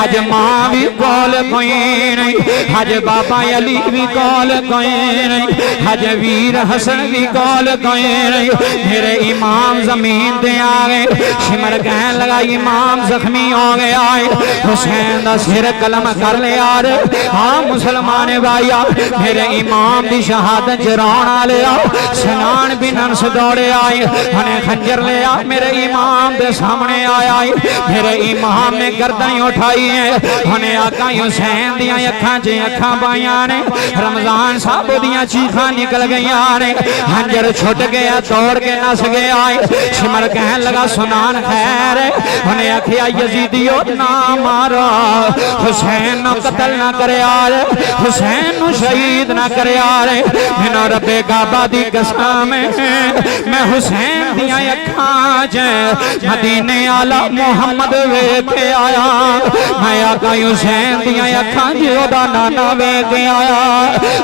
حج ماں بھی کول کوئی نہیں، حج بابا علی بھی کول کوئی نہیں، حج ویر حسن بھی کول کوئی نہیں۔ میرے امام زمین دے آگے شمر کہن لگا امام زخمی ہو گیا ہے، حسین دا سر قلم کر لے آرے۔ ہاں مسلمان بھائیا، میرے امام دی شہادت جرانا لیا، سنان بن انس دوڑے آئے، ہنیں خنجر لیا، میرے امام دے سامنے آیا ہے۔ میرے امام نے گردن اٹھائی ہے، ہنیں آقا حسین دیاں اکھاں جے اکھاں بائیاں نے، رمضان صاحب دیاں چیخاں نکل گئیاں نے، ہنجر چھٹ گیا توڑ کے نس گیا ہے۔ شمر کہن لگا سنان خیر ہے، ہنیں اکھیا یزیدیو نہ مارا، حسین نو قتل نہ کرے آرے، حسین نو شہید نہ کرے آرے۔ منو رب کعبہ دی قسم میں حسین دیاں اکھاں جے مدینے آلہ محمد ویکھے آیا، میں آقا حسین دیاں اکھاں جے دا نانا ویکھے آیا۔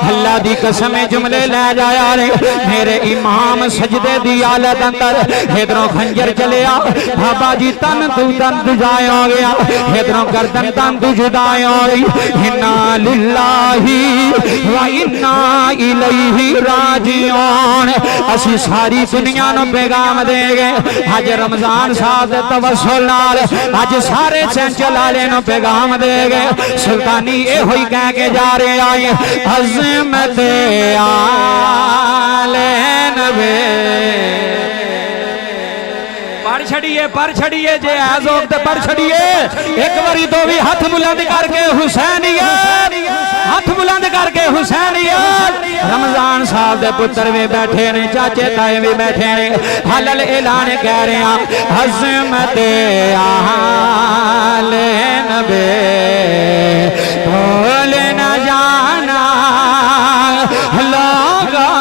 اللہ دی قسم جملے لے جایا رے، میرے امام سجدے دی حالت اندر ادھروں خنجر چلیا، بابا جی تن تو تن جائے ہو گیا، ادھروں گردن تن تو جدائے ہو گئی۔ انا للہ و انا الیہ راجعون، اسی ساری دنیا نو پیغام دے گے، آج رمضان صاحب دے توسل نال، آج سارے چنچلالے نو پیغام دے گے۔ سلطانی اے ہوئی کہہ کے جا رہے آئے، عظمت آل نبی۔ پر چھڑیے جے آزوک تے پر چھڑیے، ایک باری دو بھی ہاتھ بلند کر کے حسینیت، ہاتھ بلند کر کے حسینیت۔ رمضان صاحب دے پتر بھی بیٹھے نے، چاچے تائے بھی بیٹھے نے، حلال اعلان کہہ رہے ہیں، عظمت آل نبی بھول نہ جانا لوگا،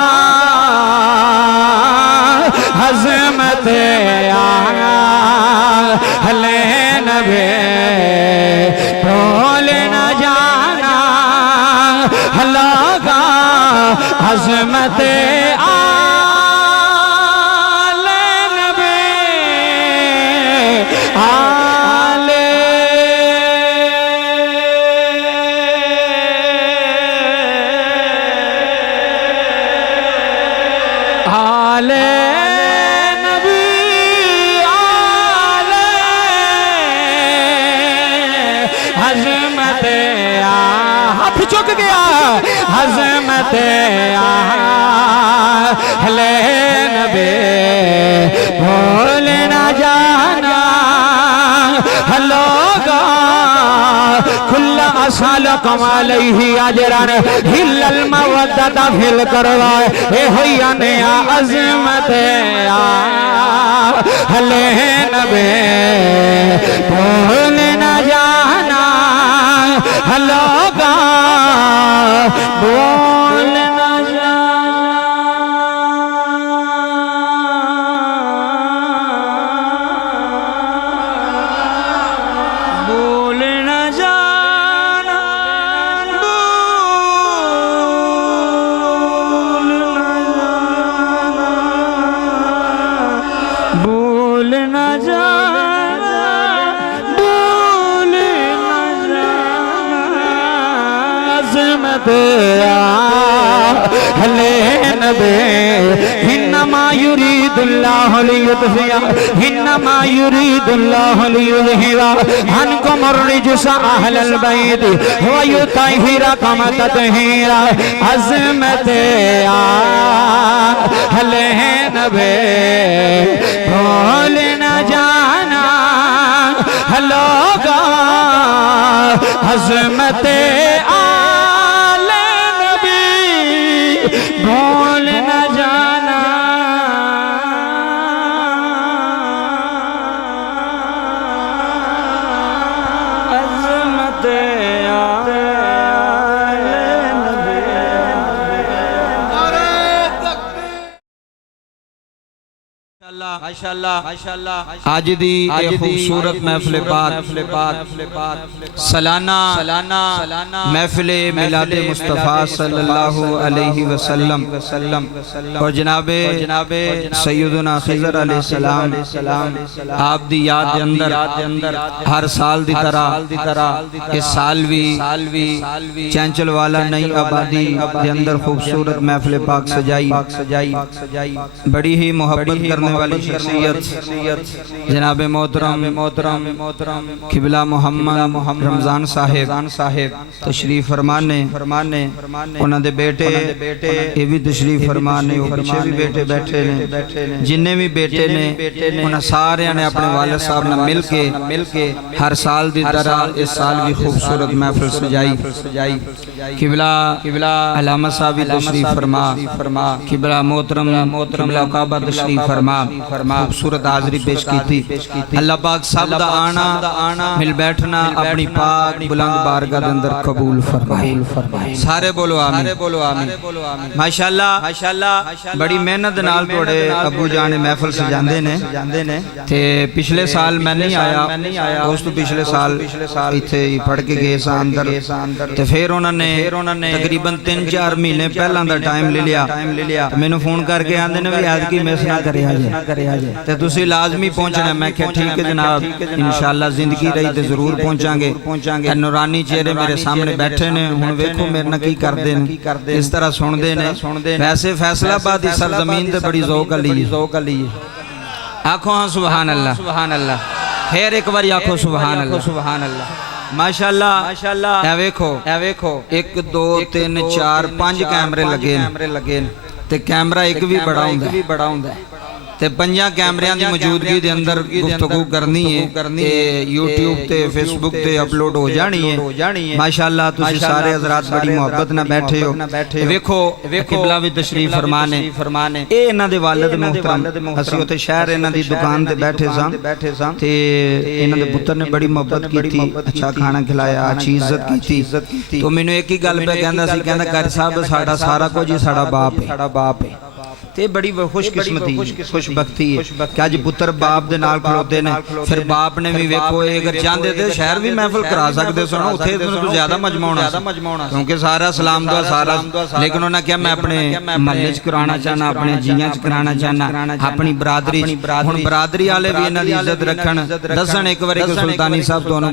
عظمت آل نبی بھول نہ جانا لوگا، عظمت آل نبی آل آل نبی آل عظمت ہاتھ چک گیا، عظمت آل نبی بھول نہ جانا لوگا، کل اسالکم علیہ اجران ہل المودت فی القربہ، اے ہوئی انیا عظمت آل نبی بھول نہ جانا لوگا، بھول نہ جانا، بھول نہ جانا، بھول نہ جانا، بھول نہ جانا، عظمت آل نبی۔ انما یرید اللہ لیطفئ، انما یرید اللہ لیذہب عنکم الرجس اہل البیت ویطہرکم تطہیرا، عظمت آل نبی بھول نہ جانا لوگا، عظمت آل نبی بھول نہ جانا، عظمت آل نبی۔ اللہ ਅੱਜ ਦੀ ਇਹ ਖੂਬਸੂਰਤ महफिल पाक सालाना महफिल मिलाद मुस्तफ़ा सल्लल्लाहु अलैहि वसल्लम और जनाबे सैयदना खिज़र अलैहिस्सलाम आप दी याद दे अंदर हर साल दी तरह इस साल भी चंचल वाला नई आबादी के अंदर खूबसूरत महफिल पाक सजाई बड़ी ही मोहब्बत करने वाली शख्सियत जनाब मोहतरम किबला मोहम्मद रमजान साहेब तशरीफ फरमाने उन्हां दे बेटे ये भी तशरीफ फरमाने पीछे भी बेटे बैठे ने जिन्ने भी बेटे ने उन्हां सारे ने अपने वालिद साहब नाल मिल के हर साल दी तरह इस साल भी खूबसूरत महफिल सजाई किबला अलामा साहब भी तशरीफ फरमा किबला मोहतरम किबला काबा तशरीफ फरमा खूबसूरत हाज़री पेश की अल्लाह पाक सब दा आना मिल बैठना अपनी पाक बुलंद बारगाह दे अंदर कबूल फरमाए सारे बोलो आमीन माशाअल्लाह बड़ी मेहनत नाल तोड़े अबू जान महफिल सजांदे ने ते पिछले साल मैं नहीं आया उस तो पिछले साल इत्थे पढ़ के गए सा अंदर ते फिर उन्होंने तकरीबन 3-4 महीने पहला दा टाइम ले लिया मैनू फोन करके आंदे ने भी आज की मिस ना करे ते तुसी लाजमी पहुंचना मैं क्या ठीक है जनाब इंशाअल्लाह जिंदगी रही तो जरूर पहुंचांगे नूरानी चेहरे मेरे सामने बैठे ने हुण वेखो मेरे नाल की करदे ने इस तरह सुनदे ने वैसे फैसलाबाद दी सरजमीन ते बड़ी ज़ौक अली आखो हां सुभान अल्लाह फिर एक बार आखो सुभान अल्लाह माशाअल्लाह ए वेखो 1 2 3 4 5 कैमरे लगे ते कैमरा एक भी बड़ा हुंदा है ते 5 कैमरियां दी मौजूदगी दे अंदर गुफ्तगू करनी है यूट्यूब ते फेसबुक ते अपलोड हो जानी है माशाअल्लाह तुसी सारे हज़रात बड़ी मोहब्बत नाल बैठे हो वेखो किबला भी तशरीफ फरमाने ए इन्हां दे वालिद मोहतरम असीं उत्थे शहर इन्हां दी दुकान ते बैठे सां ते इन्हां दे पुत्तर ने बड़ी मोहब्बत कीती अच्छा खाना खिलाया अच्छी इज्जत कीती तो मैनू एक ही गल पे कहंदा सी कहंदा कारी साहब साडा सारा कुछ ही साडा बाप है ते बड़ी खुशकिस्मती खुशबख्ती है कि अज पुत्र बाप दे नाल खलोते ने फिर बाप ने भी वेखो अगर चाहते थे शहर भी महफिल करा सकते सो उत्थे तो ज्यादा मजमा होना क्योंकि सारा सलाम दुआ सारा लेकिन उन्होंने कहा मैं अपने महल्ले च कराना चाहना अपने जियां च कराना चाहना अपनी बरादरी हुण बरादरी वाले भी इन्हां दी इज्जत रखन दसन एक बारी सुल्तानी साहब तुहानू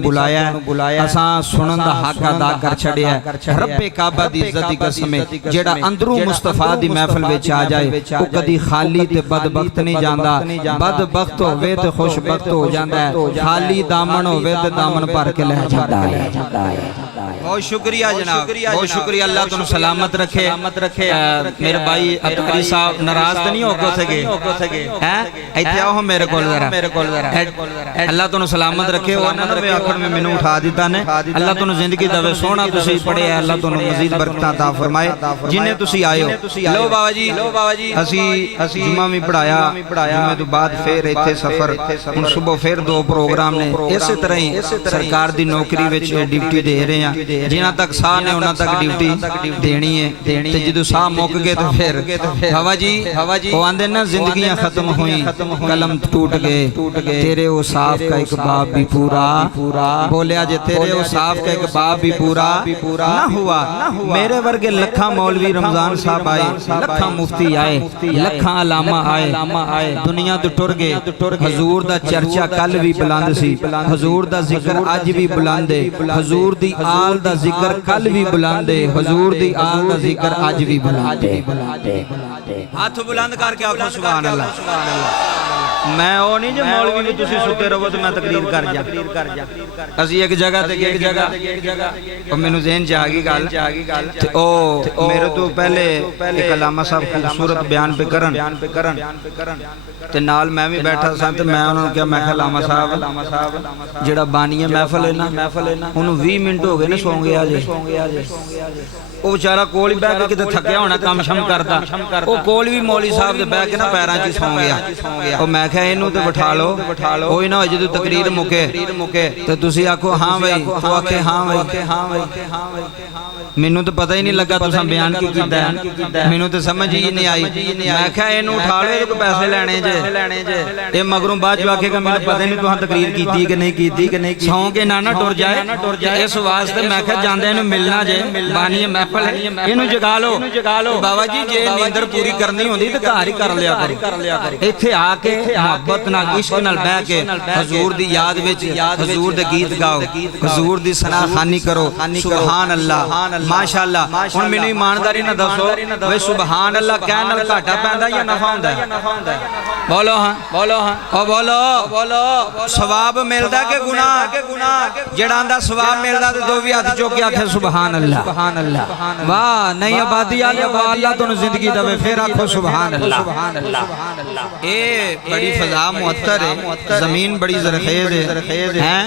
बुलाया असां सुनन दा हक अदा कर छड़िया रब्बे काबा दी इज्जत दी कसम जेड़ा अंदरों मुस्तफा दी महफिल विच आ जाए वो कदी खाली ते बदबख्त नहीं जांदा बदबख्त होवे ते खुशबख्त हो जांदा है खाली दामन होवे ते दामन भर के ले जांदा है बहुत शुक्रिया जनाब बहुत शुक्रिया अल्लाह तुहानू सलामत रखे मेरे भाई अतकारी साहब नाराज तो नहीं होके उथे गए हैं इत्थे आओ मेरे कोल जरा अल्लाह तुहानू सलामत रखे उन्हां ने आखण में मैनू उठा दिता ने अल्लाह तुहानू जिंदगी देवे सोहना तुसीं पढ़े अल्लाह तुहानू मजीद बरकतां अता फरमाए जिन्ने तुसीं आए हो लो बाबा जी असी जुम्मा भी पढ़ाया जुम्मे तो बाद फिर इत्थे सफर हुण सुबह फिर 2 प्रोग्राम ने इस तरह ही सरकार दी नौकरी विच ड्यूटी दे रहे हैं जिन्हां तक साह ने उन्हां तक ड्यूटी देनी है ते जदों साह मुक गए तो फिर हवा जी वो आंदे ना जिंदगियां खत्म हुई कलम टूट गए तेरे वो साफ का एक बाप भी पूरा बोलिया जे तेरे वो साफ का एक बाप भी पूरा ना हुआ मेरे वर्गे लखा मौलवी रमजान साहब आए लखा मुफ्ती आए लखां अलामा आए दुनिया तो टुर गए हजूर दा चर्चा कल भी बुलंद सी हजूर दा जिक्र अज भी बुलंद है हजूर दी आल दा जिक्र कल भी बुलंद है हजूर दी आल दा जिक्र अज भी बुलंद है हाथ बुलंद करके आखो सुभान अल्लाह मैं ओ नहीं जो मौलवी ने तुसी सुते रहो तो मैं तकरीर कर जा असी एक जगह ते एक जगह और मेनू ज़हन च आ गई गल ते ओ मेरे तो पहले एक अलामा साहब खूबसूरत बयान पे करन ते नाल मैं भी बैठा सा ते मैं उन्होंने कहा मैं कहा लामा साहब जेड़ा बानी महफिल है ना उन्होंने 20 मिनट हो गए ने सौ गया जे वो बेचारा कोल ही बह के किते थकिया होना काम शम करदा वो कोल भी मौली साहब दे बह के ना पैरां च सौ गया और मैं ਕਿਹਾ ਇਹਨੂੰ ਤੇ ਬਿਠਾ ਲਓ, ਕੋਈ ਨਾ ਹੋ ਜਦੋਂ ਤਕਰੀਰ ਮੁੱਕੇ ਤੇ ਤੁਸੀਂ ਆਖੋ ਹਾਂ ਬਈ, ਤੂੰ ਆਖੇ ਹਾਂ ਬਈ। ਮੈਨੂੰ ਤਾਂ ਪਤਾ ਹੀ ਨਹੀਂ ਲੱਗਾ ਤੁਸੀਂ ਬਿਆਨ ਕੀ ਕੀਤਾ, ਮੈਨੂੰ ਤਾਂ ਸਮਝ ਹੀ ਨਹੀਂ ਆਈ। ਮੈਂ ਕਿਹਾ ਇਹਨੂੰ ਉਠਾ ਲਓ, ਇਹਦੇ ਕੋਲ ਪੈਸੇ ਲੈਣੇ ਜੇ। ਇਹ ਮਗਰੋਂ ਬਾਅਦ ਚ ਆਖੇਗਾ ਮੈਨੂੰ ਪਤਾ ਨਹੀਂ ਤੁਸੀਂ ਤਕਰੀਰ ਕੀਤੀ ਕਿ ਨਹੀਂ ਕੀਤੀ, ਸੌਂ ਕੇ ਨਾ ਟੁਰ ਜਾਏ। ਇਸ ਵਾਸਤੇ ਮੈਂ ਕਿਹਾ ਜਾਂਦੇ ਇਹਨੂੰ ਮਿਲਣਾ ਜੇ, ਬਾਨੀ ਮਹਿਫਲ ਇਹਨੂੰ ਜਗਾ ਲਓ। ਬਾਬਾ ਜੀ ਜੇ ਨੀਂਦਰ ਪੂਰੀ ਕਰਨੀ ਹੁੰਦੀ ਤੇ ਘਰ ਹੀ ਕਰ ਲਿਆ ਕਰੋ, ਇੱਥੇ ਆ ਕੇ ਮੁਹੱਬਤ ਨਾਲ ਇਸ਼ਕ ਨਾਲ ਬਹਿ ਕੇ ਹਜ਼ੂਰ ਦੀ ਯਾਦ ਵਿੱਚ ਹਜ਼ੂਰ ਦੇ ਗੀਤ ਗਾਓ, ਹਜ਼ੂਰ ਦੀ ਸਨਾਖਾਨੀ ਕਰੋ। ਸੁਭਾਨ ਅੱਲਾਹ, ਮਾਸ਼ਾਅੱਲਾ। ਹੁਣ ਮੈਨੂੰ ਇਮਾਨਦਾਰੀ ਨਾਲ ਦੱਸੋ ਵੇ ਸੁਭਾਨ ਅੱਲਾਹ ਕਹਿਣ ਨਾਲ ਘਾਟਾ ਪੈਂਦਾ ਜਾਂ ਨਫਾ ਹੁੰਦਾ? ਬੋਲੋ ਹਾਂ, ਉਹ ਬੋਲੋ। ਸਵਾਬ ਮਿਲਦਾ ਕਿ ਗੁਨਾਹ? ਜਿਹੜਾ ਆਂਦਾ ਸਵਾਬ ਮਿਲਦਾ ਤੇ ਦੋ ਵੀ ਹੱਥ ਚੁੱਕ ਕੇ ਆਖੇ ਸੁਭਾਨ ਅੱਲਾਹ। ਵਾਹ ਨਹੀਂ ਆਬਾਦੀ ਆ ਜਾ, ਵਾਹ ਅੱਲਾਹ ਤੁਹਾਨੂੰ ਜ਼ਿੰਦਗੀ ਦੇਵੇ, ਫਿਰ ਆਖੋ ਸੁਭਾਨ ਅੱਲਾਹ। ਇਹ ਬੜੀ ਫਜ਼ਾ ਮੁਅੱਤਰ ਹੈ, ਜ਼ਮੀਨ ਬੜੀ ਜ਼ਰਖੇਜ਼ ਹੈ।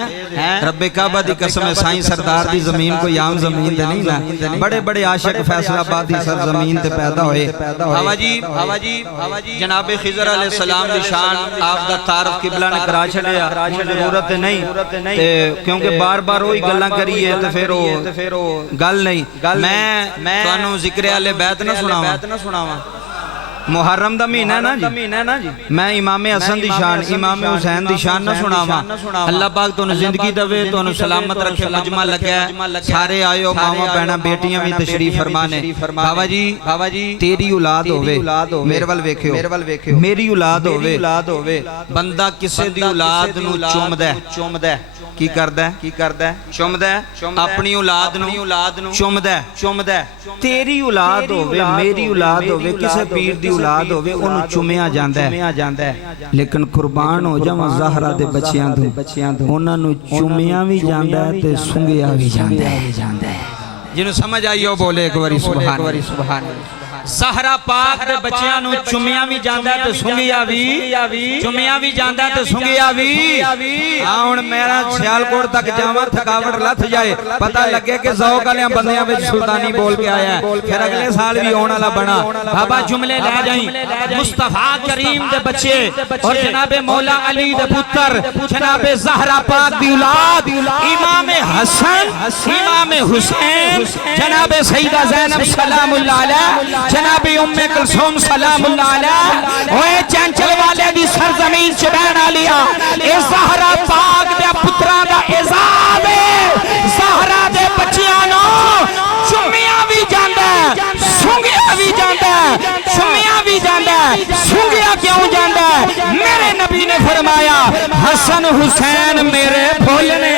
ਰੱਬੇ काबा दी कसम है, साईं सरदार दी जमीन कोई आम जमीन ते नहीं ना। बड़े बड़े आशिक फैसलाबाद दी सरजमीन ते पैदा होए। बाबा जी जनाबे खिजर अलैहिस्सलाम दी शान आप दा तारफ किबला ने करा छड़िया, जरूरत नहीं क्योंकि बार-बार वही गल्लां करिए ते फिर ओ गल नहीं। मैं तुहानू जिक्र अहले बैत ना सुनावां। मुहर्रम दा महीना ना जी, मैं इमाम हसन दी शान, इमाम हुसैन दी शान ना सुनावा। अल्लाह पाक तुहानू जिंदगी देवे, तुहानू सलामत रखे। मजमा लग्या सारे आयो, मावा भैणां बेटियां भी तशरीफ फरमाने। बाबा जी तेरी औलाद होवे, मेरे वल वेखियो, मेरी औलाद होवे। बंदा किसे दी औलाद नू चुमदा है, की करदा है? चुमदा है अपनी औलाद नू, चुमदा है। तेरी औलाद होवे, मेरी औलाद होवे, किसे पीर दी औलाद होवे, ओनू चुमिया जांदा है। लेकिन कुर्बान हो जावां ज़हरा दे बच्चियां तो ओनां नू चुमिया भी जांदा है ते सुंघिया भी जांदा है। जिन्हों समझ आई हो बोले एक बारी सुभान। ज़हरा पाक दे बच्चियां नू चुमिया भी जांदा है ते सुंघिया भी जांदा है ते सुंघिया भी। हां हुण मेरा सियालकोट तक जावां, थकावट लथ जाए, पता लगे कि ज़ौक़ वाले बंदियां विच सुल्तानी बोल के आया है, फिर अगले साल भी आने वाला बना। बाबा जुमले ले जाई मुस्तफा करीम दे बच्चे और जनाबे मौला अली दे पुत्र जनाबे ज़हरा पाक दी औलाद इमाम हसन, इमाम हुसैन, जनाबे सईदा ज़ैनब सलामुल्लाह अलैहा, जनाबी उम्मे कुलसूम सलामुल्लाह अलैहा। ओए चंचल वाले दी सरजमीन च रहन वालिया, ए ज़हरा पाक दे पुत्रा दा एजाज़ है। ज़हरा दे बच्चियां नो चुमिया भी जांदा है, सुंघिया भी जांदा है, चुमिया भी जांदा है। सुंघिया क्यों जांदा है? मेरे नबी ने फरमाया हसन हुसैन मेरे फूलने,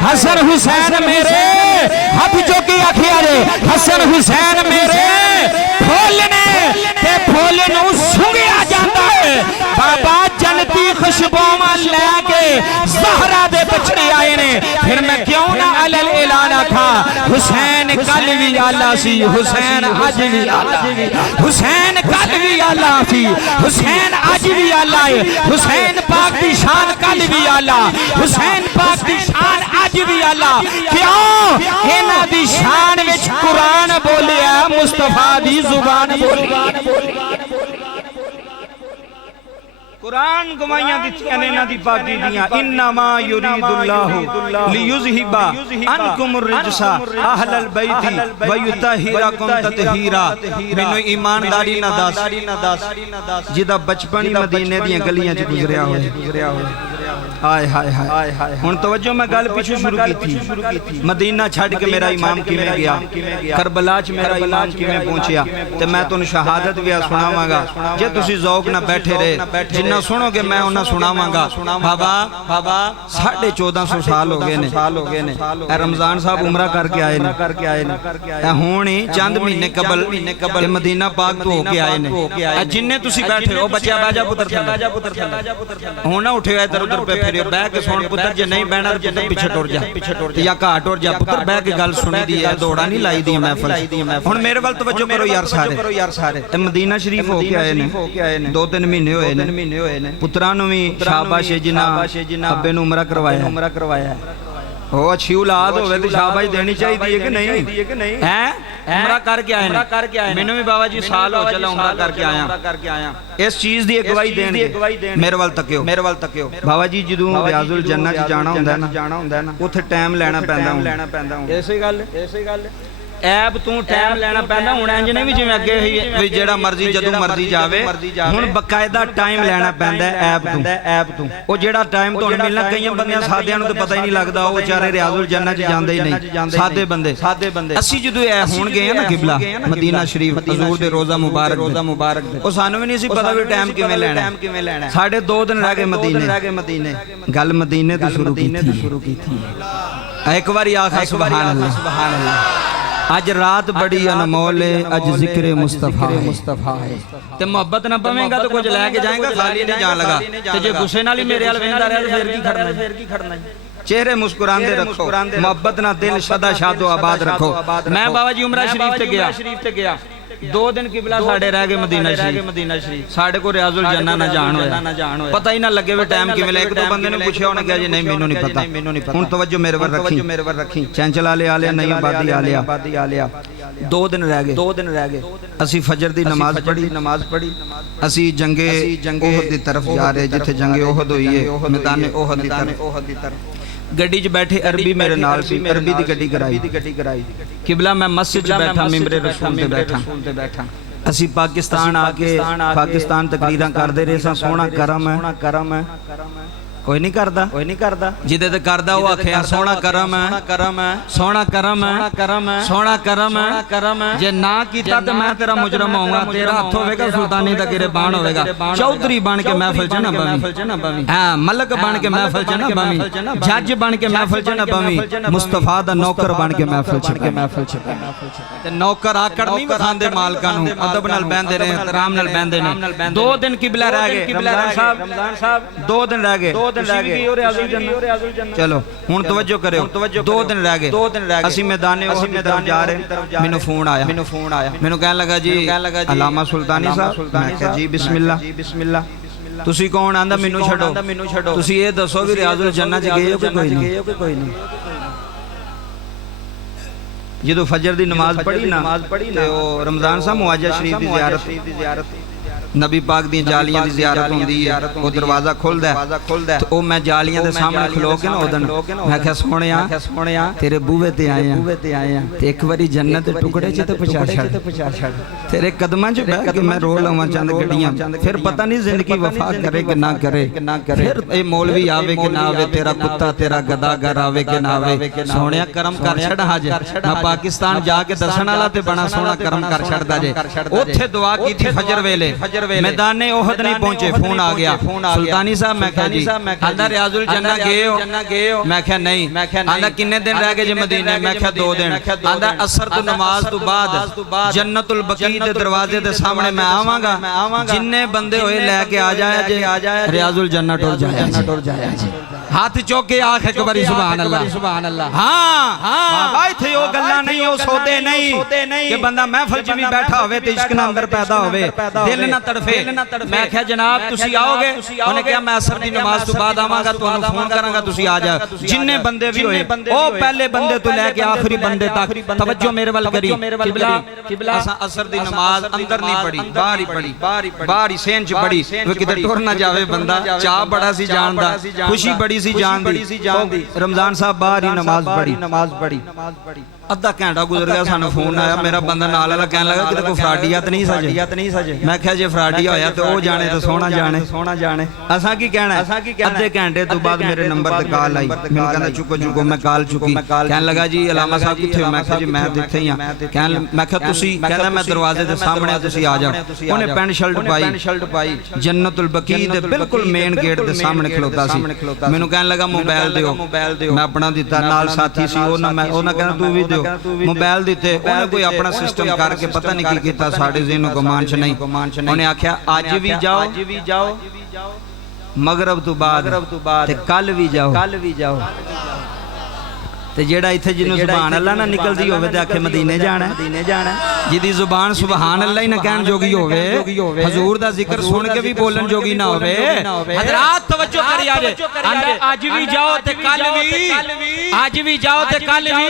हसन हुसैन मेरे हाथ जो की आखिया रे, हसन हुसैन मेरे फूलने ते फूल नू सुंघिया जाता है। बाबा जनती खुशबुआं लैके ज़हरा दे बछड़े आए ने, फिर मैं क्यों ना अलल ऐलान आखा हुसैन कल भी आला सी, हुसैन अज भी आला, हुसैन कल भी आला सी, हुसैन अज भी आला है। हुसैन पाक दी शान कल भी आला, हुसैन पाक दी शान अज भी आला। क्यों? इन्हां दी शान विच कुरान बोलिया, मुस्तफा दी जुबान बोली। कुरान गवाइयां दित्तियां ने इन्हां दी पाकी दियां, इन्नमा युरीदुल्लाहु लियुज़हिबा अनकुम रिजसा अहलल बैति व युतहिरकुम ततहीरा। मैनू ईमानदारी ना दस जिदा बचपन ही मदीने दी गलियां च गुजरिया होए। हाय हाय हाय हुण तवज्जो, मैं गल पिछू शुरू की। मदीना छड़ के मेरा इमाम किवें गया, करबला च मेरा इमाम किवें पहुंचिया, ते मैं तुहानू शहादत भी सुनावांगा जे तुसी ज़ौक़ ना बैठे रहे। जिन्ना सुनोगे मैं उन्ना सुनावांगा। बाबा 1450 साल हो गए ने, रमजान साहब उमरा करके आए ने, हुण ही चंद महीने कबल मदीना पाक तो होके आए ने। जिन्ने तुसी बैठे हो बच्चा बाजा पुत्र हुण ना उठे इधर उधर पे फिर बह के सुन पुत्र, जे नहीं बहना जे नहीं पीछे टुर जा या घाट टुर जा पुत्र, बह के गल सुनी दी है, दौड़ा नहीं लाई दी महफिल। हुण मेरे वल तवज्जो करो यार सारे, ते मदीना शरीफ होके आए ने, 2-3 महीने होए ने। पुत्रां नूं भी शाबाश जिन्हां अब्बे नूं उमरा करवाया। ਉਹ ਅੱਛੀ ਔਲਾਦ ਹੋਵੇ ਤੇ ਸ਼ਾਬਾਸ਼ ਦੇਣੀ ਚਾਹੀਦੀ ਹੈ ਕਿ ਨਹੀਂ ਹੈ। ਉਮਰਾ ਕਰਕੇ ਆਏ ਨੇ, ਮੈਨੂੰ ਵੀ ਬਾਬਾ ਜੀ ਸਾਲ ਹੋ ਚੱਲਾ ਉਮਰਾ ਕਰਕੇ ਆਇਆ। ਇਸ ਚੀਜ਼ ਦੀ ਗਵਾਹੀ ਦੇਣਗੇ। ਮੇਰੇ ਵੱਲ ਤੱਕਿਓ ਬਾਬਾ ਜੀ, ਜਦੋਂ ਰਿਆਜ਼ੁਲ ਜੰਨਤ ਚ ਜਾਣਾ ਹੁੰਦਾ ਨਾ ਉੱਥੇ ਟਾਈਮ ਲੈਣਾ ਪੈਂਦਾ। ਇਸੇ ਗੱਲ ਐਬ ਤੂੰ ਟਾਈਮ ਲੈਣਾ ਪੈਂਦਾ। ਹੁਣ ਇੰਜ ਨਹੀਂ ਵੀ ਜਿਵੇਂ ਅੱਗੇ ਵੀ ਜਿਹੜਾ ਮਰਜ਼ੀ ਜਦੋਂ ਮਰਜ਼ੀ ਜਾਵੇ, ਹੁਣ ਬਕਾਇਦਾ ਟਾਈਮ ਲੈਣਾ ਪੈਂਦਾ ਐਬ ਤੂੰ। ਉਹ ਜਿਹੜਾ ਟਾਈਮ ਤੁਹਾਨੂੰ ਮਿਲਣਾ, ਕਈਆਂ ਬੰਦਿਆਂ ਸਾਦਿਆਂ ਨੂੰ ਤਾਂ ਪਤਾ ਹੀ ਨਹੀਂ ਲੱਗਦਾ, ਉਹ ਵਿਚਾਰੇ ਰਿਆਜ਼ੁਲ ਜੰਨਤ ਚ ਜਾਂਦੇ ਹੀ ਨਹੀਂ, ਸਾਦੇ ਬੰਦੇ। ਅਸੀਂ ਜਦੋਂ ਇਹ ਹੁਣ ਗਏ ਨਾ ਕਿਬਲਾ ਮਦੀਨਾ ਸ਼ਰੀਫ, ਹਜ਼ੂਰ ਦੇ ਰੋਜ਼ਾ ਮੁਬਾਰਕ, ਉਹ ਸਾਨੂੰ ਵੀ ਨਹੀਂ ਸੀ ਪਤਾ ਵੀ ਟਾਈਮ ਕਿਵੇਂ ਲੈਣਾ। ਸਾਡੇ 2 ਦਿਨ ਰਹਿ ਗਏ ਮਦੀਨੇ। ਗੱਲ ਮਦੀਨੇ ਤੋਂ ਸ਼ੁਰੂ ਕੀਤੀ। ਇੱਕ ਵਾਰੀ ਆਖਾ ਸੁਭਾਨ ਅੱਲਾਹ। ਅੱਜ ਰਾਤ ਬੜੀ ਅਨਮੋਲ ਹੈ, ਅੱਜ ਜ਼ਿਕਰ ਮੁਸਤਫਾ ਹੈ। ਤੇ ਮੁਹੱਬਤ ਨਾ ਪਵੇਂਗਾ ਤਾਂ ਕੁਝ ਲੈ ਕੇ ਜਾਏਗਾ, ਖਾਲੀ ਨਹੀਂ ਜਾਣ ਲਗਾ। ਤੇ ਜੇ ਗੁੱਸੇ ਨਾਲ ਹੀ ਮੇਰੇ ਵੱਲ ਵੇਂਦਾ ਰਿਹਾ ਤਾਂ ਫੇਰ ਕੀ ਖੜਨਾ। ਚਿਹਰੇ ਮੁਸਕਰਾਉਂਦੇ ਰੱਖੋ, ਮੁਹੱਬਤ ਨਾਲ ਦਿਲ ਸਦਾ ਸ਼ਾਦੋ ਆਬਾਦ ਰੱਖੋ। ਮੈਂ ਬਾਬਾ ਜੀ ਉਮਰਾ ਸ਼ਰੀਫ ਤੇ ਗਿਆ 2 ਦਿਨ ਕਿਬਲਾ ਸਾਡੇ ਰਹਿ ਗਏ ਮਦੀਨਾ ਸ਼ਰੀਫ। ਸਾਡੇ ਕੋਲ ਰਿਆਜ਼ੁਲ ਜੰਨਾ ਨਾ ਜਾਣ ਹੋਇਆ, ਪਤਾ ਹੀ ਨਾ ਲੱਗੇ ਵੀ ਟਾਈਮ ਕਿਵੇਂ ਲੈ। ਇੱਕ ਦੋ ਬੰਦੇ ਨੇ ਪੁੱਛਿਆ, ਉਹਨੇ ਕਿਹਾ ਜੀ ਨਹੀਂ ਮੈਨੂੰ ਨਹੀਂ ਪਤਾ। ਹੁਣ ਤਵੱਜੋ ਮੇਰੇ ਵੱਲ ਰੱਖੀ। ਚੰਚਲ ਆ ਲਿਆ ਨਹੀਂ ਆਬਾਦੀ ਆ ਲਿਆ। 2 ਦਿਨ ਰਹਿ ਗਏ। ਅਸੀਂ ਫਜਰ ਦੀ ਨਮਾਜ਼ ਪੜ੍ਹੀ। ਅਸੀਂ ਜੰਗੇ ਉਹਦ ਦੀ ਤਰਫ ਜਾ ਰਹੇ, ਜਿੱਥੇ ਜੰਗੇ ਉਹਦ ਹੋਈ ਹੈ, ਮੈਦਾਨ ਉਹਦ ਦੀ ਤਰਫ। ਗੱਡੀ 'ਚ ਬੈਠੇ ਅਰਬੀ ਮੇਰੇ ਨਾਲ ਸੀ, ਅਰਬੀ ਦੀ ਗੱਡੀ ਕਰਾਈ। ਕਿਬਲਾ ਮੈਂ ਮਸਜਿਦ 'ਚ ਬੈਠਾ, ਮਿੰਬਰੇ ਰਸੂਲ ਤੇ ਬੈਠਾ। ਅਸੀਂ ਪਾਕਿਸਤਾਨ ਆ ਕੇ ਪਾਕਿਸਤਾਨ ਤਕਰੀਰਾਂ ਕਰਦੇ ਰਹੇ ਸਾਂ। ਸੋਹਣਾ ਕਰਮ ਹੈ, ਕੋਈ ਨਹੀਂ ਕਰਦਾ। ਜਿਹਦੇ ਤੇ ਕਰਦਾ ਉਹ ਆਖਿਆ ਸੋਹਣਾ ਕਰਮ ਹੈ। ਜੇ ਨਾ ਕੀਤਾ ਤੇ ਮੈਂ ਤੇਰਾ ਮੁਜਰਮ ਹੋਊਂਗਾ। ਤੇਰਾ ਹੱਥ ਹੋਵੇਗਾ ਸੁਲਤਾਨੀ ਦਾ ਗਿਰਬਾਨ ਹੋਵੇਗਾ। ਚੌਧਰੀ ਬਣ ਕੇ ਮਹਿਫਲ ਚ ਨਾ ਬਵੀਂ, ਹਾਂ ਮਲਕ ਬਣ ਕੇ ਮਹਿਫਲ ਚ ਨਾ ਬਵੀਂ, ਜੱਜ ਬਣ ਕੇ ਮਹਿਫਲ ਚ ਨਾ ਬਵੀਂ, ਮੁਸਤਫਾ ਦਾ ਨੌਕਰ ਬਣ ਕੇ ਮਹਿਫਲ ਚ। ਤੇ ਨੌਕਰ ਆਕੜ ਨਹੀਂ ਵਿਖਾਉਂਦੇ ਮਾਲਕਾਂ ਨੂੰ, ਅਦਬ ਨਾਲ ਬਹਿੰਦੇ ਨੇ, ਇhtਰਾਮ ਨਾਲ ਬਹਿੰਦੇ ਨੇ। 2 ਦਿਨ ਕਿਬਲਾ ਰਹਿ ਗਏ। ਰਮਜ਼ਾਨ ਸਾਹਿਬ 2 ਦਿਨ ਰਹਿ ਗਏ। ਚਲੋ ਹੁਣ ਤਵੱਜੋ ਕਰਿਓ। 2 ਦਿਨ ਰਹਿ ਗਏ। ਅਸੀਂ ਮੈਦਾਨੇ ਜਾ ਰਹੇ। ਮੈਨੂੰ ਫੋਨ ਆਇਆ। ਮੈਨੂੰ ਕਹਿਣ ਲੱਗਾ ਜੀ ਅਲਾਮਾ ਸੁਲਤਾਨੀ ਸਾਹਿਬ। ਮੈਂ ਕਿਹਾ ਜੀ ਬਿਸਮਿਲ੍ਲਾ। ਤੁਸੀਂ ਕੌਣ? ਆਂਦਾ ਮੈਨੂੰ ਛੱਡੋ, ਤੁਸੀਂ ਇਹ ਦੱਸੋ ਵੀ ਰਿਆਜ਼ੁਲ ਜੰਨਤ ਚ ਗਏ ਹੋ ਕਿ ਕੋਈ ਨਹੀਂ। ਜਦੋਂ ਫਜਰ ਦੀ ਨਮਾਜ਼ ਪੜ੍ਹੀ ਨਾ ਤੇ ਉਹ ਰਮਜ਼ਾਨ ਸਾਹਿਬ ਮੁਆਜਾ ਸ਼ਰੀਫ ਦੀ ਜ਼ਿਆਰਤ, ਨਬੀ ਪਾਕ ਦੀਆਂ ਜਾਲੀਆਂ ਦੀ ਜ਼ਿਆਰਤ ਹੁੰਦੀ ਹੈ। ਉਹ ਦਰਵਾਜ਼ਾ ਖੁੱਲਦਾ ਤੇ ਉਹ ਮੈਂ ਜਾਲੀਆਂ ਦੇ ਸਾਹਮਣੇ ਖਲੋ ਕੇ ਨਾ ਉਦਨ ਮੈਂ ਕਿਹਾ ਸੋਹਣਿਆ ਤੇਰੇ ਬੂਹੇ ਤੇ ਆਏ ਆ ਤੇ ਇੱਕ ਵਾਰੀ ਜੰਨਤ ਦੇ ਟੁਕੜੇ 'ਚ ਤੇ ਪਹੁੰਚਾ ਛੱਡ। ਤੇਰੇ ਕਦਮਾਂ 'ਚ ਬਹਿ ਕੇ ਮੈਂ ਰੋ ਲਵਾਂ ਚੰਦ ਗੱਡੀਆਂ। ਫਿਰ ਪਤਾ ਨਹੀਂ ਜ਼ਿੰਦਗੀ ਵਫਾ ਕਰੇ ਕਿ ਨਾ ਕਰੇ। ਫਿਰ ਇਹ ਮੌਲਵੀ ਆਵੇ ਕਿ ਨਾ ਆਵੇ, ਤੇਰਾ ਕੁੱਤਾ ਤੇਰਾ ਗਦਾਗਰ ਆਵੇ ਕਿ ਨਾ ਆਵੇ। ਸੋਹਣਿਆ ਕਰਮ ਕਰ ਛੱਡ। ਹਾਜ਼ਰ ਮੈਂ ਪਾਕਿਸਤਾਨ ਜਾ ਕੇ ਦੱਸਣ ਵਾਲਾ ਤੇ ਬੜਾ ਸੋਹਣਾ ਕਰਮ ਕਰ ਛੱਡਦਾ ਜੇ। ਉੱਥੇ ਦੁਆ ਕੀਤੀ ਫਜਰ ਵੇਲੇ, मैदाने ओहद नहीं पहुंचे। फोन आ गया सुल्तानी साहब। मैं कहा जी आंदा रियाजुल जन्ना गए हो? मैं कहा नहीं। आंदा किन्ने दिन रह गए जी मदीने? मैं कहा 2 दिन। आंदा असर तो नमाज तो बाद जन्नतुल बकी दे दरवाजे दे सामने मैं आवांगा, जिन्ने बंदे होए लेके आ जाए रियाजुल जन्ना टुर जाए। हाथ चौके आख एक बारी सुभान अल्लाह। हां बाबा इथे ओ गल्ला नहीं, ओ सौदे नहीं कि बंदा महफिल च भी बैठा होवे ते इश्क ना अंदर पैदा होवे, दिल ना तड़फे। मैं कहा जनाब तुसी आओगे? उन्हें कहा मैं असर दी नमाज तो बाद आवांगा, तुहानू फोन करांगा, तुसी आ जाओ। जिन्ने बंदे भी होए ओ पहले बंदे तो लेके आखिरी बंदे तक तवज्जो मेरे वाल करी। किबला असा असर दी नमाज अंदर नहीं पढ़ी, बाहर ही सेन च पढ़ी। किते टुर ना जावे बंदा। चाह बड़ा सी जान दा, खुशी बड़ी सी जान दी। रमजान साहब बाहर ही नमाज पढ़ी। अद्धा घंटा गुजर गया, सानू फोन आया। मेरा बंदा नाल वाला कहने लगा कि कोई फ्राडिया तो नहीं सजे। मैं कहा जे फ्राडिया होया तो ओ जाने तो सोना जाने। असा की कहना है? अद्धे घंटे तो बाद मेरे नंबर ते कॉल आई। मैनू कहंदा चुको। मैं कॉल चुकी। कहने लगा जी अलामा साहब किथे हो? मैं कहा जी मैं इत्थे ही हां। मैं कहा तुसी? कहंदा मैं दरवाजे दे सामने तुसी आ जाओ। उन्हें पैंट शर्ट पाई, जन्नतुल बकी दे बिल्कुल मेन गेट दे सामने खलोता सी। मैनू कहने लगा मोबाइल दिओ। मैं अपना दिता, नाल साथी सी। ओना कहंदा तू भी मोबाइल दिते। उन्हें कोई अपना सिस्टम करके पता नहीं की कीता, साडे ज़हन को मानच नहीं। उन्हें आख्या अज भी जाओ, मगरब तो बाद ते कल भी जाओ। ते जेड़ा इत्थे जिन्नू सुभान अल्लाह ना निकलदी होवे ते आखे मदीने जाना। ਜਿਹਦੀ ਜ਼ੁਬਾਨ ਸੁਭਾਨ ਅੱਲਾ ਹੀ ਨਾ ਕਹਿਣ ਜੋਗੀ ਹੋਵੇ, ਹਜ਼ੂਰ ਦਾ ਜ਼ਿਕਰ ਸੁਣ ਕੇ ਵੀ ਬੋਲਣ ਜੋਗੀ ਨਾ ਹੋਵੇ। हजरात तवज्जो करी आज आज भी जाओ ते कल भी, आज भी जाओ ते कल भी।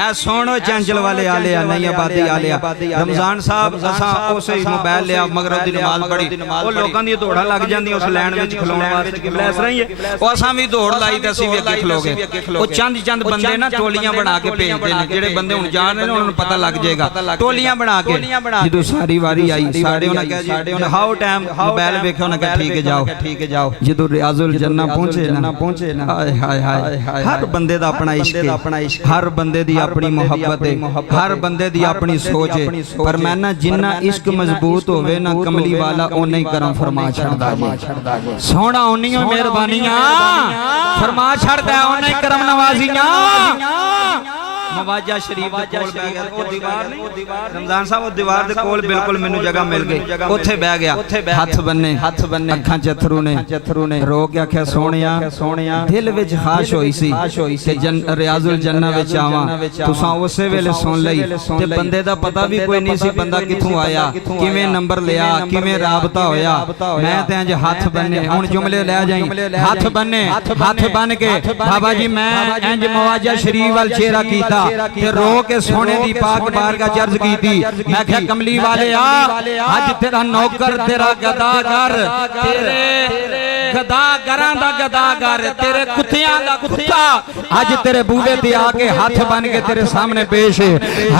ਐ ਸੁਣੋ ਚੰਚਲ ਵਾਲੇ ਆਲਿਆ ਨਹੀਂ ਆਬਾਦੀ ਆਲਿਆ। ਰਮਜ਼ਾਨ ਸਾਹਿਬ ਅਸਾਂ ਉਸੇ ਹੀ ਮੋਬਾਈਲ ਲਿਆ ਮਗਰਬ ਦੀ ਨਮਾਜ਼ ਪੜ੍ਹੀ, ਉਹ ਲੋਕਾਂ ਦੀਆਂ ਦੌੜਾਂ ਲੱਗ ਜਾਂਦੀਆਂ ਉਸ ਲਾਈਨ ਵਿੱਚ ਖਲੋਣ ਵਾਸਤੇ ਕਿ ਇਸ ਤਰ੍ਹਾਂ ਹੀ ਹੈ। ਉਹ ਅਸਾਂ ਵੀ ਦੌੜ ਲਾਈ ਤੇ ਅਸੀਂ ਵੀ ਅੱਗੇ ਖਲੋ ਗਏ। ਉਹ ਚੰਦ ਬੰਦੇ ਨਾ ਟੋਲੀਆਂ ਬਣਾ ਕੇ ਭੇਜਦੇ ਨੇ, ਜਿਹੜੇ ਬੰਦੇ ਹੁਣ ਜਾਣ ਰਹੇ ਨੇ ਉਹਨਾਂ ਨੂੰ ਪਤਾ ਲੱਗ ਜਾਏਗਾ। ਟੋਲੀਆਂ ਬਣਾ ਕੇ ਜਦੋਂ ਸਾਰੀ ਵਾਰੀ ਆਈ ਸਾਡੇ ਉਹਨਾਂ ਕਿਹਾ ਜੀ ਹਾਓ ਟਾਈਮ ਮੋਬਾਈਲ ਵੇਖਿਆ, ਉਹਨਾਂ ਕਿਹਾ ਠੀਕ ਹੈ ਜਾਓ, ਠੀਕ ਹੈ ਜਾਓ। ਜਦੋਂ ਰਿਆਜ਼ੁਲ ਜੰਨਾ ਪਹੁੰਚੇ ਨਾ ਹਾਏ ਹਾਏ ਹਾਏ, ਹਰ ਬੰਦੇ ਦਾ ਆਪਣਾ ਇਸ਼ਕ ਹੈ, ਹਰ ਬੰਦੇ ਦੀ ਆਪਣੀ ਮੁਹੱਬਤ ਹੈ, ਹਰ ਬੰਦੇ ਦੀ ਆਪਣੀ ਸੋਚ ਹੈ। ਪਰ ਮੈਂ ਨਾ ਜਿੰਨਾ ਇਸ਼ਕ ਮਜ਼ਬੂਤ ਹੋਵੇ ਨਾ ਕਮਲੀ ਵਾਲਾ ਓਨਾ ਹੀ ਕਰਮ ਫਰਮਾ ਛੱਡਦਾ ਜੀ। ਸੋਹਣਾ ਉਨੀਆਂ ਮਿਹਰਬਾਨੀਆਂ ਫਰਮਾ ਛੱਡਦਾ ਓਨਾ ਹੀ ਕਰਮ ਨਵਾਜ਼ੀਆਂ। ਮਵਾਜਾ ਸ਼ਰੀਫ ਦੇ ਕੋਲ ਬਹਿ ਗਿਆ, ਉਹ ਦੀਵਾਰ ਨਹੀਂ ਰਮਜ਼ਾਨ ਸਾਹਿਬ, ਉਹ ਦੀਵਾਰ ਦੇ ਕੋਲ ਬਿਲਕੁਲ ਮੈਨੂੰ ਜਗ੍ਹਾ ਮਿਲ ਗਈ, ਉੱਥੇ ਬਹਿ ਗਿਆ। ਹੱਥ ਬੰਨੇ ਅੱਖਾਂ ਚ ਅਥਰੂ ਨੇ ਰੋ ਕੇ ਆਖਿਆ ਸੋਹਣਿਆ ਦਿਲ ਵਿੱਚ ਖਾਸ਼ ਹੋਈ ਸੀ ਕਿ ਰਿਆਜ਼ੁਲ ਜੰਨਾ ਵਿੱਚ ਆਵਾਂ, ਤੁਸਾਂ ਉਸੇ ਵੇਲੇ ਸੁਣ ਲਈ ਤੇ ਬੰਦੇ ਦਾ ਪਤਾ ਵੀ ਕੋਈ ਨਹੀਂ ਸੀ ਬੰਦਾ ਕਿੱਥੋਂ ਆਇਆ, ਕਿਵੇਂ ਨੰਬਰ ਲਿਆ, ਕਿਵੇਂ ਰਾਬਤਾ ਹੋਇਆ। ਮੈਂ ਤੇ ਇੰਜ ਹੱਥ ਬੰਨੇ, ਹੁਣ ਜੁਮਲੇ ਲੈ ਜਾਈ, ਹੱਥ ਬੰਨ ਕੇ ਬਾਬਾ ਜੀ ਮੈਂ ਇੰਜ ਮਵਾਜਾ ਸ਼ਰੀਫ ਵੱਲ ਚਿਹਰਾ ਕੀਤਾ ਤੇ रो के सोने दी पाक बारगाह चर्ज की थी। मैं क्या कमली वाले आज तेरा नौकर तेरा गदागर, तेरे गदागरां दा गदागर, तेरे कुत्तियां दा कुत्ता आज तेरे बूहे ते आके हाथ बन के तेरे सामने पेश है।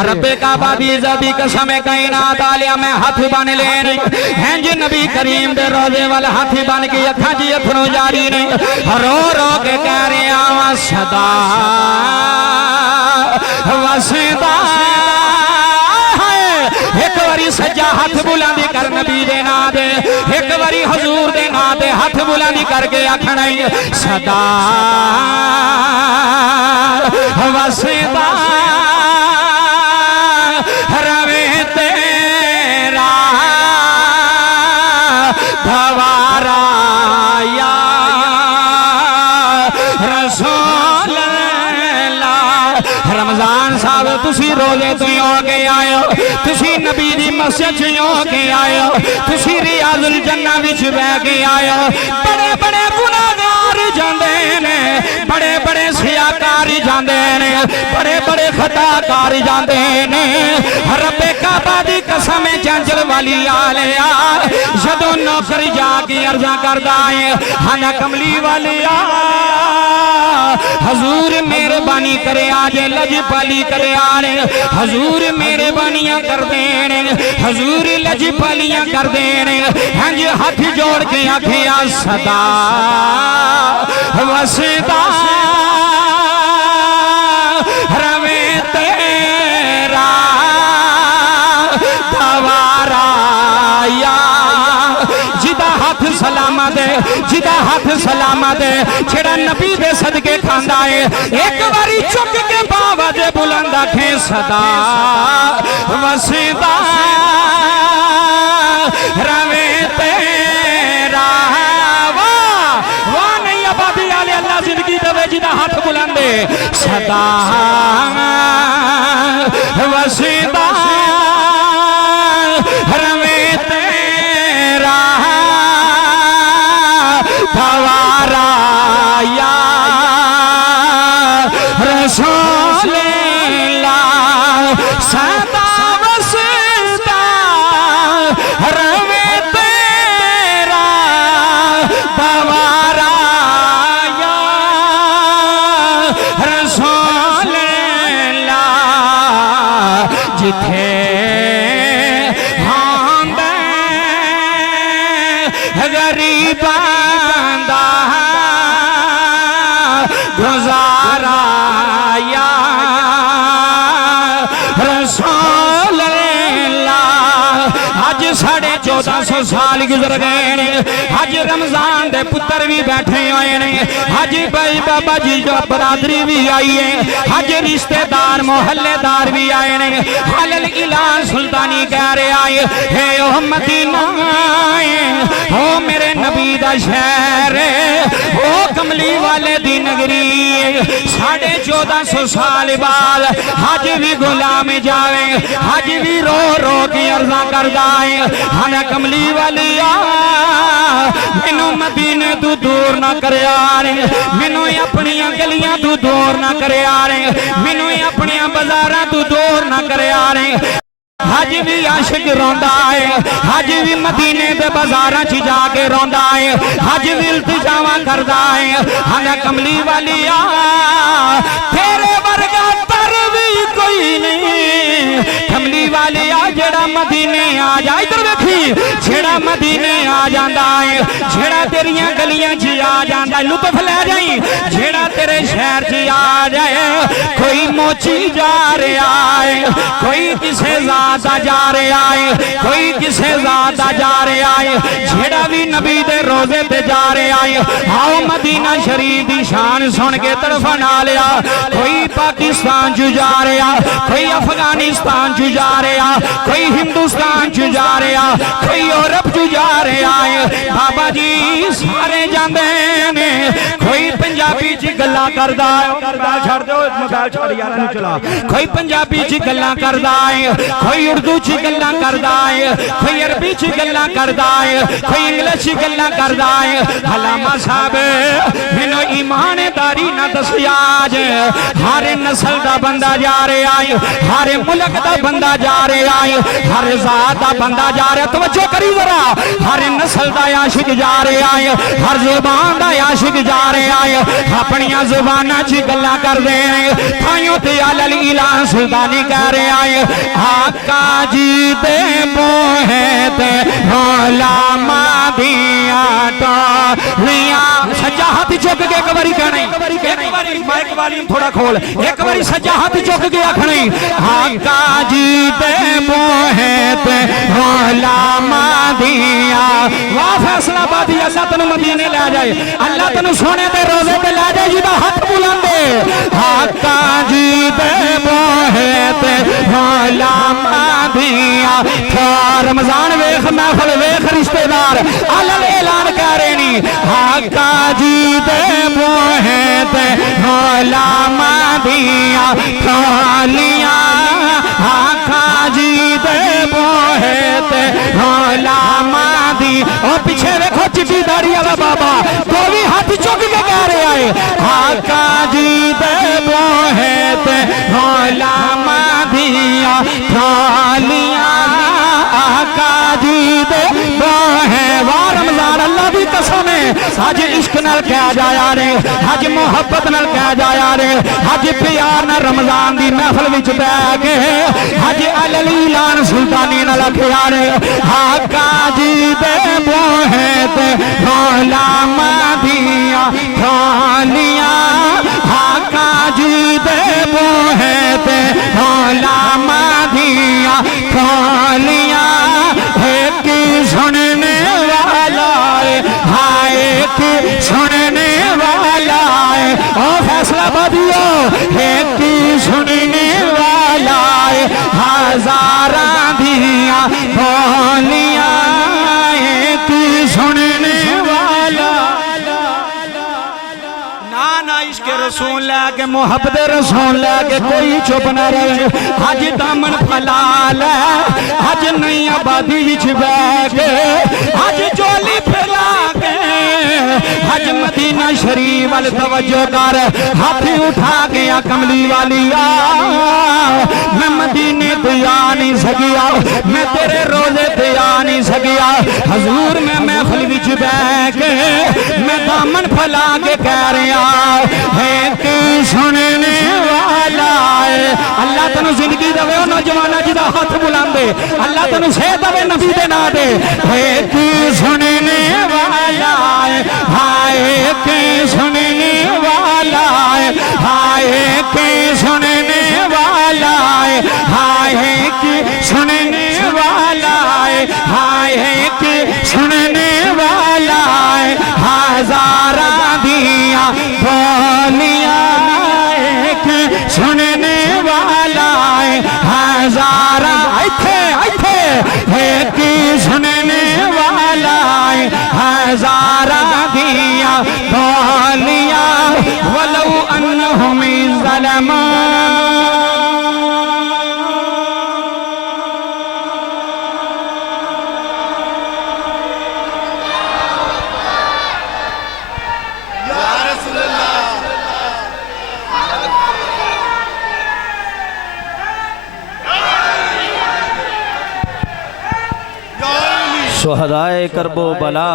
रब्बे काबा दी इज्जत दी कसम कायनात आलिया मैं हाथ बन लेने हैं जी नबी करीम दे रोजे वाले हाथ बन के अखां जी अथरू जारी ने रो के कह रहे आवा सदा वसदा एक बारी सज्जा हाथ बुलंदी कर नबी दे नां दे, एक बारी हजूर दे नां दे हाथ बुलंदी करके आखना सदा वसदा रवे तेरा धवारा या रसूल रमजान साहब तुसी रोजे तो हो के आए हो, तुसी नबी दी मस्जिद हो के आए हो, तुसी रियाजुल जन्ना विच बह के आए हो। बड़े बड़े गुनाहगार जांदे ने, बड़े बड़े सियाकार जांदे ने, बड़े बड़े खताकार जांदे ने। रब्बे काबा दी कसम चंचल वाली आलिया जदों नौकर जाके अर्जा करदा है हां कमली वालिया हजूर मेहरबानी करे आज लजपाली करे आने, हजूर मेहरबानियां कर देने, हजूर लजपालियां कर देने। हाँ जी हाथ जोड़ के आखिया सदा वसदा रवे तेरा धवारा या जिदा हाथ सलामत है, जिदा हाथ सलामत है, छेड़ा नबी दे सदके खांदा है। एक बारी चुक के बाबा दे बुलंद आखे सदा वसदा रवे तेरा वाह नहीं आबादी वाले अल्लाह जिंदगी देवे जिदा हाथ बुलंद है सदा वसदा रवे तेरा धवारा या रसूल सदा वसदा रवे तेरा धवारा या रसूल जिथे गरीबां दा गुजारा या साल गुजर गए ने हज रमजान दे पुत्र भी बैठे हुए ने हज भाई बाबा जी जो बरादरी भी आई है हज रिश्तेदार मोहल्लेदार भी आए ने हलल इलान सुल्तानी कह रहे आए हे ओ मदीना ओ मेरे नबी दा शहर ओ कमली वाले दी नगरी 1450 साल बाद हज भी गुलाम जावे हज भी रो रो के अर्जा करदा है हन कमली वाली मैनू मदीने तू दूर ना करे मैनू अपनी गलियां तू दूर ना करे मैनू अपनी बाजारां तू दूर ना करे हज भी आशिक रोंदा है हज भी मदीने दे बाजारां च जाके रोंदा है हज भी इल्तिजामा करदा है हन कमली वाली तेरे वर्गा तर भी कोई नहीं कमली वाली जेड़ा मदीने आ जा इधर देखी जेड़ा मदीने आ जांदा है जेड़ा तेरियां गलियां च आ जांदा लुत्फ ले जाई जेड़ा तेरे शहर च आ जाए कोई मोची जा रहा है कोई किसे ज़ादा जा रहा है कोई किसे ज़ादा जा रहा है जेड़ा भी नबी दे रोजे ते जा रहा है आओ मदीना शरीफ दी शान सुन के तरफा ना लिया कोई पाकिस्तान च जा रहा कोई अफगानिस्तान च जा रहा कोई हिंदुस्तान च जा रहा कोई यूरोप च जा रहा है बाबा जी सारे जांदे ने कोई पंजाबी च गल्लां करदा है छड़ दो मोबाइल छड़ यार नु चला कोई पंजाबी च गल्लां करदा है कोई उर्दू च गल्लां करदा है कोई अरबी च गल्लां करदा है कोई इंग्लिश च गल्लां करदा है हलामा साहब मैनू ईमानदारी ना दसिया जे हर नस्ल दा बंदा जा रहा है हर मुल्क दा बंदा जा रहा है हर जात दा बंदा जा रहा तवज्जो करी जरा हर नस्ल दा आशिक जा रहा है हर जुबान दा आशिक जा रहा है अपनी जुबानां च गल्लां करदे ने ताइयों ते अल इलान सुल्तानी कह रहा है आका जी दे मोहे ते गुलामा दिया टोलियां सज्जा हाथ चुक के एक बारी कहना एक बारी माइक वॉल्यूम थोड़ा खोल एक बारी सज्जा हाथ चुक के आखना आका जी दे मोहे ते गुलामा दिया वाह फैसलाबाद अल्लाह तेन मदीने ले जाए अल्लाह तेन सोने दे रोजे पे ले जाए जी हाथ बुलंदे आका जी दे मोहे ते गुलामा दिया रमजान वेख महफिल वेख रिश्तेदार अलल ऐलान कह रहे नी आका जी दे मोहे ते गुलामा दिया थालियां आका जी दे मोहे ते गुलामा दी ओ पीछे देखो चिट्टी दाढ़ी वाला बाबा तो भी हाथ चुक के कह रहा है आका जी दे मोहे ते गुलामा दिया थालियां आका जी दे मोहे वाह रमजान अल्लाह दी कसम है हज इश्क नाल कह जाया रे हज मोहब्बत नाल कह जाया रे हज प्यार नाल रमजान दी महफिल विच बैठ के हज अल इलान सुल्तानी नाल आखिया रे आका जी दे मोहे ते गुलामा दिया थालियां आका जी दे मोहे ते गुलामा दिया थालियां एक सुनने वाला है हाय एक सुनने वाला है ओ फैसलाबादियो एक सुनने वाला है हजारा दिया बोलियां एक सुनने वाला ना इश्क रसूल लैके मोहब्बत रसूल लैके कोई चुप न रहे हज दामन फैला लै हज नई आबादी विच बैठ हज चोली फैला के हज मदीना शरीफ वाल तवज्जो कर हाथ उठा के आ कमली वाली मैं मदीने ते आ नहीं सकिया मैं तेरे रोजे ते आ नहीं सकिया हजूर मैं महफिल विच बैठ के मैं दामन फैला के कह रहा है कि सुनने वाला है अल्लाह तेन जिंदगी दे नौजवान जिदा हाथ बुलांदे अल्लाह तेन सेहत दे नबी दे ना दे है कि सुनने वाला है हाय के सुनने वाला है हाय के सुनने वाला है हाय के सुनने वाला है हाय के सुन शुहदाए करबो बला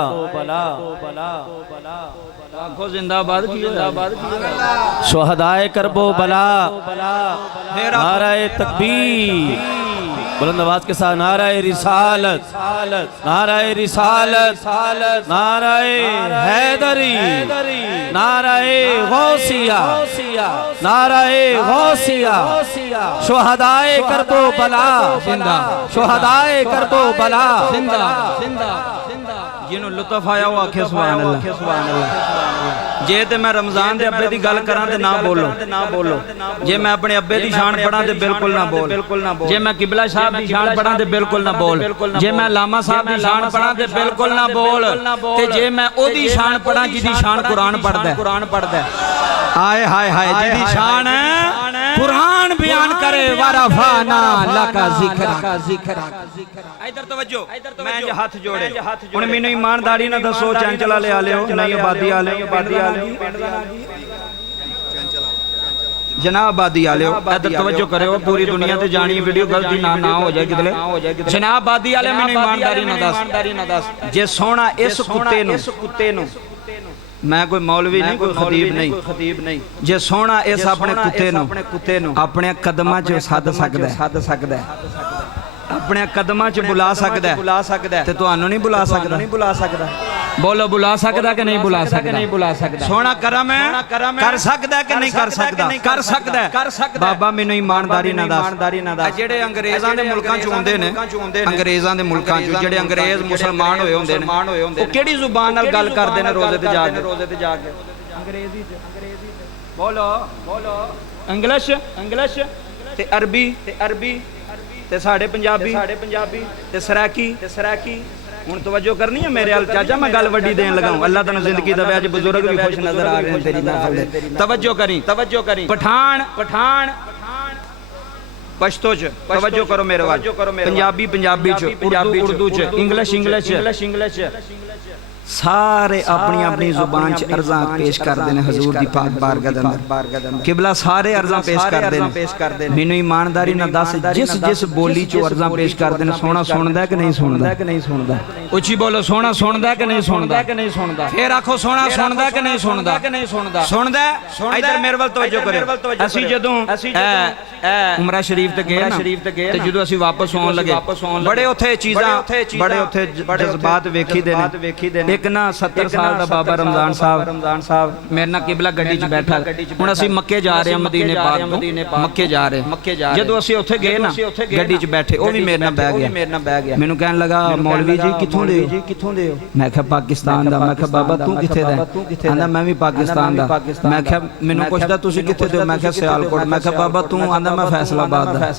आखो जिंदाबाद की शुहदाए करबो बला नाराए तकबीर बुलंद आवाज के साथ नाराए रिसालत नाराए रिसालत नाराए हैदरी नाराए गौसिया नाराए गौसिया शुहदाए करबो बला जिंदा शुहदाए करबो बला जिंदा ਜਿਹਨੂੰ ਲੁਤਫ ਆਇਆ ਉਹ ਆਖੇ ਸੁਭਾਨ ਅੱਲਾਹ। ਜੇ ਤੇ ਮੈਂ ਰਮਜ਼ਾਨ ਦੇ ਅੱਬੇ ਦੀ ਗੱਲ ਕਰਾਂ ਤੇ ਨਾ ਬੋਲੋ ਜੇ ਮੈਂ ਆਪਣੇ ਅੱਬੇ ਦੀ ਸ਼ਾਨ ਪੜਾਂ ਤੇ ਬਿਲਕੁਲ ਨਾ ਬੋਲ ਜੇ ਮੈਂ ਕਿਬਲਾ ਸਾਹਿਬ ਦੀ ਸ਼ਾਨ ਪੜਾਂ ਤੇ ਬਿਲਕੁਲ ਨਾ ਬੋਲ ਜੇ ਮੈਂ ਲਾਮਾ ਸਾਹਿਬ ਦੀ ਸ਼ਾਨ ਪੜਾਂ ਤੇ ਬਿਲਕੁਲ ਨਾ ਬੋਲ ਤੇ ਜੇ ਮੈਂ ਉਹਦੀ ਸ਼ਾਨ ਪੜਾਂ ਜਿਹਦੀ ਸ਼ਾਨ ਕੁਰਾਨ ਪੜਦਾ ਆਏ ਹਾਏ ਹਾਏ ਜਿਹਦੀ ਸ਼ਾਨ ਕੁਰਾਨ ਬਿਆਨ ਕਰੇ ਵਰਫਾਨਾ ਲਕਾ ਜ਼ਿਕਰ ਇਧਰ ਤਵੱਜੋ ਮੈਂ ਜੇ ਹੱਥ ਜੋੜੇ ਹੁਣ ਮੈਨੂੰ ਇਮਾਨਦਾਰੀ ਨਾਲ ਦੱਸੋ ਚੰਚਲ ਵਾਲੇ ਆਲਿਓ ਨਹੀਂ ਆਬਾਦੀ ਵਾਲਿਓ ਜਨਾਬ ਆਬਾਦੀ ਵਾਲਿਓ ਇਧਰ ਤਵੱਜੋ ਕਰਿਓ ਪੂਰੀ ਦੁਨੀਆ ਤੇ ਜਾਣੀ ਵੀਡੀਓ ਗਲਤੀ ਨਾ ਹੋ ਜਾਏ ਕਿਦਲੇ ਜਨਾਬ ਆਬਾਦੀ ਵਾਲੇ ਮੈਨੂੰ ਇਮਾਨਦਾਰੀ ਨਾਲ ਦੱਸ ਜੇ ਸੋਹਣਾ ਇਸ ਕੁੱਤੇ ਨੂੰ ਮੈਂ ਕੋਈ ਮੌਲਵੀ ਨਹੀਂ ਕੋਈ ਖਤੀਬ ਨਹੀਂ ਜੇ ਸੋਹਣਾ ਇਸ ਆਪਣੇ ਕੁੱਤੇ ਨੂੰ ਆਪਣੇ ਕਦਮਾਂ 'ਚ ਸੱਦ ਸਕਦਾ ਆਪਣੇ ਕਦਮਾਂ 'ਚ ਬੁਲਾ ਸਕਦਾ ਤੇ ਤੁਹਾਨੂੰ ਨਹੀਂ ਬੁਲਾ ਸਕਦਾ ਬੋਲੋ ਬੁਲਾ ਸਕਦਾ ਕਿ ਨਹੀਂ ਬੁਲਾ ਸਕਦਾ ਸੋਹਣਾ ਕਰਮ ਹੈ ਕਰ ਸਕਦਾ ਕਿ ਨਹੀਂ ਕਰ ਸਕਦਾ ਬਾਬਾ ਮੈਨੂੰ ਇਮਾਨਦਾਰੀ ਨਾਲ ਦੱਸ ਜਿਹੜੇ ਅੰਗਰੇਜ਼ਾਂ ਦੇ ਮੁਲਕਾਂ 'ਚ ਆਉਂਦੇ ਨੇ ਅੰਗਰੇਜ਼ਾਂ ਦੇ ਮੁਲਕਾਂ 'ਚ ਜਿਹੜੇ ਅੰਗਰੇਜ਼ ਮੁਸਲਮਾਨ ਹੋਏ ਹੁੰਦੇ ਨੇ ਉਹ ਕਿਹੜੀ ਜ਼ੁਬਾਨ ਨਾਲ ਗੱਲ ਕਰਦੇ ਨੇ ਰੋਜ਼ੇ ਤੇ ਜਾ ਕੇ ਅੰਗਰੇਜ਼ੀ ਬੋਲੋ ਇੰਗਲਿਸ਼ ਤੇ ਅਰਬੀ ਤੇ ਸਾਡੇ ਪੰਜਾਬੀ ਤੇ ਸਰਾਕੀ ਹੁਣ ਤਵੱਜੋ ਕਰਨੀ ਹੈ ਮੇਰੇ ਹਾਲ ਚਾਚਾ ਮੈਂ ਗੱਲ ਵੱਡੀ ਦੇਣ ਲਗਾਉਂ ਅੱਲਾਹ ਤੈਨੂੰ ਜ਼ਿੰਦਗੀ ਦੇਵੇ ਅੱਜ ਬਜ਼ੁਰਗ ਵੀ ਖੁਸ਼ ਨਜ਼ਰ ਆ ਰਹੇ ਨੇ ਤੇਰੀ ਮਹਿਫਲ ਦੇ ਤਵੱਜੋ ਕਰੀ ਪਠਾਨ ਪਸ਼ਤੋ ਚ ਤਵੱਜੋ ਕਰੋ ਮੇਰੇ ਵੱਲ ਪੰਜਾਬੀ ਚ ਉਰਦੂ ਚ ਇੰਗਲਿਸ਼ ਸਾਰੇ ਆਪਣੀ ਜ਼ੁਬਾਨ ਚ ਅਰਜ਼ਾਂ ਪੇਸ਼ ਕਰਦੇ ਨੇ ਹਜ਼ੂਰ ਦੀ ਪਾਕ ਬਾਰਗਾਹ ਦੇ ਅੰਦਰ ਕਿਬਲਾ ਸਾਰੇ ਅਰਜ਼ਾਂ ਪੇਸ਼ ਕਰਦੇ ਨੇ ਮੈਨੂੰ ਇਮਾਨਦਾਰੀ ਨਾਲ ਦੱਸ ਜਿਸ ਬੋਲੀ ਚ ਅਰਜ਼ਾਂ ਪੇਸ਼ ਕਰਦੇ ਨੇ ਸੋਹਣਾ ਸੁਣਦਾ ਕਿ ਨਹੀਂ ਸੁਣਦਾ ਉੱਚੀ ਬੋਲੋ ਸੋਹਣਾ ਸੁਣਦਾ ਕਿ ਨਹੀਂ ਸੁਣਦਾ ਫੇਰ ਆਖੋ ਸੋਹਣਾ ਸੁਣਦਾ ਕਿ ਨਹੀਂ ਸੁਣਦਾ ਇਧਰ ਮੇਰੇ ਵੱਲ ਤਵੱਜੋ ਕਰਿਓ ਅਸੀਂ ਜਦੋਂ ਉਮਰਾ ਸ਼ਰੀਫ ਤੇ ਗਏ ਨਾ ਤੇ ਜਦੋਂ ਅਸੀਂ ਵਾਪਸ ਆਉਣ ਲੱਗੇ ਬੜੇ ਉੱਥੇ ਚੀਜ਼ਾਂ ਬੜੇ ਉੱਥੇ ਜਜ਼ਬਾਤ ਵੇਖੀਦੇ ਨੇ ਇੱਕ ਨਾ 70 ਸਾਲ ਦਾ ਬਾਬਾ ਰਮਜ਼ਾਨ ਸਾਹਿਬ ਮੇਰੇ ਨਾਲ ਕਿਬਲਾ ਗੱਡੀ 'ਚ ਬੈਠਾ ਹੁਣ ਅਸੀਂ ਮੱਕੇ ਜਾ ਰਹੇ ਹਾਂ ਮਦੀਨੇ ਪਾਕ ਤੋਂ ਮੱਕੇ ਜਾ ਰਹੇ ਜਦੋਂ ਅਸੀਂ ਉੱਥੇ ਗਏ ਨਾ ਗੱਡੀ 'ਚ ਬੈਠੇ ਉਹ ਵੀ ਮੇਰੇ ਨਾਲ ਬਹਿ ਗਿਆ ਮੈਨੂੰ ਕਹਿਣ ਲੱਗਾ ਮੌਲਵੀ ਜੀ ਕਿੱਥੋਂ ਦੇ ਹੋ ਮੈਂ ਕਿਹਾ ਪਾਕਿਸਤਾਨ ਦਾ ਮੈਂ ਕਿਹਾ ਬਾਬਾ ਤੂੰ ਕਿੱਥੇ ਦਾ ਕਹਿੰਦਾ ਮੈਂ ਵੀ ਪਾਕਿਸਤਾਨ ਦਾ ਮੈਂ ਕਿਹਾ ਮੈਨੂੰ ਪੁੱਛਦਾ ਤੁਸੀਂ ਕਿੱਥੇ ਦੇ ਹੋ ਮੈਂ ਕਿਹਾ ਸਿਆਲਕੋਟ ਮੈਂ ਕਿਹਾ ਬਾਬਾ ਤੂੰ ਆਂਦਾ ਮੈਂ ਫੈਸਲਾਬਾਦ ਦਾ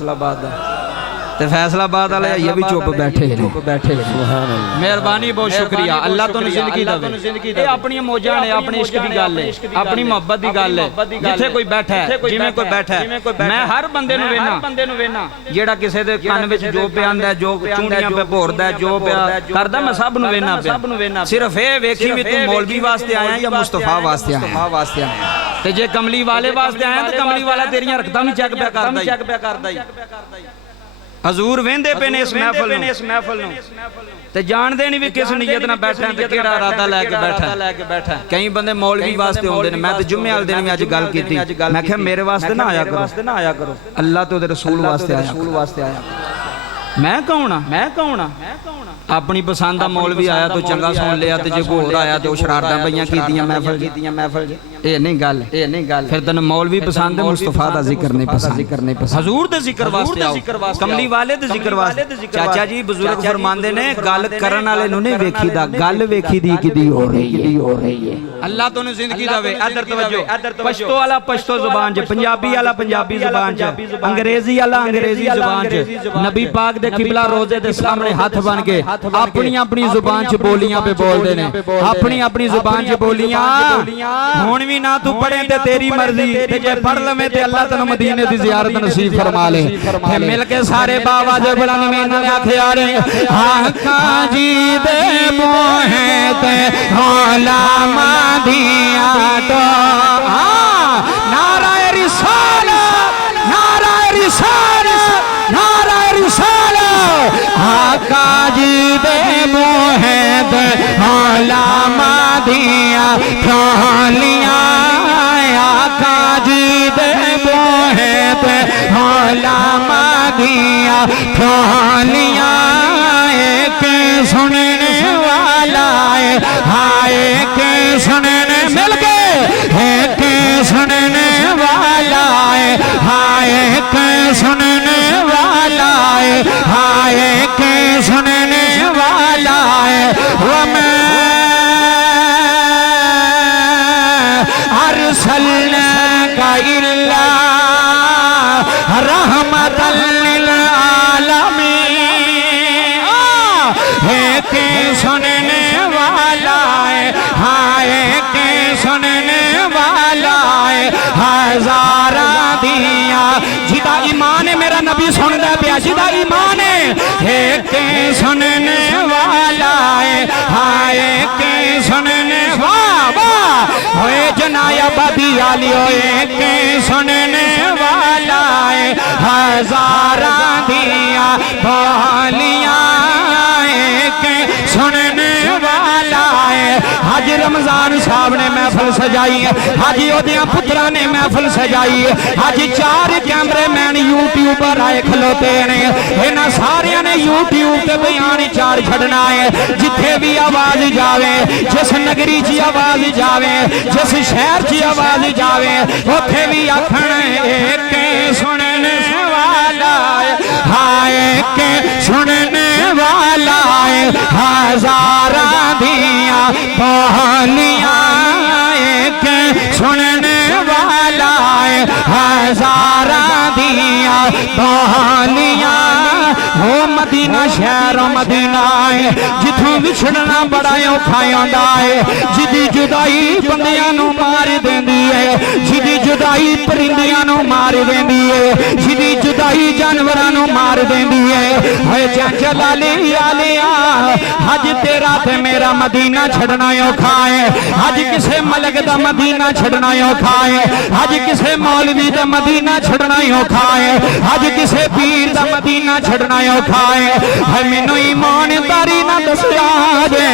ਤੇ ਫੈਸਲਾਬਾਦ ਵਾਲੇ ਇਹ ਵੀ ਚੁੱਪ ਬੈਠੇ ਸੁਭਾਨ ਅੱਲਾਹ ਮਿਹਰਬਾਨੀ ਬਹੁਤ ਸ਼ੁਕਰੀਆ ਅੱਲਾਹ ਤੁਹਾਨੂੰ ਜ਼ਿੰਦਗੀ ਦੇਵੇ ਇਹ ਆਪਣੀਆਂ ਮੌਜਾਂ ਨੇ ਆਪਣੇ ਇਸ਼ਕ ਦੀ ਗੱਲ ਹੈ ਆਪਣੀ ਮੁਹੱਬਤ ਦੀ ਗੱਲ ਹੈ ਜਿੱਥੇ ਕੋਈ ਬੈਠਾ ਹੈ ਜਿਵੇਂ ਕੋਈ ਬੈਠਾ ਹੈ ਮੈਂ ਹਰ ਬੰਦੇ ਨੂੰ ਵੇਖਣਾ ਜਿਹੜਾ ਕਿਸੇ ਦੇ ਕੰਨ ਵਿੱਚ ਜੋ ਪਿਆਂਦਾ ਜੋ ਚੂੜੀਆਂ ਪੇ ਭੋਰਦਾ ਜੋ ਪਿਆ ਕਰਦਾ ਮੈਂ ਸਭ ਨੂੰ ਵੇਖਣਾ ਪਿਆ ਸਿਰਫ ਇਹ ਵੇਖੀ ਵੀ ਤੂੰ ਮੌਲਵੀ ਵਾਸਤੇ ਆਇਆ ਜਾਂ ਮੁਸਤਫਾ ਵਾਸਤੇ ਆਇਆ ਤੇ ਜੇ ਕਮਲੀ ਵਾਲੇ ਵਾਸਤੇ ਆਇਆ ਤੇ ਕਮਲੀ ਵਾਲਾ ਤੇਰੀਆਂ ਰਕਤਾਂ ਵੀ ਚੈੱਕ ਪਿਆ ਕਰਦਾ ਹੀ ਹਜ਼ੂਰ ਵਹਿੰਦੇ ਪਏ ਨੇ ਇਸ ਮਹਿਫਲ ਨੂੰ ਤੇ ਜਾਣਦੇ ਨਹੀਂ ਵੀ ਕਿਸ ਨੀਅਤ ਨਾਲ ਬੈਠਾ ਤੇ ਕਿਹੜਾ ਇਰਾਦਾ ਲੈ ਕੇ ਬੈਠਾ ਕਈ ਬੰਦੇ ਮੌਲਵੀ ਵਾਸਤੇ ਆਉਂਦੇ ਨੇ ਮੈਂ ਤੇ ਜੁਮੇ ਵਾਲੇ ਦਿਨ ਵੀ ਅੱਜ ਗੱਲ ਕੀਤੀ ਮੈਂ ਕਿਹਾ ਮੇਰੇ ਵਾਸਤੇ ਨਾ ਆਇਆ ਕਰੋ ਅੱਲਾਹ ਤੇ ਉਹਦੇ ਰਸੂਲ ਵਾਸਤੇ ਆਇਆ ਮੈਂ ਕੌਣ ਆ ਆਪਣੀ ਪਸੰਦ ਦਾ ਮੌਲਵੀ ਆਇਆ ਤੋ ਚੰਗਾ ਸੁਣ ਲਿਆ ਤੇ ਜੇ ਹੋਰ ਆਇਆ ਤੇ ਉਹ ਸ਼ਰਾਰਤਾਂ ਪਈਆਂ ਕੀਤੀਆਂ ਮਹਿਫਲ ਇਹ ਨਹੀਂ ਗੱਲ ਫਿਰ ਤੈਨੂੰ ਮੌਲਵੀ ਪਸੰਦ ਹੈ ਮੁਸਤਫਾ ਦਾ ਜ਼ਿਕਰ ਨਹੀਂ ਪਸੰਦ ਹਜ਼ੂਰ ਦੇ ਜ਼ਿਕਰ ਵਾਸਤੇ ਆਓ ਕਮਲੀ ਵਾਲੇ ਦੇ ਜ਼ਿਕਰ ਵਾਸਤੇ ਚਾਚਾ ਜੀ ਬਜ਼ੁਰਗ ਫਰਮਾਉਂਦੇ ਨੇ ਗੱਲ ਕਰਨ ਵਾਲੇ ਨੂੰ ਨਹੀਂ ਵੇਖੀਦਾ ਗੱਲ ਵੇਖੀਦੀ ਕਿਦੀ ਹੋ ਰਹੀ ਹੈ ਅੱਲਾਹ ਤੁਹਾਨੂੰ ਜ਼ਿੰਦਗੀ ਦੇਵੇ ਇੱਧਰ ਤਵੱਜੋ ਪਸ਼ਤੋ ਵਾਲਾ ਪਸ਼ਤੋ ਜ਼ੁਬਾਨ 'ਚ ਪੰਜਾਬੀ ਵਾਲਾ ਪੰਜਾਬੀ ਜ਼ੁਬਾਨ 'ਚ ਅੰਗਰੇਜ਼ੀ ਵਾਲਾ ਅੰਗਰੇਜ਼ੀ ਜ਼ੁਬਾਨ 'ਚ ਨਬੀ ਪਾਕ ਦੇ ਕਿਬਲਾ ਰੋਜ਼ੇ ਦੇ ਸਾਹਮਣੇ ਹੱਥ ਬਨ ਕੇ ਆਪਣੀ ਜ਼ੁਬਾਨ 'ਚ ਬੋਲੀਆਂ ਪੇ ਬੋਲਦੇ ਨੇ ਆਪਣੀ ਜ਼ੁਬਾਨ 'ਚ ਬੋਲੀਆਂ ਹੁਣ ਵੀ ہوئی نہ تو پڑھے تے تیری مرضی تے جے پڑھ لویں تے اللہ تنو مدینے دی زیارت نصیب فرما لے تے مل کے سارے بابا جو بلند میں نے آکھیا رے آقا جی دے موہے تے غلام دیا تو نعرہ رسالت نعرہ رسالت نعرہ رسالت آقا جی دے موہے تے غلام دیا تھولیاں آقا جی دے موہے تے غلام دیا تھولیاں ایک سننے والا ہے ہائے کہ سننے مل کے ایک سننے والا ہے ہائے کہ سننے والا ہے ہائے کہ سننے والا ہے وَمَا أَرْسَلْنَاكَ إِلَّا رَحْمَةً لِلْعَالَمِينَ ایک سننے والا ہے ہائے کہ سننے والا ہے ہزارہ دیا جدا ایمان ہے میرا نبی سن دے پیا جدا ایمان ہے ایک سننے والا ہے ہائے کہ سننے واہ ہوئے جنایا بدی آلی ہوئے کہ سننے والا ہے ہزارہ دیا بولیاں کہ سننے والا ہے حج رمضان صاحب نے محفل سجائی ہے حجی اودیاں پترہ نے محفل سجائی ہے حجی 4 کیمرے مین یوٹیوبر آئے کھلوتے ہیں انہاں ساریاں نے یوٹیوب تے بیان 4 چھڑنا ہے جتھے بھی آواز جاوے جس نگری چی آواز جاوے جس شہر چی آواز جاوے اتھے بھی آکھن ایک سننے والا ہے ہائے کہ سننے والا ہے ہزارہ دیا بولیاں ایک سننے والا ہے ہزارہ دیا بولیاں وہ مدینہ شہر و مدینہ ہے جتھوں وچھڑنا بڑا اوکھا ہوندا ہے جدی جدائی بندیاں نو مار دیندی ہے جدی جدائی پرندیاں نو مار دیندی ہے جدی جدائی جانوراں نو مار دیندی ہے اے جلالی آلیا حج تیرا تے میرا مدینہ چھڑنا اوکھا ہے حج کسے ملک دا مدینہ چھڑنا اوکھا ہے حج کسے مولوی دا مدینہ چھڑنا اوکھا ہے حج کسے پیر دا مدینہ چھڑنا اوکھا ہے ہے مینو ایمان داری نہ دسیا جے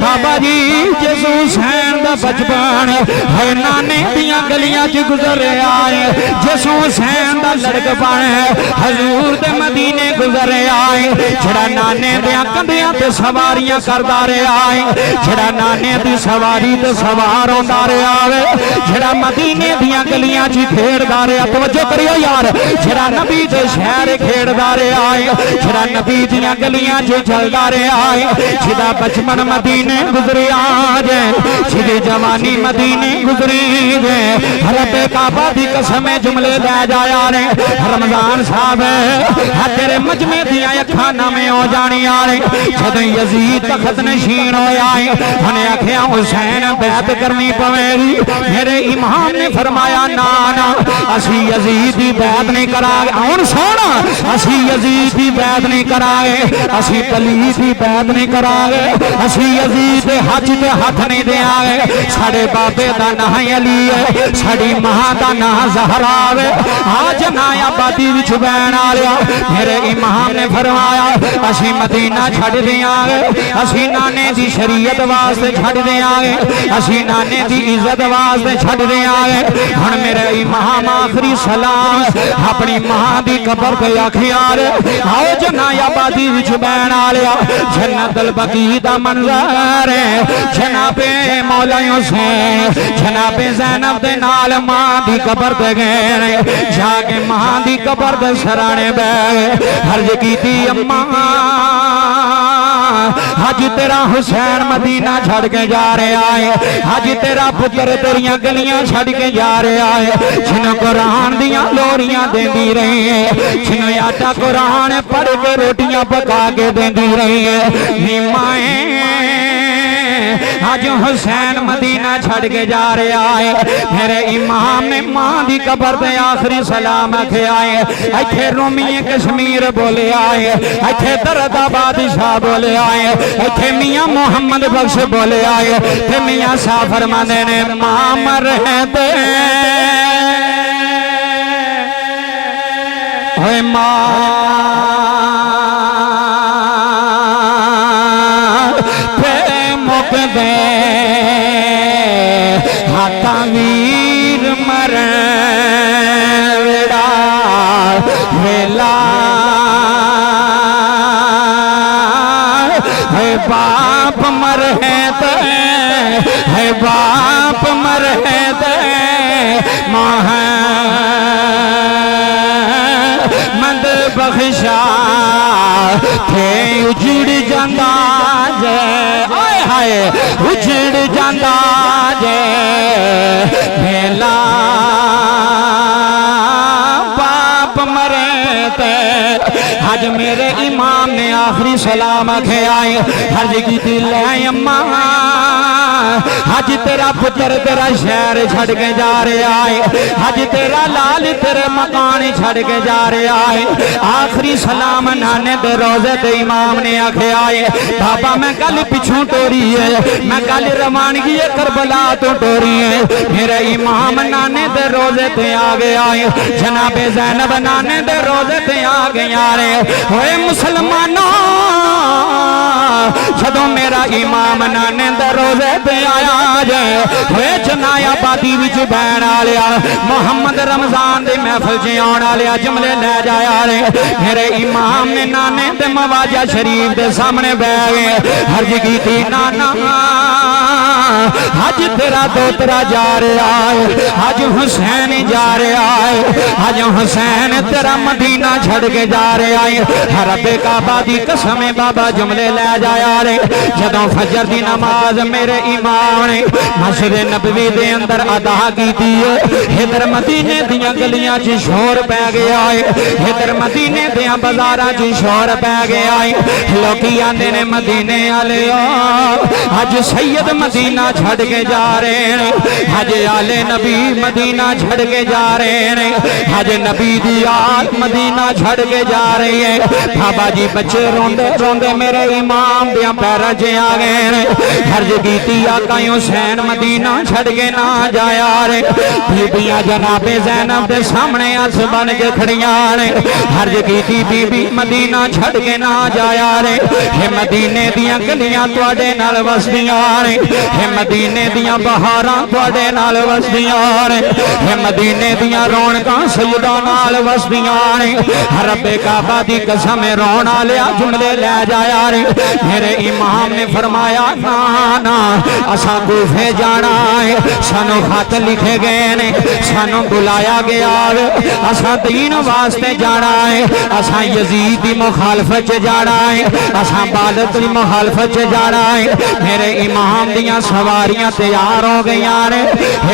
بابا جی جس حسین دا بچپن ہے نانے دیاں گلیاں چ گزرے آئے جس حسین دا لڑکپن ہے حضور دے مدینے گزرے آئے جڑا نانے دیاں کندیاں تے سواریاں کردا رہیا آئے جڑا نانے دی سواری تے سوار ہوندا رہیا آئے جڑا مدینے دیاں گلیاں چ کھیڑدا رہیا توجہ کریو یار جڑا نبی دے شہر کھیڑدا رہیا آئے جڑا نبی دیاں گلیاں چ چلدا رہیا آئے جدا بچپن مدینے گزرے آجے جدی جوانی مدینے گزری جے رب کعبہ دی قسم جملے لے جایا رے رمضان صاحب تیرے مجمع دیاں اکھاں نامے ہو جانی آرے جدو یزید تخت نشین ہویا ہے انہیں آکھیا حسین بیعت کرنی پوے گی میرے امام نے فرمایا نانا اسی یزید دی بیعت نہیں کرائے اور سونا اسی یزید دی بیعت نہیں کرائے اسی پلیس دی بیعت نہیں کرائے اسی یزید دے حج دے ہاتھ نہیں دے آئے ساڑے بابے دا نہ علی ہے ساڑی ماں دا نہ زہرا ہے آج نایا بادی وچ بین آلیا میرے امام نے فرمایا اسی مدینہ چھڑ دیا گے اسی نانے دی شریعت واسطے چھڑ دیا گے اسی نانے دی عزت واسطے چھڑ دیا گے ہن میرے امام آخری سلام اپنی ماں دی قبر تے آکھیار آؤ جنایا بادی وچ بین آلیا جنت البقیع دا منظر ہے جناب مولا حسین جناب زینب دے نال ماں دی قبر تے گئے جا کے ماں دی قبر دے سرانے بے عرض کیتی اماں حج تیرا حسین مدینہ چھڑ کے جا رہے آئے حج تیرا پتر تیریاں گلیاں چھڑ کے جا رہے آئے جنہوں قرآن دیاں لوریاں دیں دی رہی ہیں جنہوں آٹا قرآن پڑھ کے روٹیاں پکا کے دیں دی رہی ہیں نیمائیں اج حسین مدینہ چھڑ کے جا رہا ہے میرے امام نے ماں دی قبر دے آخری سلام آکھے آئے ایتھے رومی کشمیر بولے آئے ایتھے درد بادشاہ بولے آئے ایتھے میاں محمد بخش بولے آئے تے میاں شاہ فرمانے نے ماں مر دے ہوئے ماں پہ مک دے ہاتھا ویر مرڑا ویلا ہے باپ مر ہے باپ مر ہے محمد بخشا تھے اجڑ جاندہ جے آئے ہائے اجڑ جاندہ جے بھیلا باپ مرے تے آج میرے امام نے آخری سلام آکھے آئے ہر جگہ دل ہے اماں آج تیرا پتر تیرا شہر چھڑ کے جا رہے آئے آج تیرا لال تیرے مکان چھڑ کے جا رہے آئے آخری سلام نانے دے روزے دے امام نے آکھے آئے بابا میں کل پچھوں ٹوری ہے میں کل روانگی کربلا تو ٹوری ہے میرے امام نانے دے روزے دے آگے آئے جناب زینب نانے دے روزے دے آگے آرے ہوئے مسلمانوں جدوں میرا امام نانے دے روزے دے آیا جائے ہوئے چنایا بادی وچ بین آلیا محمد رمضان دے محفل جیان آلیا جملے لے جایا رہے میرے امام نے نانے دے مواجہ شریف دے سامنے بے گئے ہر جگی تھی نانا آج تیرا دوترا جا رہا ہے آج حسین جا رہا ہے آج حسین تیرا مدینہ چھڑ کے جا رہا ہے رب کعبہ دی قسم بابا جملے لے جایا رہے جدوں فجر دی نماز میرے امام نے مسجد نبوی دے اندر ادا کی دیئے ادھر مدینے دیاں گلیاں چی شور پہ گیا ہے ادھر مدینے دیاں بازاراں چی شور پہ گیا ہے لوکی آندے نے مدینے آلے آج سید مدینہ چھڑ کے جا رہے ہیں آج آل نبی مدینہ چھڑ کے جا رہے ہیں آج نبی دی آل مدینہ چھڑ کے جا رہی ہے بابا جی بچے روندے روندے میرے امام دیاں پیرا جے آگے ہیں ہر جگی تی آقا حسین مدینہ چھڑ کے نہ جایا رہے بی بیاں جناب زینب دے سامنے آس بن کے کھڑیاں رہے ہر جگی تی بی بی مدینہ چھڑ کے نہ جایا رہے ہے مدینے دیاں گلیاں توڑے نال وسدیاں رہے ہے مدینے دیاں بہاراں توڑے نال وسدیاں رہے ہے مدینے دیاں رونقاں سیداں نال وسدیاں رہے رب کعبہ دی قسم رونا لیا جملے لے جایا رہے میرے امام نے فرمایا نانا اساں کوفے جانا ہے سانو خط لکھے گئے نے سانو بلایا گیا اساں دین واسطے جانا ہے اساں یزید دی مخالفت جانا ہے اساں بالت دی مخالفت جانا ہے میرے امام دیاں سواریاں تیار ہو گئیاں نے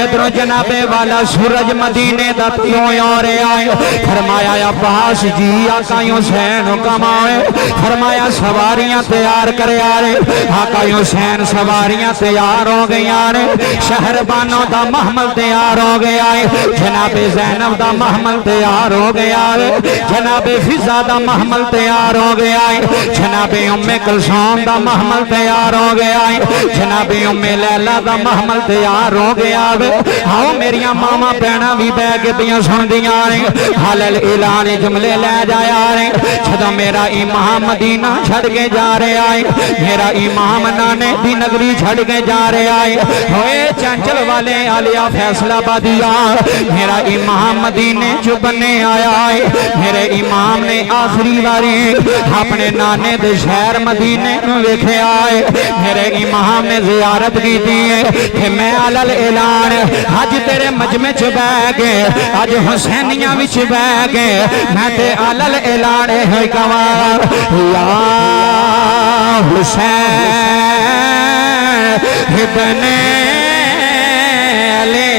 ادھروں جناب والا سورج مدینے دا تیوں آرے آئے فرمایا عباس جی آقا حسین حکم آئے فرمایا سواریاں تیار کرے آرے آقا حسین سواریاں تیار ہو گئیاں نے شہر بانوں دا محمل تیار ہو گیا ہے جناب زینب دا محمل تیار ہو گیا ہے جناب فضا دا محمل تیار ہو گیا ہے جناب ام کلثوم دا محمل تیار ہو گیا ہے جناب ام لیلہ دا محمل تیار ہو گیا ہے آؤ میریاں ماما بہنا بھی بے کے دیاں سن دیاں رہے حلال اعلان جملے لے جایا رہے جدو میرا امام مدینہ چھڑ کے جا رہے آئے میرا امام نانے دی نگری چھڑ کے جا رہے آئے ہوئے چنچل والے آلیا فیصلہ بادیا میرا امام مدینے جو بننے آیا ہے میرے امام نے آخری باری اپنے نانے دے شہر مدینے میں ویکھے آئے میرے امام نے زیارت کی دی ہے کہ میں علل اعلان آج تیرے مجمع چ بہ گئے آج حسینیاں وچ بہ گئے میں تے علل اعلان ہے گواہ یا حسین ابن علی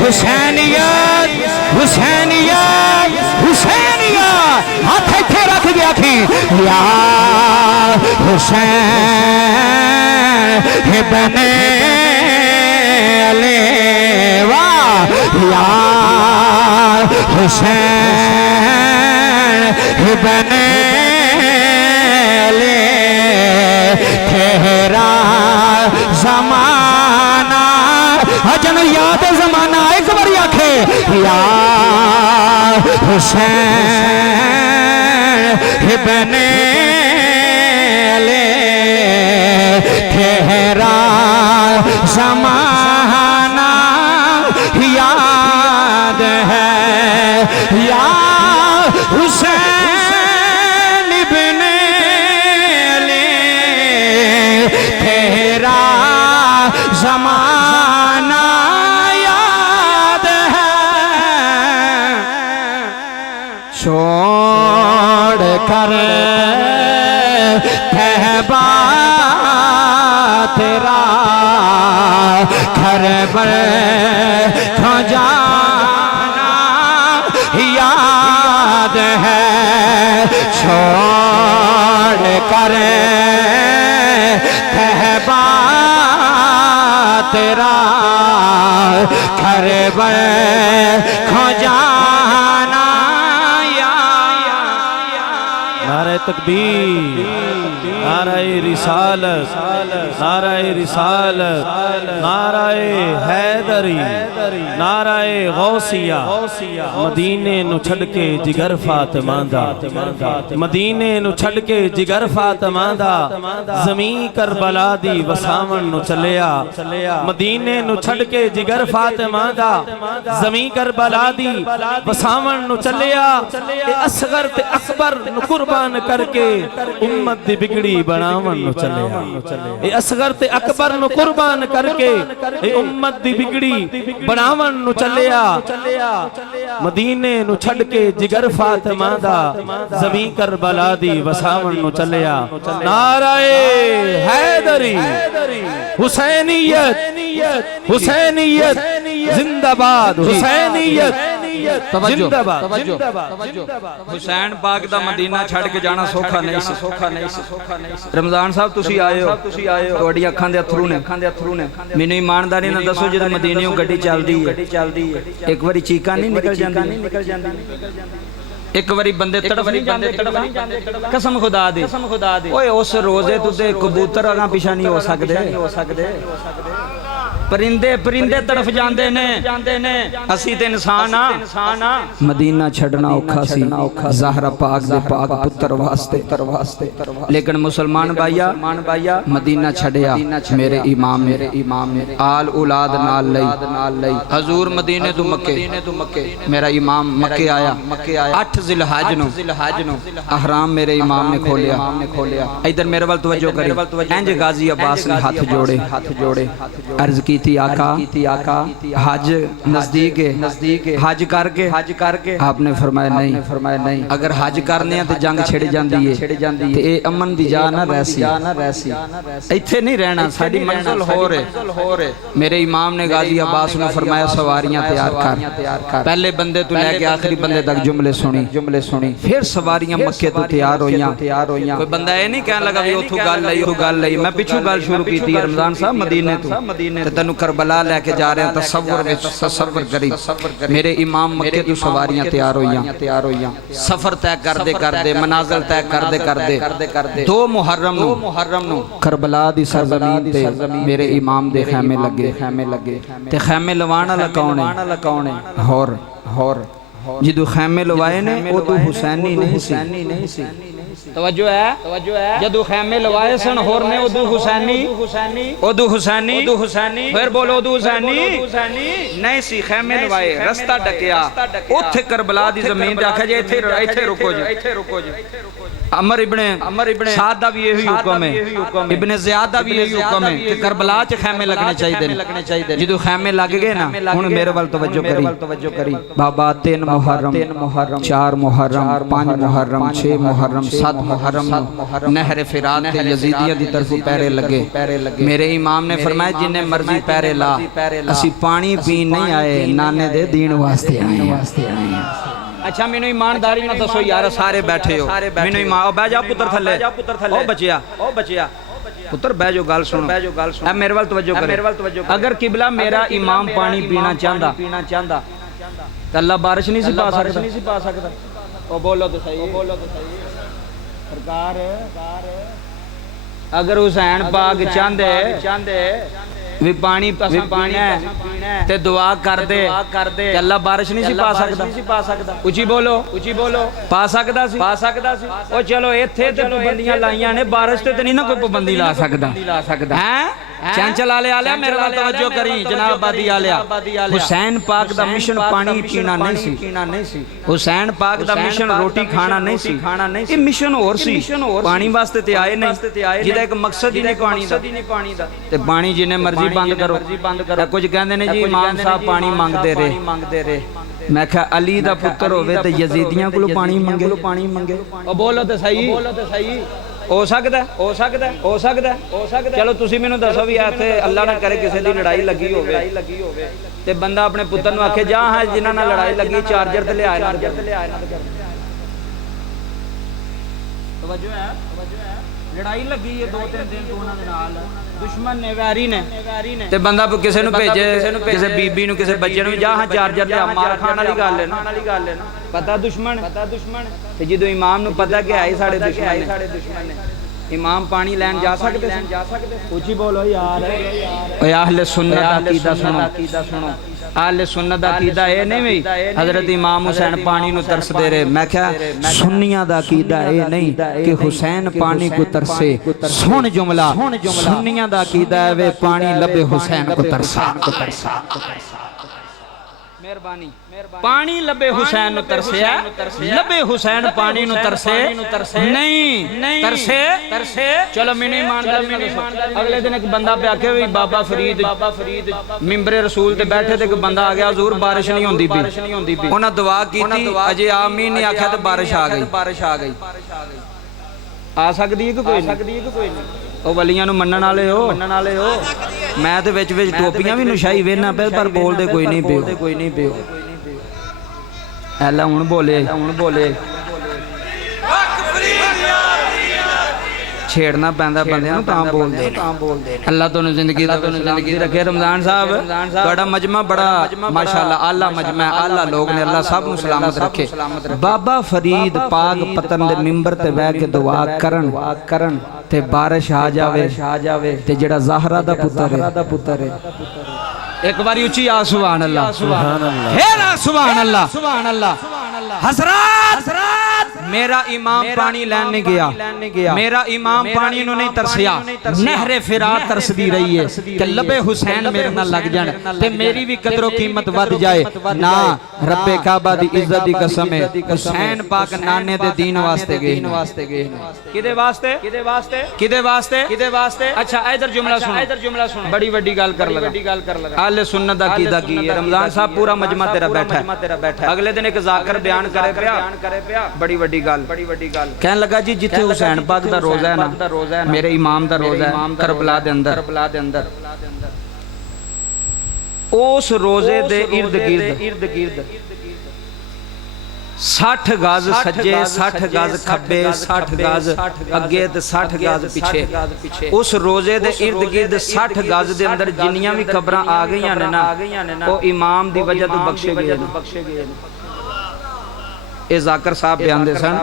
حسینیت حسینیت حسینیا ہاتھ ایتھے رکھ گیا تھی یا حسین ابن علی یا حسین ابن علی تیرا زمانہ حجن یاد زمانہ ایک باری آکھے یا حسین ابن علی تیرا زمانہ یاد ہے یا حسین ابن علی تیرا زمانہ یاد ہے چھوڑ کر تہبہ تیرا گھر پر کھو جانا یاد ہے چھوڑ کر تہبہ تیرا گھر پر کھو جانا نعرہ تکبیر، نعرہ رسالت، نعرہ رسالت، نعرہ حیدری، نعرہ غوثیہ، مدینے نو چھڑ کے جگر فاطمہ دا، مدینے نو چھڑ کے جگر فاطمہ دا، زمین کربلا دی وساون نو چلیا، مدینے نو چھڑ کے جگر فاطمہ دا، زمین کربلا دی وساون نو چلیا، اے اصغر تے اکبر نو قربان کر کے امت دی بگڑی بناون نو چلیا، اے اصغر تے اکبر نو قربان کر کے اے امت دی بگڑی بناون نو چلیا، مدینے نو چھڑ کے جگر فاطمہ دا، زمین کربلا دی وساون نو چلیا، نعرہ حیدری، حسینیت، حسینیت زندہ باد، حسینیت زندہ باد۔ حسین پاک دا مدینہ چھڑ کے جانا سوکھا نہیں سی، رمضان صاحب تسی آئے ہو، توڑی اکھاں دے اتھرو نے، مینوں ایمانداری نہ دسو جدوں مدینیوں گڈی چلدی ہے ایک واری چیکاں نہیں نکل جاندی، ایک واری بندے تڑف نہیں جاندے، قسم خدا دی اوئے اس روزے تو تے کبوتر اگاں پیچھے نہیں ہو سکدے، پرندے تڑف جاندے نے، اسی تے انسان ہاں۔ مدینہ چھڑنا اوکھا سی زہرا پاک دے پاک پتر واسطے، لیکن مسلمان بھائیا مدینہ چھڑیا میرے امام آل اولاد نال لئی، حضور مدینے تو مکے، میرا امام مکے آیا، 8 ذی الحج نو احرام میرے امام نے کھولیا، ادھر میرے وال توجہ کری، انج غازی عباس نے ہاتھ جوڑے عرض کی تھی آقا حج نزدیک ہے، حج کر کے آپ نے فرمایا نہیں، اگر حج کرنے ہیں تو جنگ چھڑ جاندی ہے، اے امن دی جا نہ ریسی، ایتھے نہیں رہنا، ساڑی منزل ہو رہے۔ میرے امام نے غازی عباس نے فرمایا سواریاں تیار کر، پہلے بندے تو لے کے آخری بندے تک جملے سنی، پھر سواریاں مکے تو تیار ہویاں، کوئی بندہ یہ نہیں کہنے لگا بھی اتھو گال لئی، میں پچھو گال شروع کی تھی رمضان صاحب مدینے تو تنو کربلا لے کے جا رہے ہیں، تصور کری، میرے امام مکے تو سواریاں تیار ہویاں، سفر طے کردے منازل طے کردے 2 محرم نو کربلا دی سرزمین تے میرے امام دے خیمے لگے، تے خیمے لوانا لکاؤنے ہور جدو خیمے لوائے نے او تو حسینی نہیں سی، توجہ ہے، جدو خیمے لوائے سن ہور نے ادو حسینی، پھر بولو ادو حسینی نہیں سی، خیمے لوائے رستہ ڈکیا، اتھے کربلا دی زمین دیکھا جائے ایتھے رکو جائے، عمر ابن سعد دا بھی یہی حکم ہے، ابن زیاد دا بھی یہی حکم ہے کہ کربلا چ خیمے لگنے چاہیے، جدو خیمے لگ گئے نا ہن میرے وال توجہ کری، بابا 3 محرم 4 محرم 5 محرم 6 محرم 7 محرم نہر فرات تے یزیدیاں دی طرف پیرے لگے، میرے امام نے فرمایا جنہیں مرضی پیرے لا، اسی پانی پین نہیں آئے، نانے دے دین واسطے آئے، अच्छा मैनू ईमानदारी ना दसो यार सारे बैठे हो मैनू ईमान बह जा पुत्र थले ओ बचिया पुत्र बह जो गल सुनो ए मेरे वाल तवज्जो कर अगर किबला मेरा इमाम पानी पीना चाहता तो अल्लाह बारिश नहीं सी पा सकदा ओ बोलो तो सही सरकार अगर हुसैन पाक चाहते भी पानी पीना ते दुआ कर दे अल्लाह बारिश नहीं सी पा सकदा उची बोलो पा सकदा सी ओ चलो इत्थे ते पाबंदियां लाईयां ने बारिश ते नहीं ना कोई पाबंदी ला सकदा हैं चंचल आलिया मेरे वाल तवज्जो करी जनाब बादी आलिया हुसैन पाक दा मिशन पानी पीना नहीं सी हुसैन पाक दा मिशन रोटी खाना नहीं सी ये मिशन और सी पानी वास्ते ते आए नहीं जिहदा एक मकसद ही नहीं पानी दा ते पानी जिन्ने मर्जी बंद करो कुछ कहंदे ने जी इमाम साहब पानी मंगदे रहे मैं कहा अली दा पुत्र होवे ते यजीदियां कोलों पानी मंगे ओ बोलो ते सही हो सकदा चलो तुसी मैनू दसो भी इत्थे अल्लाह ना करे किसी दी लड़ाई लगी होवे ते बंदा अपने पुत्र नूं आखे जा हां जिन्हां नाल लड़ाई लगी चार्जर ते ले आए तवज्जो है लड़ाई लगी है 2-3 दिन तो उन्हां दे नाल दुश्मन ने वैरी ने ते बंदा किसी नूं भेजे किसी बीबी नूं किसी बच्चे नूं जा हां चार्जर ले मार खाण वाली गल है ना पता दुश्मन ते जदों इमाम नूं पता कि आई साडे दुश्मन ने इमाम पानी लैन जा सकदे ऊंची बोलो यार ओए अहले सुन्नत दा अकीदा सुनो अहले सुन्नत दा अकीदा ए नहीं वी हजरत इमाम हुसैन पानी नूं तरसदे रहे मैं कहा सुन्नियां दा अकीदा ए नहीं कि हुसैन पानी को तरसे सुन जुमला सुन्नियां दा अकीदा है वे पानी लबे हुसैन को तरसा मेहरबानी पानी लबे हुसैन नु तरसिया लबे हुसैन पानी नु तरसे नहीं तरसे चलो मैंने ईमानदारी अगले दिन एक बंदा पे आके भी बाबा फरीद मिंबरे रसूल ते बैठे ते एक बंदा आ गया हुजूर बारिश नहीं होंदी भी उन्हें दुआ कीती अजे आमीन नहीं आख्या तो बारिश आ गई आ सकदी है कि कोई नहीं ओ वलियां नूं मन्नण वाले हो मैं ते विच टोपियां भी नशाई वेना पे पर बोलदे कोई नहीं पियो ऐला हुण बोले छेड़ना पैंदा बंदे नूं तां बोलदे अल्लाह तुहानूं जिंदगी रखे रमजान साहब तुहाडा मजमा बड़ा माशाअल्लाह आला मजमा है आला लोग ने अल्लाह सब नूं सलामत रखे बाबा फरीद पाक पतन दे मिंबर ते बैठ के दुआ करन ते बारिश आ जावे ते जेड़ा ज़हरा दा पुत्र है एक बारी उची आ सुभान अल्लाह सुभान अल्लाह हजरत मेरा इमाम पानी लैन नहीं गया मेरा इमाम पानी नु नहीं तरसिया नहरे फिरात तरसदी रही है कि लबे हुसैन मेरे नाल लग जान ते मेरी भी कदरो कीमत वध जाए ना रब्बे काबा दी इज्जत दी कसम है हुसैन पाक नाने दे दीन वास्ते गए किदे वास्ते अच्छा इधर जुमला सुनो बड़ी वड्डी गल कर लगा अहले सुन्नत दा कीदा की है रमजान साहब पूरा मजमा तेरा बैठा है अगले दिन एक जाकर बयान करे पिया बड़ी वड्डी गल कहन लगा जी जिथे हुसैन पाक दा रोजा है ना मेरे इमाम दा रोजा है करबला दे अंदर उस रोजे दे इर्द गिर्द 60 गज सज्जे 60 गज खब्बे 60 गज अगे ते 60 गज पीछे उस रोजे दे इर्द गिर्द 60 गज दे अंदर जिन्नियां भी कब्रां आ गईयां ने ना ओ इमाम दी वजह तो बख्शे गए ये जाकर साहब बयानदे सन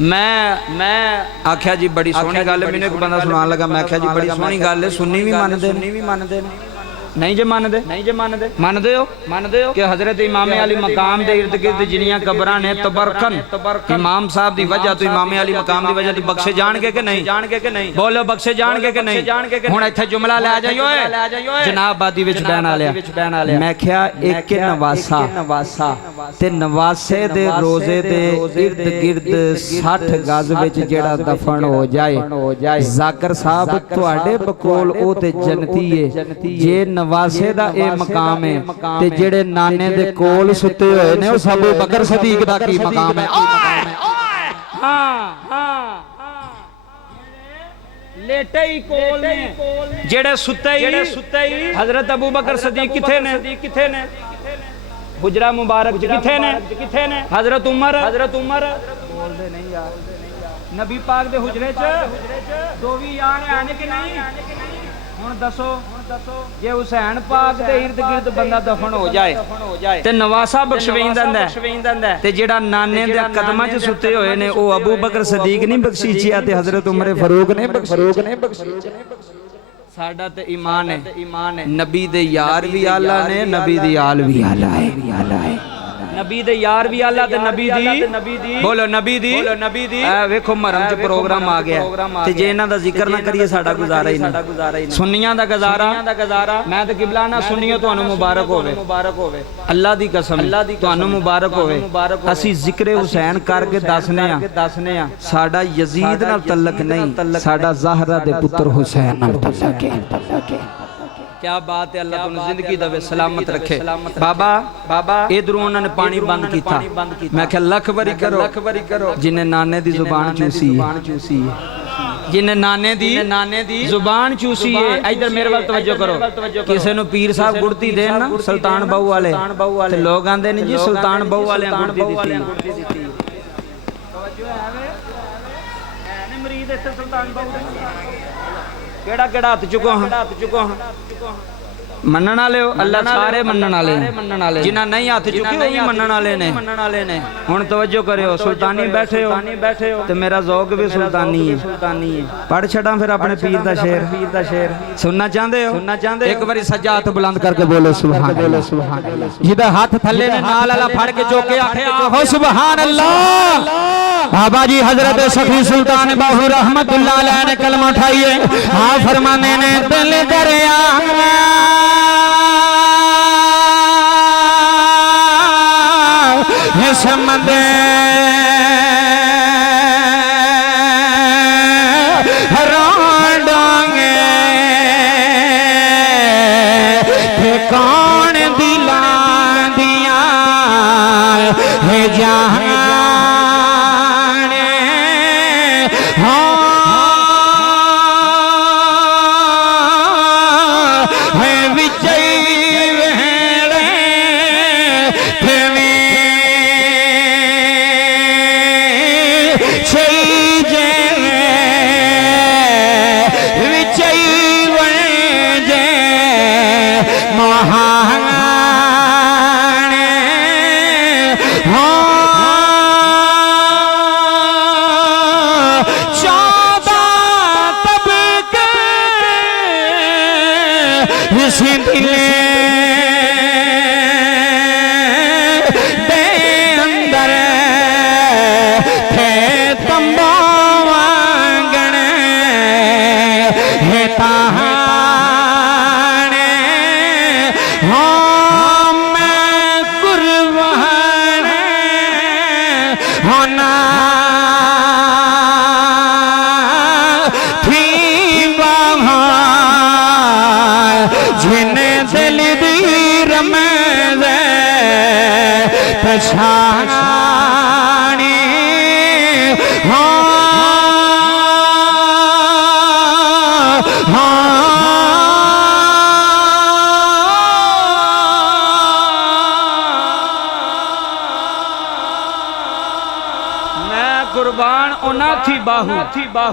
मैं आख्या जी बड़ी सोहनी गल है मैंने एक बंदा सुनान लगा मैं आख्या जी बड़ी सोहनी गल है सुन्नी भी मानदे नहीं जे मानदे हो कि हजरत इमाम अली मकाम दे इर्द गिर्द जिन्नियां कब्रां ने तबरकन इमाम साहब दी वजह तो इमाम अली मकाम दी वजह तो बख्शे जान के नहीं बोलो बख्शे जान के हुण इत्थे जुमला ले जाइयो जनाब बादी विच बहन आलिया मैं क्या एक नवासा ते नवासे दे रोजे दे इर्द गिर्द 60 गज विच जेड़ा दफन हो जाए जाकर साहब तुहाडे बकोल ओ ते जन्नती है जे नवासे दा ए मकाम है ते जेड़े नाने दे कोल सुते होए ने ओ अबू बकर सदीक दा की मकाम है लेटे ही कोल ने जेड़े सुते ही हजरत अबू बकर सदीक किथे ने हुजरा मुबारक किथे ने हजरत उमर बोलदे नहीं यार नबी पाक दे हुजरे च दो भी यार आने कि नहीं ਹੁਣ ਦੱਸੋ ਜੇ ਹੁਸੈਨ ਪਾਕ ਦੇ ਇਰਦ ਗਿਰਦ ਬੰਦਾ ਦਫਨ ਹੋ ਜਾਏ ਤੇ ਨਵਾਸਾ ਬਖਸ਼ਵੀਂ ਦਿੰਦਾ ਤੇ ਜਿਹੜਾ ਨਾਨੇ ਦੇ ਕਦਮਾਂ 'ਚ ਸੁੱਤੇ ਹੋਏ ਨੇ ਉਹ ਅਬੂ ਬਕਰ ਸਦੀਕ ਨਹੀਂ ਬਖਸ਼ੀਚਿਆ ਤੇ ਹਜ਼ਰਤ ਉਮਰ ਫਾਰੂਕ ਨੇ ਬਖਸ਼ੀਚਿਆ ਸਾਡਾ ਤੇ ਈਮਾਨ ਹੈ ਨਬੀ ਦੇ ਯਾਰ ਵੀ ਆਲਾ ਨੇ ਨਬੀ ਦੀ ਆਲ ਵੀ ਆਲਾ ਹੈ नबी दे यार भी आला ते नबी दी बोलो नबी दी ए वेखो महरम च प्रोग्राम आ गया ते जे इन्हां दा जिक्र ना करिए साडा गुजारा ही नहीं सुन्नियां दा गुजारा मैं ते किबला ना सुन्नियो तुहानू मुबारक होवे अल्लाह दी कसम तुहानू मुबारक होवे असी जिक्र हुसैन करके दसने आ साडा यजीद नाल तल्लक नहीं साडा ज़हरा दे पुत्र हुसैन नाल तल्लक है क्या बात है अल्लाह तुम जिंदगी दवे सलामत रखे बाबा इधरों उन्होंने पानी बंद किया मैं क्या लख बारी करो जिन्हें नाने दी जुबान चूसी जिन्हें नाने दी जुबान चूसी है इधर मेरे वाल तवज्जो करो किसी नु पीर साहब गुड़ती देन ना सुल्तान बाहू वाले ते लोग आंदे नहीं जी सुल्तान बाहू वाले गुड़ती दी तवज्जो है ने मरीद इत्थे सुल्तान बाहू केड़ा हथ चुको हां मनण वाले अल्लाह सारे मनण वाले जिन्हां नहीं हथ चुके वो भी मनण वाले ने हुण तवज्जो करियो सुल्तानी बैठे हो ते मेरा ज़ौक भी सुल्तानी है पढ़ छड़ा फिर अपने पीर दा शेर सुनना चाहते हो एक बारी सज्जा हाथ बुलंद करके बोलो सुभान अल्लाह जिदा हाथ थल्ले ने नाल वाला फड़ के चोके आखे हो सुभान अल्लाह बाबा जी हजरत सखी सुल्तान बाहू रहमतुल्लाह अलैह ने कलमा उठाइए हाँ फरमाने ने दिल दरिया समदे डांगे कौन दिला दिया है जहां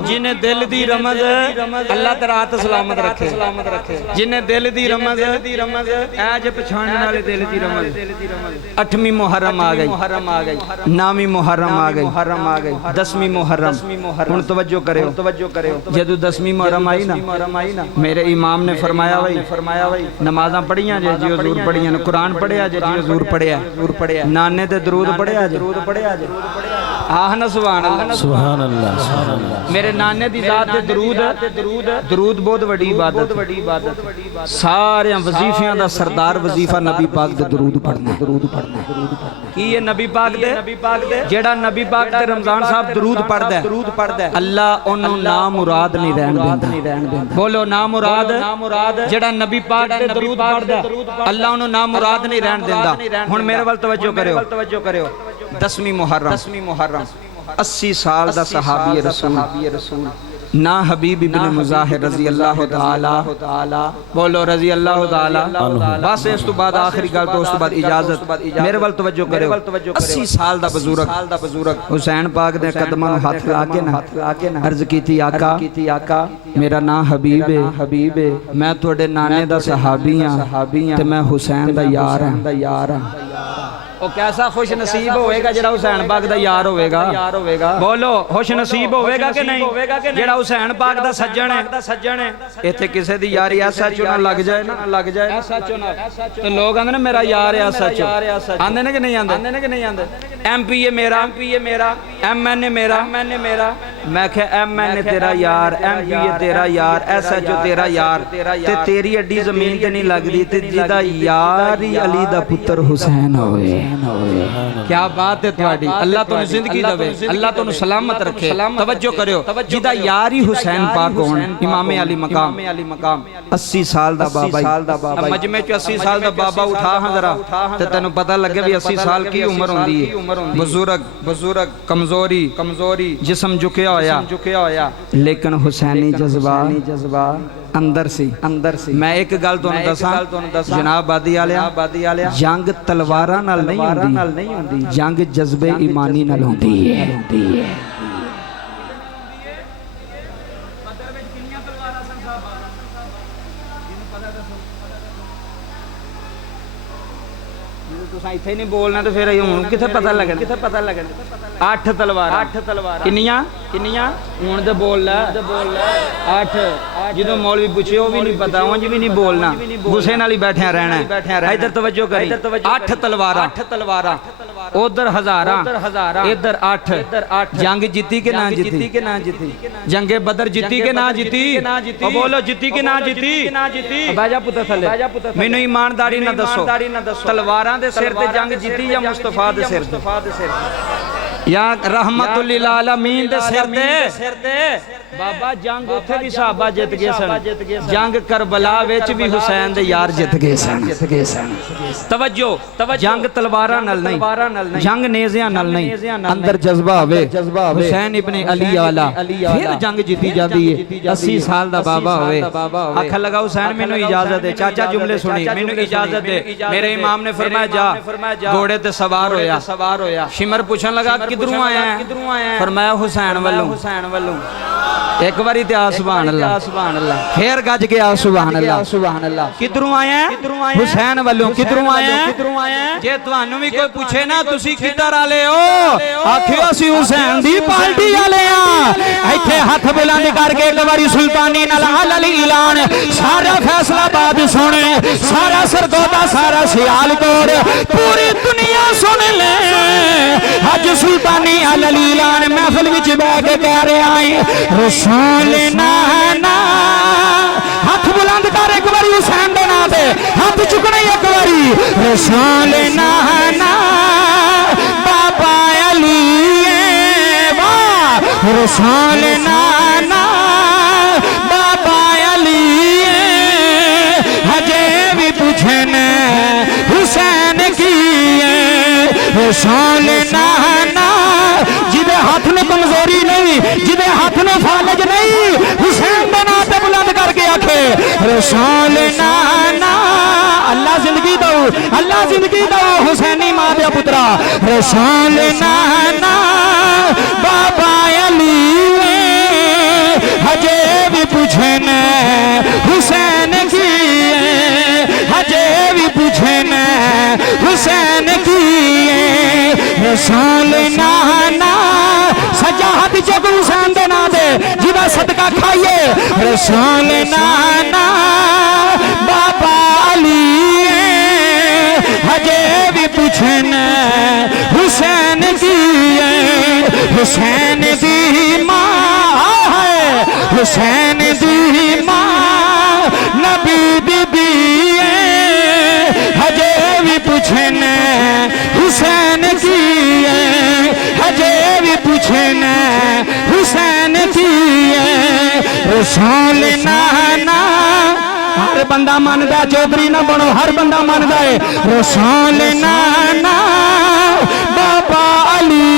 जिन्हें दिल दी रमज अल्लाह ते रात सलामत रखे जिन्हें दिल दी रमज ऐज पछाणने वाले दिल दी रमज 8वीं मुहर्रम आ गई 9वीं मुहर्रम आ गई 10वीं मुहर्रम हुण तवज्जो करियो जदों 10वीं मुहर्रम आई ना मेरे इमाम ने फरमाया भाई नमाज़ां पढ़ियां जे हजूर पढ़ियां कुरान पढ़िया जे हजूर पढ़िया नाने ते दरूद पढ़िया जे आह ना सुभान अल्लाह मेरे नाने दी जात ते दरूद बहुत बड़ी इबादत सारे वजीफियां दा सरदार वजीफा नबी पाक दे दरूद पढ़ना की ये नबी पाक दे जेड़ा नबी पाक दे रमजान साहब दरूद पढ़दा है अल्लाह ओनू ना मुराद नहीं रहन देंदा बोलो ना मुराद जेड़ा नबी पाक दे दरूद पढ़दा अल्लाह ओनू ना मुराद नहीं रहन देंदा हुण मेरे वाल तवज्जो करियो 10वीं मुहर्रम 80 साल दा सहाबी रसूल نا حبیب ابن مظاہر رضی اللہ تعالی بولو رضی اللہ تعالی بس اس تو بعد آخری گل تو اس تو بعد اجازت میرے ول توجہ کرو 80 سال دا بزرگ حسین پاک دے قدماں نوں ہاتھ لا کے نا عرض کیتی آقا میرا نام حبیب ہے میں تواڈے نانے دا صحابی ہاں تے میں حسین دا یار ہاں وہ کیسا خوش نصیب ہوئے گا جڑا حسین پاک دا یار ہوئے گا بولو خوش نصیب ہوئے گا کہ نہیں جڑا حسین پاک دا سجن ہے ایتھے کسے دی یاری ایسا چنا لگ جائے ایسا چنا تو لوگ آندے نا میرا یار ہے ایسا چنا آندے نا کہ نہیں آندے ایم پی اے میرا ایم این اے میرا میں کہ ایم این اے تیرا یار ایم پی اے تیرا یار ایسا جو تیرا یار تے تیری اڈی زمین تے نہیں لگ دی تے جدا یاری علی دا پتر حسین ہوئے کیا بات ہے تواڈی اللہ تو زندگی دے اللہ تو سلامت رکھے توجہ کریو جدا یاری حسین پاک ہون امام علی مقام 80 سال دا بابا مجمع چ 80 سال دا بابا اٹھا ہاں ذرا تے تینوں پتہ لگے بھی 80 سال کی عمر ہوندی ہے بزرگ کمزوری جسم جھکیا ہویا لیکن حسینی جذبہ اندر سی میں ایک گل تانوں دساں جناب بادی والیا جنگ تلواراں نال نہیں ہوندی جنگ جذبے ایمانی نال ہوندی ہے تساں ایتھے نہیں بولنا تے پھر ہن کتے پتہ لگنا 8 تلوار کنیاں ہن تے بول لے 8 جدوں مولوی پوچھے او بھی نہیں پتہ اونج بھی نہیں بولنا غصے نال ہی بیٹھیا رہنا ہے ادھر توجہ کری 8 تلواراں ادھر ہزاراں ادھر 8 جنگ جیتی کہ نہ جیتی جنگ بدر جیتی کہ نہ جیتی او بولو جیتی کہ نہ جیتی باجا پتر تھلے مینوں ایمانداری نہ دسو تلواراں دے سر تے جنگ جیتی یا مصطفیٰ دے سر تے یا رحمت للعالمین دے سر تے بابا جنگ اوتھے بھی صحابہ جت گئے سن جنگ کربلا وچ بھی حسین دے یار جت گئے سن توجہ جنگ تلواراں نال نہیں جنگ نیزیاں نال نہیں اندر جذبہ ہوے حسین ابن علی والا پھر جنگ جیتی جاندی ہے 80 سال دا بابا ہوے آکھن لگا حسین مینوں اجازت دے چاچا جملے سنی مینوں اجازت دے میرے امام نے فرمایا جا گھوڑے تے سوار ہویا شمر پوچھن لگا کدھروں آیا ہے فرمایا حسین والوں ایک باری تے سبحان اللہ پھر گج گیا سبحان اللہ کدھروں آیا ہے حسین والوں کدھروں آیا ہے جے تانوں بھی کوئی پوچھے نا تسی کدھر والے ہو آکھیو اسی حسین دی پارٹی والے ہاں ایتھے ہاتھ بلند کر کے ایک باری سلطانی نال علی اعلان سارا فیصلہ آباد سنے سارا سرگودا سارا سیالکوٹ پوری دنیا سن لے اج سلطانی علی اعلان محفل وچ بیٹھ کے کہہ رہا ہے رسول نانا ہاتھ بلند کر ایک باری حسین دے نام تے ہاتھ چکنا ایک باری رسول نانا بابا علی واہ رسول نانا بابا علی ہجے بھی پوچھنا حسین کی رسول نانا جدے ہاتھ میں کمزوری نہیں جدے ہاتھ میں فالج نہیں حسین بنا تے بلند کر کے آکھے رسول نانا اللہ زندگی دو حسینی ماں دیا پترا رسول نانا بابا علی ہجے بھی پوچھنا حسین کی ہجے بھی پوچھنا حسین کی رسول نانا سجاہت جگ حسین دے نا دے جدا صدقہ کھائیے رسول نانا بابا علی ہجے بھی پوچھنا حسین کی حسین دی ماں ہے حسین دی ماں نبی بی بی ہجے بھی پوچھنا حسین کی ہجے بھی پوچھنا حسین کی رسول نانا ہر بندہ ماندا چودھری نہ بنو ہر بندہ ماندا ہے رسول نانا بابا علی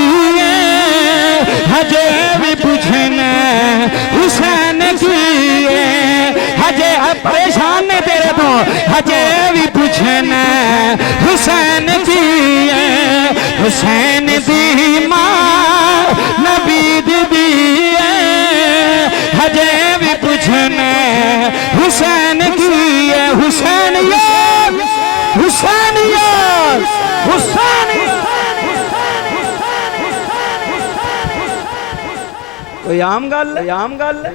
ہجے بھی پوچھنا حسین ہجے بھی پوچھنا حسین دی حسین دی ماں نبی دی ہجے بھی پوچھنا حسین کی حسین یار حسین یار حسین کوئی عام گل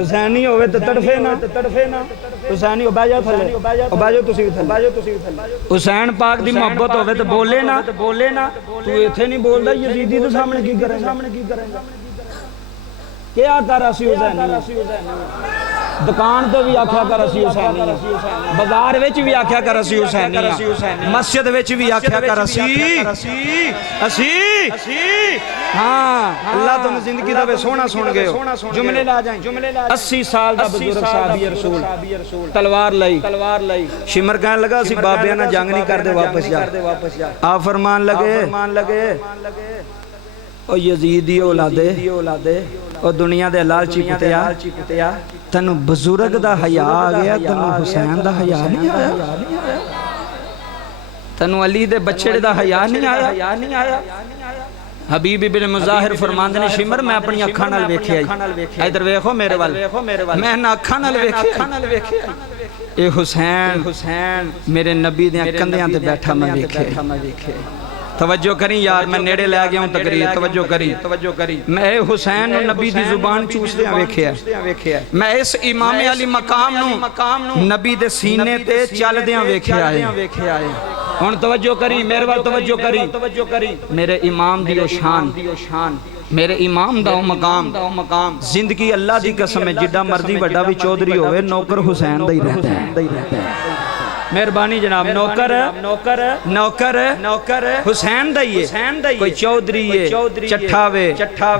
حسینی ہوئے تو تڑفے نا حسینی ہو بیجا تھلے بیجو تسی بھی تھلے حسین پاک دی محبت ہوئے تو بولے نا تو ایتھے نہیں بول دا یزیدی تو سامنے کی کریں گا کیا کر اسی حسینی دکان تے بھی آکھیا کر اسی حسینی بازار وچ بھی آکھیا کر اسی حسینی مسجد وچ بھی آکھیا کر اسی ہاں اللہ تم زندگی دا سونا سن گئے ہو جملے لا جائیں 80 سال دا بزرگ صحابی رسول تلوار لئی شمر کہنے لگا اسی بابیاں نہ جنگ نہیں کر دے واپس جا آپ فرمان لگے او یزیدی اولادے او دنیا دے لالچی کتیا تنو بزرگ دا حیاء آ گیا تنو حسین دا حیاء نہیں آیا تنو علی دے بچے دا حیاء نہیں آیا حبیب ابن مظاہر فرماندے نے شمر میں اپنی اکھاں نال ویکھیا ادھر ویکھو میرے وال میں نہ اکھاں نال ویکھیا اے حسین میرے نبی دیاں کندیاں تے بیٹھا میں ویکھے توجہ کریں یار میں نیڑے لے گیا ہوں تقریر توجہ کریں میں اے حسین نبی دی زبان چوس دیاں ویکھیا میں اس امام علی مقام نو نبی دے سینے تے چل دیاں ویکھیا ہے ہن توجہ کریں میرے وال توجہ کریں میرے امام دی شان میرے امام دا مقام زندگی اللہ دی قسم ہے جڈا مرضی بڑا بھی چودھری ہوئے نوکر حسین دا ہی رہتا ہے مہربانی جناب نوکر حسین دائیے کوئی چودھری چٹھاوے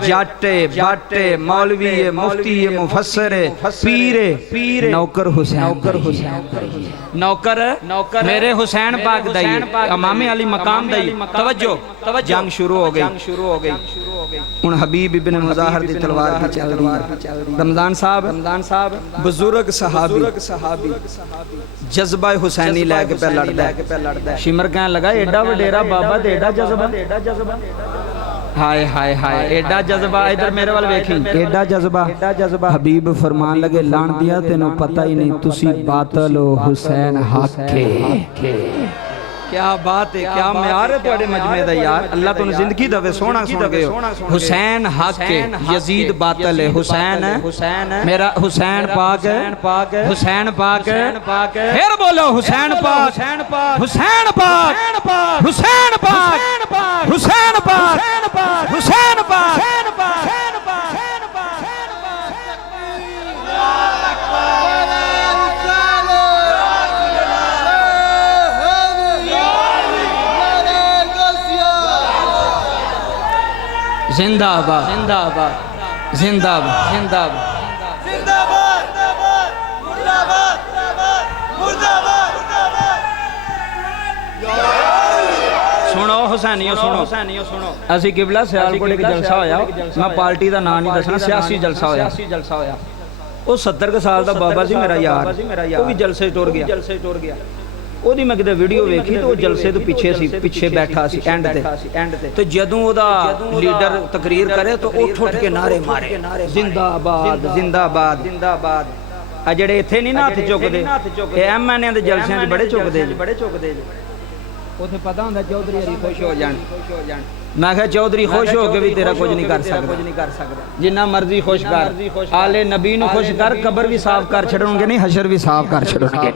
جاٹے باٹے مولوی مفتی مفسر پیر نوکر حسین نوکر میرے حسین پاک دائیے امام علی مقام دائیے توجہ جنگ شروع ہو گئی ان حبیب ابن مظاہر دی تلوار بھی چل رہی ہے رمضان صاحب بزرگ صحابی جذبہ حسینی لے کے پہ لڑتا ہے شمر کہنے لگا ایڈا وڈیرا بابا دے ایڈا جذبہ ہائے ایڈا جذبہ ادھر میرے وال ویکھیں ایڈا جذبہ حبیب فرمان لگے لان دیا تینوں پتہ ہی نہیں تسی باطل و حسین حق کے کیا بات ہے کیا معیار ہے تواڈے مجمع دا یار اللہ تو زندگی دا سونا سن گئے ہو حسین حق ہے یزید باطل ہے حسین میرا حسین پاک حسین پاک پھر بولو حسین پاک حسین پاک حسین پاک حسین پاک حسین پاک زندہ آباد سنو حسینیو سنو اسی قبلہ سیالکوٹ ایک جلسہ ہویا میں پارٹی دا نام نہیں دسنا سیاسی جلسہ ہویا وہ 70 سال دا بابا سی میرا یار وہ بھی جلسے ٹور گیا او دی میں کدے ویڈیو ویکھی تو جلسے تو پیچھے بیٹھا سی اینڈ تے تو جدوں او دا لیڈر تقریر کرے تو اٹھ کے نعرے مارے زندہ آباد اے جڑے ایتھے نہیں نا ہتھ چکدے اے ایم این اے دے جلسیاں وچ بڑے چکدے اوتھے پتہ ہوندا چودھری علی خوش ہو جان میں کہا چودھری خوش ہو کے بھی تیرا کچھ نہیں کر سکتا جنہ مرضی خوش کر آل نبی نو خوش کر قبر بھی صاف کر چھڑن گے نہیں حشر بھی صاف کر چھڑن گے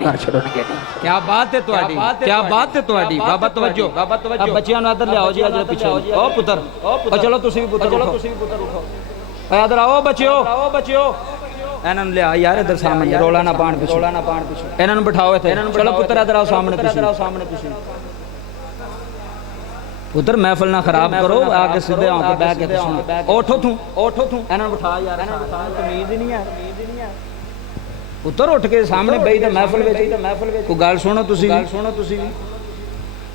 کیا بات ہے تواڈی بابا توجہ اب بچیاں نو ادھر لے آؤ جی اجر پیچھے او پتر او چلو تسی بھی پتر اٹھو اے ادھر آؤ بچیو انہاں لے آ یار ادھر سامنے رولا نہ پان پیچھے انہاں نو بٹھاؤ ایتھے چلو پتر ادھر آؤ سامنے پیچھے ادھر محفل نہ خراب کرو آگے سیدھے آن کے بیٹھ کے سنو اٹھو تھوں انہاں بٹھا یار تمیز ہی نہیں ہے ادھر اٹھ کے سامنے بیٹھ تے محفل وچ کوئی گل سنو تسی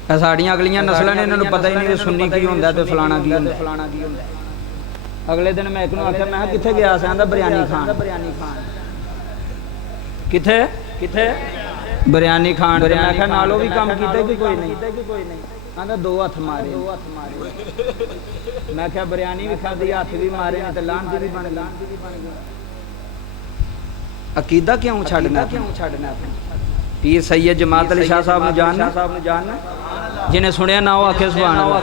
اے ساڈیاں اگلیاں نسلاں نے انہاں نوں پتہ ہی نہیں سنی کی ہوندا تے فلانا کی ہوندا اگلے دن میں ایک نوں آکھیا میں کتھے گیا سی آندا بریانی کھان کتھے ਬਿਰਿਆਨੀ ਖਾਣ ਤੇ ਮੈਂ ਕਿਹਾ ਨਾਲ ਉਹ ਵੀ ਕੰਮ ਕੀਤਾ ਕਿ ਕੋਈ ਨਹੀਂ ਆਂਦਾ 2 ਹੱਥ ਮਾਰੇ ਮੈਂ ਕਿਹਾ ਬਿਰਿਆਨੀ ਵੀ ਖਾਦੀ ਹੱਥ ਵੀ ਮਾਰੇ ਨੇ ਤੇ ਲਾਂਝ ਵੀ ਬਣ ਗਈ ਅਕੀਦਾ ਕਿਉਂ ਛੱਡਣਾ ਪੀਰ ਸੈयद ਜਮਾਤ ਅਲੀ ਸ਼ਾਹ ਸਾਹਿਬ ਨੂੰ ਜਾਣਨਾ ਜਿਹਨੇ ਸੁਣਿਆ ਨਾ ਉਹ ਆਖੇ ਸੁਭਾਨ ਅੱਲਾਹ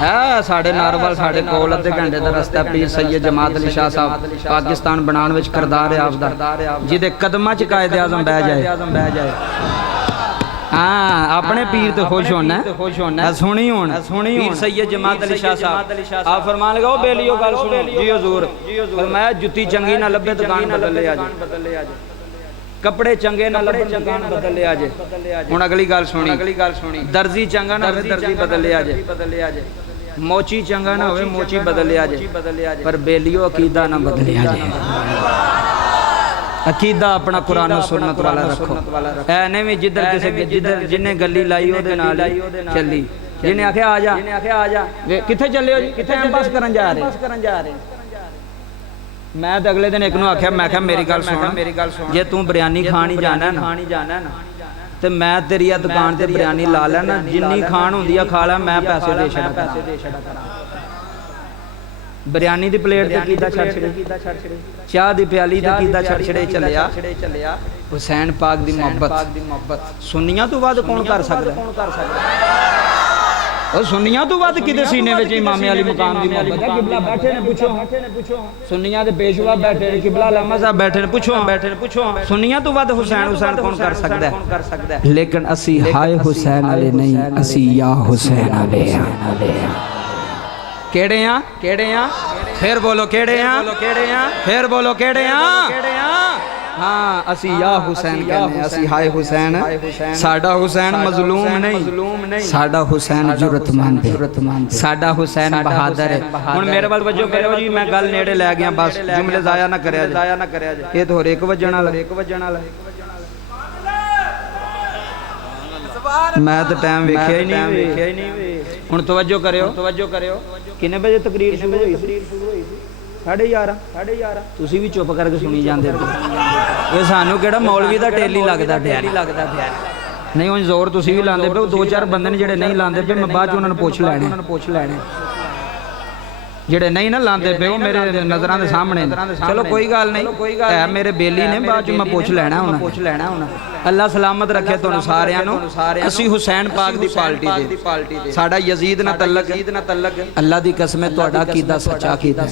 ਹੈ ਸਾਡੇ ਨਾਰਵਲ ਸਾਡੇ ਕੋਲ ਅੱਧੇ ਘੰਟੇ ਦਾ ਰਸਤਾ ਪੀਰ ਸੈयद ਜਮਾਤ ਅਲੀ ਸ਼ਾਹ ਸਾਹਿਬ ਪਾਕਿਸਤਾਨ ਬਣਾਉਣ ਵਿੱਚ ਕਿਰਦਾਰ ਹੈ ਆਪਦਾ ਜਿਹਦੇ ਕਦਮਾਂ 'ਚ ਕਾਇਦ ਆਜ਼ਮ ਬਹਿ ਜਾਏ हाँ अपने पीर तो खुश होना सुनी हुन पीर सैयद जमात अली शाह साहब आप फरमान लगा बेलियो गल सुनो जी हुजूर फरमाया जुत्ती चंगी ना लभे दुकान बदल ले आजे कपड़े चंगे ना लभे दुकान बदल ले आजे हुन अगली गल सुनी दर्जी चंगा ना होवे दर्जी बदल ले आजे मोची चंगा ना होवे मोची बदल ले आजे पर बेलियो अकीदा ना बदल ले आजे अकीदा अपना कुरान और सुन्नत वाला रखो ऐने में जिधर जिन्हें गली लाई ओदे नाल चली जिन्हें आखे आ जा किथे चले हो जी किथे टाइम पास करन जा रहे मैं तो अगले दिन एक नु आख्या मैं क्या मेरी गल सुन जे तू बिरयानी खानी जाना ना ते मैं तेरी दुकान ते बिरयानी ला लेना जिन्नी खान हुंदी आ खा लै मैं पैसे दे छड़ा बिरयानी दी प्लेट ते कीदा छड़ छड़े चाह दी प्याली ते कीदा छड़ छड़े चलिया हुसैन पाक दी मोहब्बत सुन्नियां तो बाद कौन कर सकदा ओ सुन्नियां तो बाद किदे सीने विच इमाम अली मकाम दी मोहब्बत है किबला बैठे ने पूछो सुन्नियां दे पेशवा बैठे ने किबला लामा साहब बैठे ने पूछो सुन्नियां तो बाद हुसैन कौन कर सकदा है लेकिन असी हाय हुसैन अली नहीं असी या हुसैन अली केड़े आ फिर बोलो केड़े आ फिर बोलो केड़े आ हाँ असी या हुसैन कहने असी हाय हुसैन साडा हुसैन मजलूम नहीं साडा हुसैन जुरतमंद साडा हुसैन बहादुर है हुन मेरे वाल वजो करो जी मैं गल नेड़े ले गया बस जुमले जाया ना करया ये तो होर 1 वजन वाला मैं तो टाइम वेख्या ही नहीं हुन तवज्जो करियो किन्ने बजे तकरीर शुरू हुई 11:30 तुसी भी चुप करके सुनी जांदे ये सानू केड़ा मौलवी दा टेली लगदा पिया नहीं हुन जोर तुसी भी लांदे पे 2-4 बंदे ने जेड़े नहीं लांदे पे मैं बाद च उन्हां नूं पुछ लैणे जेड़े नहीं ना लांदे पे वो मेरे नज़रां दे सामने चलो कोई गल नहीं है मेरे बेली ने बाद च मैं पुछ लैणा हुण अल्लाह सलामत रखे तुहानूं सारियां नूं असी हुसैन पाक दी पार्टी दे साडा यजीद ना तल्लक अल्लाह दी कसम है तुहाडा अकीदा सच्चा अकीदा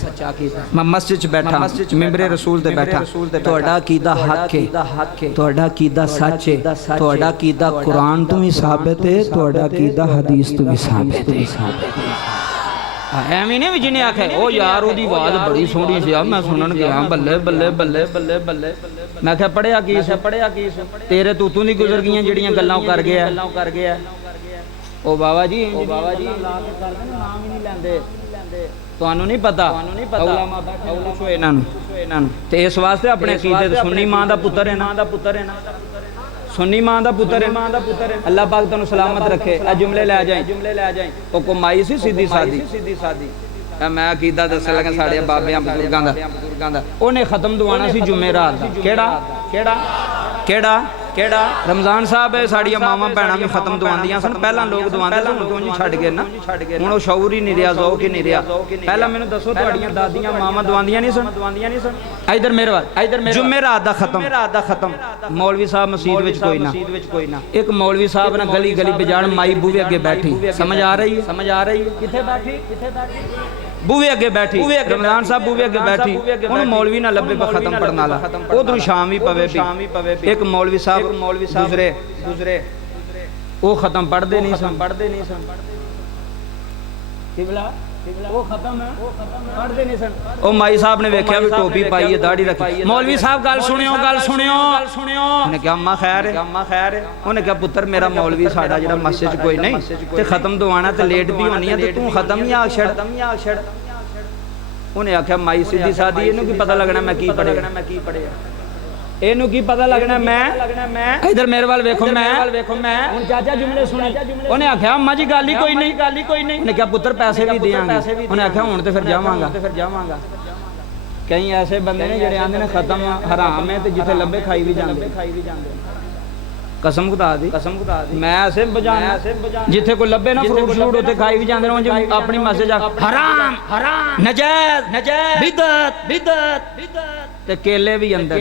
मैं मस्जिद च बैठा मिंबरे रसूल ते बैठा तुहाडा अकीदा हक है तुहाडा अकीदा सच है तुहाडा अकीदा कुरान तो भी साबित है तुहाडा अकीदा हदीस तो भी साबित है एवं नहीं भी जिन्हें आखे ओ यार ओदी आवाज बड़ी सोहनी सी मैं सुनन गया बल्ले बल्ले बल्ले बल्ले बल्ले मैं क्या पढ़िया की तेरे तूतों दी गुजर गई जड़ियां गल्लां कर गया ओ बाबा जी नाम ही नहीं लैंदे तुहानू नहीं पता इन्हां नूं ते इस वास्ते अपने अकीदे ते सुन्नी मां दा पुत्तर है ना सुन्नी मां दा पुत्तर है अल्लाह पाक तैनूं सलामत रखे आ जुमले ले जाए ओ कमाई सी सीधी सादी मैं अकीदा दस लगा साढ़े बाबियां बुजुर्गां दा ओने खत्म दवाना सी जुमेरात दा केड़ा रमजान साहब साड़ियां मावां भैणां भी खत्म दवांदियां सन पहला लोग दवांदे सन हुण जी छड्ड गए ना हुण ओ शऊर ही नहीं रहा ज़ौक़ ही नहीं रहा पहला मैनूं दसो तुहाड़ियां दादियां मावां दवांदियां नहीं सन इधर मेरे वाल जुमेरात दा खत्म मौलवी साहब मसीद विच कोई ना एक मौलवी साहब ना गली बजाण माई बूहे अगे बैठी समझ आ रही है किथे बैठी बूहे अगे बैठी रमजान साहब बूहे अगे बैठी हुण मौलवी ना लब्बे पर खत्म पढ़न वाला उधरों शाम भी पवे एक मौलवी साहब गुजरे वो खत्म पढ़ते नहीं सन वो खत्म है पढ़ते नहीं सन ओ माई साहब ने वेख्या भी टोपी पाई है दाढ़ी रखी मौलवी साहब गल सुनियो उन्हें क्या अम्मा खैर है उन्हें क्या पुत्र मेरा मौलवी साडा जिहड़ा मस्जिद च कोई नहीं ते खत्म दवाना ते लेट भी होनी है ते तू खत्म ही आ छड़ उन्हें आख्या माई सीधी सादी इहनूं की पता लगना मैं की पढ़िया इहनूं की पता लगना मैं इधर मेरे वाल वेखो मैं हुण चाचा जुमले सुने उन्हें आख्या अम्मा जी गल ही कोई नहीं उन्हें क्या पुत्र पैसे भी देंगे उन्हें आख्या हुण ते फिर जावांगा ਕਈ ਐਸੇ ਬੰਦੇ ਨੇ ਜਿਹੜੇ ਆਂਦੇ ਨੇ ਖਤਮ ਹਰਾਮ ਹੈ ਤੇ ਜਿੱਥੇ ਲੱਭੇ ਖਾਈ ਵੀ ਜਾਂਦੇ ਕਸਮ ਖੁਦਾ ਦੀ ਮੈਂ ਸਿਰ ਬਜਾਨਾ ਜਿੱਥੇ ਕੋਈ ਲੱਭੇ ਨਾ ਫਰੂਟ ਸ਼ਰੂਟ ਉੱਥੇ ਖਾਈ ਵੀ ਜਾਂਦੇ ਨੇ ਆਪਣੀ ਮਸਜਿਦ ਜਾ ਹਰਾਮ ਨਜਾਇਜ਼ ਬਿਦਅਤ ਤੇ ਕੇਲੇ ਵੀ ਅੰਦਰ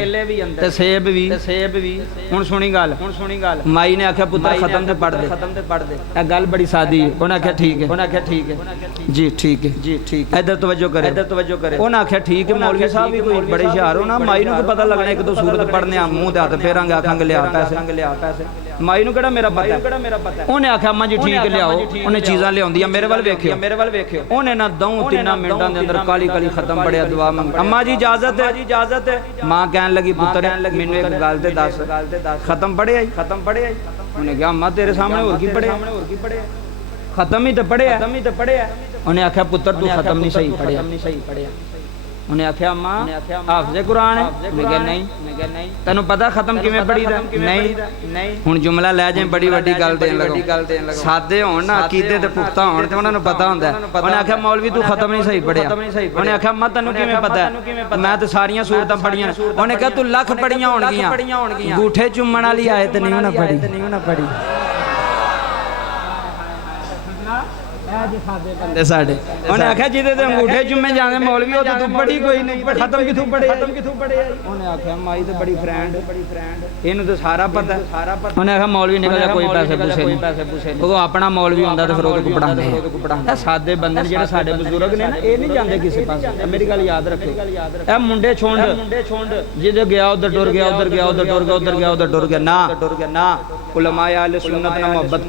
ਤੇ ਸੇਬ ਵੀ ਹੁਣ ਸੁਣੀ ਗੱਲ ਮਾਈ ਨੇ ਆਖਿਆ ਪੁੱਤਰ ਖਤਮ ਤੇ ਪੜ ਦੇ ਇਹ ਗੱਲ ਬੜੀ ਸਾਦੀ ਹੈ ਉਹਨੇ ਆਖਿਆ ਠੀਕ ਹੈ ਜੀ ਠੀਕ ਹੈ ਇਧਰ ਤਵੱਜੋ ਕਰੇ ਉਹਨੇ ਆਖਿਆ ਠੀਕ ਹੈ ਮੌਲਵੀ ਸਾਹਿਬ ਵੀ ਕੋਈ ਬੜੇ ਹੁਸ਼ਿਆਰ ਹੋ ਨਾ ਮਾਈ ਨੂੰ ਕੀ ਪਤਾ ਲੱਗਣਾ ਇੱਕ ਦੋ ਸੂਰਤ ਪੜਨੇ ਆ ਮੂੰਹ ਤੇ ਹੱਥ ਫੇਰਾਂਗੇ ਆਖਾਂਗੇ ਲਿਆ ਪੈਸੇ ਮਾਈ ਨੂੰ ਕਿਹੜਾ ਮੇਰਾ ਪਤਾ ਉਹਨੇ ਆਖਿਆ ਅੰਮਾ ਜੀ ਠੀਕ ਲਿਆਓ ਉਹਨੇ ਚੀਜ਼ਾਂ ਲਿਆਉਂਦੀਆਂ ਮੇਰੇ ਵੱਲ ਵੇਖਿਓ ਉਹਨੇ ਨਾ ਦਊ 3 ਮਿੰਟਾਂ ਦੇ ਅੰਦਰ ਕਾਲੀ ਖਤਮ ਬੜਿਆ ਦੁਆ ਮੰਗ ਅੰਮਾ ਜੀ ਇਜਾਜ਼ਤ ਹੈ ਮਾਂ ਕਹਿਣ ਲੱਗੀ ਪੁੱਤਰ ਮੈਨੂੰ ਇੱਕ ਗੱਲ ਤੇ ਦੱਸ ਖਤਮ ਪੜਿਆ ਉਹਨੇ ਕਿਹਾ ਅੰਮਾ ਤੇਰੇ ਸਾਹਮਣੇ ਹੋਰ ਕੀ ਪੜਿਆ ਖਤਮ ਹੀ ਤੇ ਪੜਿਆ ਉਹਨੇ ਆਖਿਆ ਪੁੱਤਰ ਤੂੰ ਖਤਮ ਨਹੀਂ ਸਹੀ ਪੜਿਆ ਉਹਨੇ ਆਖਿਆ ਅੰਮਾ ਹਾਫਿਜ਼ ਕੁਰਾਨ ਹੈ ਮੈਂ ਕਿਹਾ ਨਹੀਂ ਤੈਨੂੰ ਪਤਾ ਖਤਮ ਕਿਵੇਂ ਪੜੀਦਾ ਨਹੀਂ ਹੁਣ ਜੁਮਲਾ ਲੈ ਜਾਏ ਬੜੀ ਵੱਡੀ ਗੱਲ ਦੇਣ ਲੱਗੋ ਸਾਦੇ ਹੋਣ ਨਾ ਅਕੀਦੇ ਤੇ ਪੁਖਤਾ ਹੋਣ ਤੇ ਉਹਨਾਂ ਨੂੰ ਪਤਾ ਹੁੰਦਾ ਉਹਨੇ ਆਖਿਆ ਮੌਲਵੀ ਤੂੰ ਖਤਮ ਨਹੀਂ ਸਹੀ ਪੜਿਆ ਉਹਨੇ ਆਖਿਆ ਅੰਮਾ ਤੈਨੂੰ ਕਿਵੇਂ ਪਤਾ ਮੈਂ ਤੇ ਸਾਰੀਆਂ ਸੂਰਤਾਂ ਪੜੀਆਂ ਉਹਨੇ ਕਿਹਾ ਤੂੰ ਲੱਖ ਪੜੀਆਂ ਹੋਣਗੀਆਂ ਅੰਗੂਠੇ ਚੁੰਮਣ ਵਾਲੀ ਆਇਤ ਨਹੀਂ ਉਹਨਾਂ ਪੜੀ ਸਾਡੇ ਉਹਨੇ ਆਖਿਆ ਜਿਹਦੇ ਤੇ ਅੰਗੂਠੇ ਚੁੰਮੇ ਜਾਂਦੇ ਮੌਲਵੀ ਉਹ ਤੂੰ ਪੜੀ ਕੋਈ ਨਹੀਂ ਖਤਮ ਕਿਥੋਂ ਪੜਿਆ ਉਹਨੇ ਆਖਿਆ ਮਾਈ ਤੇ ਬੜੀ ਫਰੈਂਡ ਇਹਨੂੰ ਤੇ ਸਾਰਾ ਪਤਾ ਉਹਨੇ ਆਖਿਆ ਮੌਲਵੀ ਨਿਕਲ ਜਾ ਕੋਈ ਪੈਸੇ ਪੂਸੇ ਉਹ ਆਪਣਾ ਮੌਲਵੀ ਹੁੰਦਾ ਤੇ ਫਿਰ ਉਹਦੇ ਕੋ ਪੜਾਉਂਦੇ ਸਾਦੇ ਬੰਦੇ ਜਿਹੜੇ ਸਾਡੇ ਬਜ਼ੁਰਗ ਨੇ ਨਾ ਇਹ ਨਹੀਂ ਜਾਂਦੇ ਕਿਸੇ ਪਾਸੇ ਮੇਰੀ ਗੱਲ ਯਾਦ ਰੱਖੋ ਇਹ ਮੁੰਡੇ ਛੋਂਡ ਜਿਹਦੇ ਗਿਆ ਉਧਰ ਟੁਰ ਗਿਆ ਉਧਰ ਟੁਰ ਗਿਆ ਨਾ ਉਲਮਾ ਅਹਿਲ ਸੁन्नत ਨਾਲ ਮੁਹੱਬਤ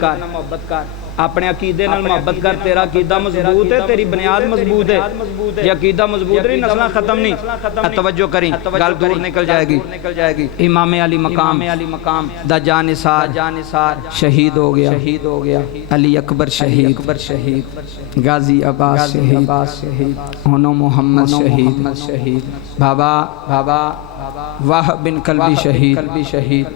ਕਰ अपने अकीदे नाल मोहब्बत कर तेरा अकीदा मजबूत है तेरी बुनियाद मजबूत है ये अकीदा मजबूत नहीं नस्ल खत्म नहीं तवज्जो करी गल दूर निकल जाएगी इमाम अली मकाम दा जानिसार शहीद हो गया अली अकबर शहीद गाजी अब्बास शहीद होनो मोहम्मद शहीद बाबा वाह बिन कल्बी शहीद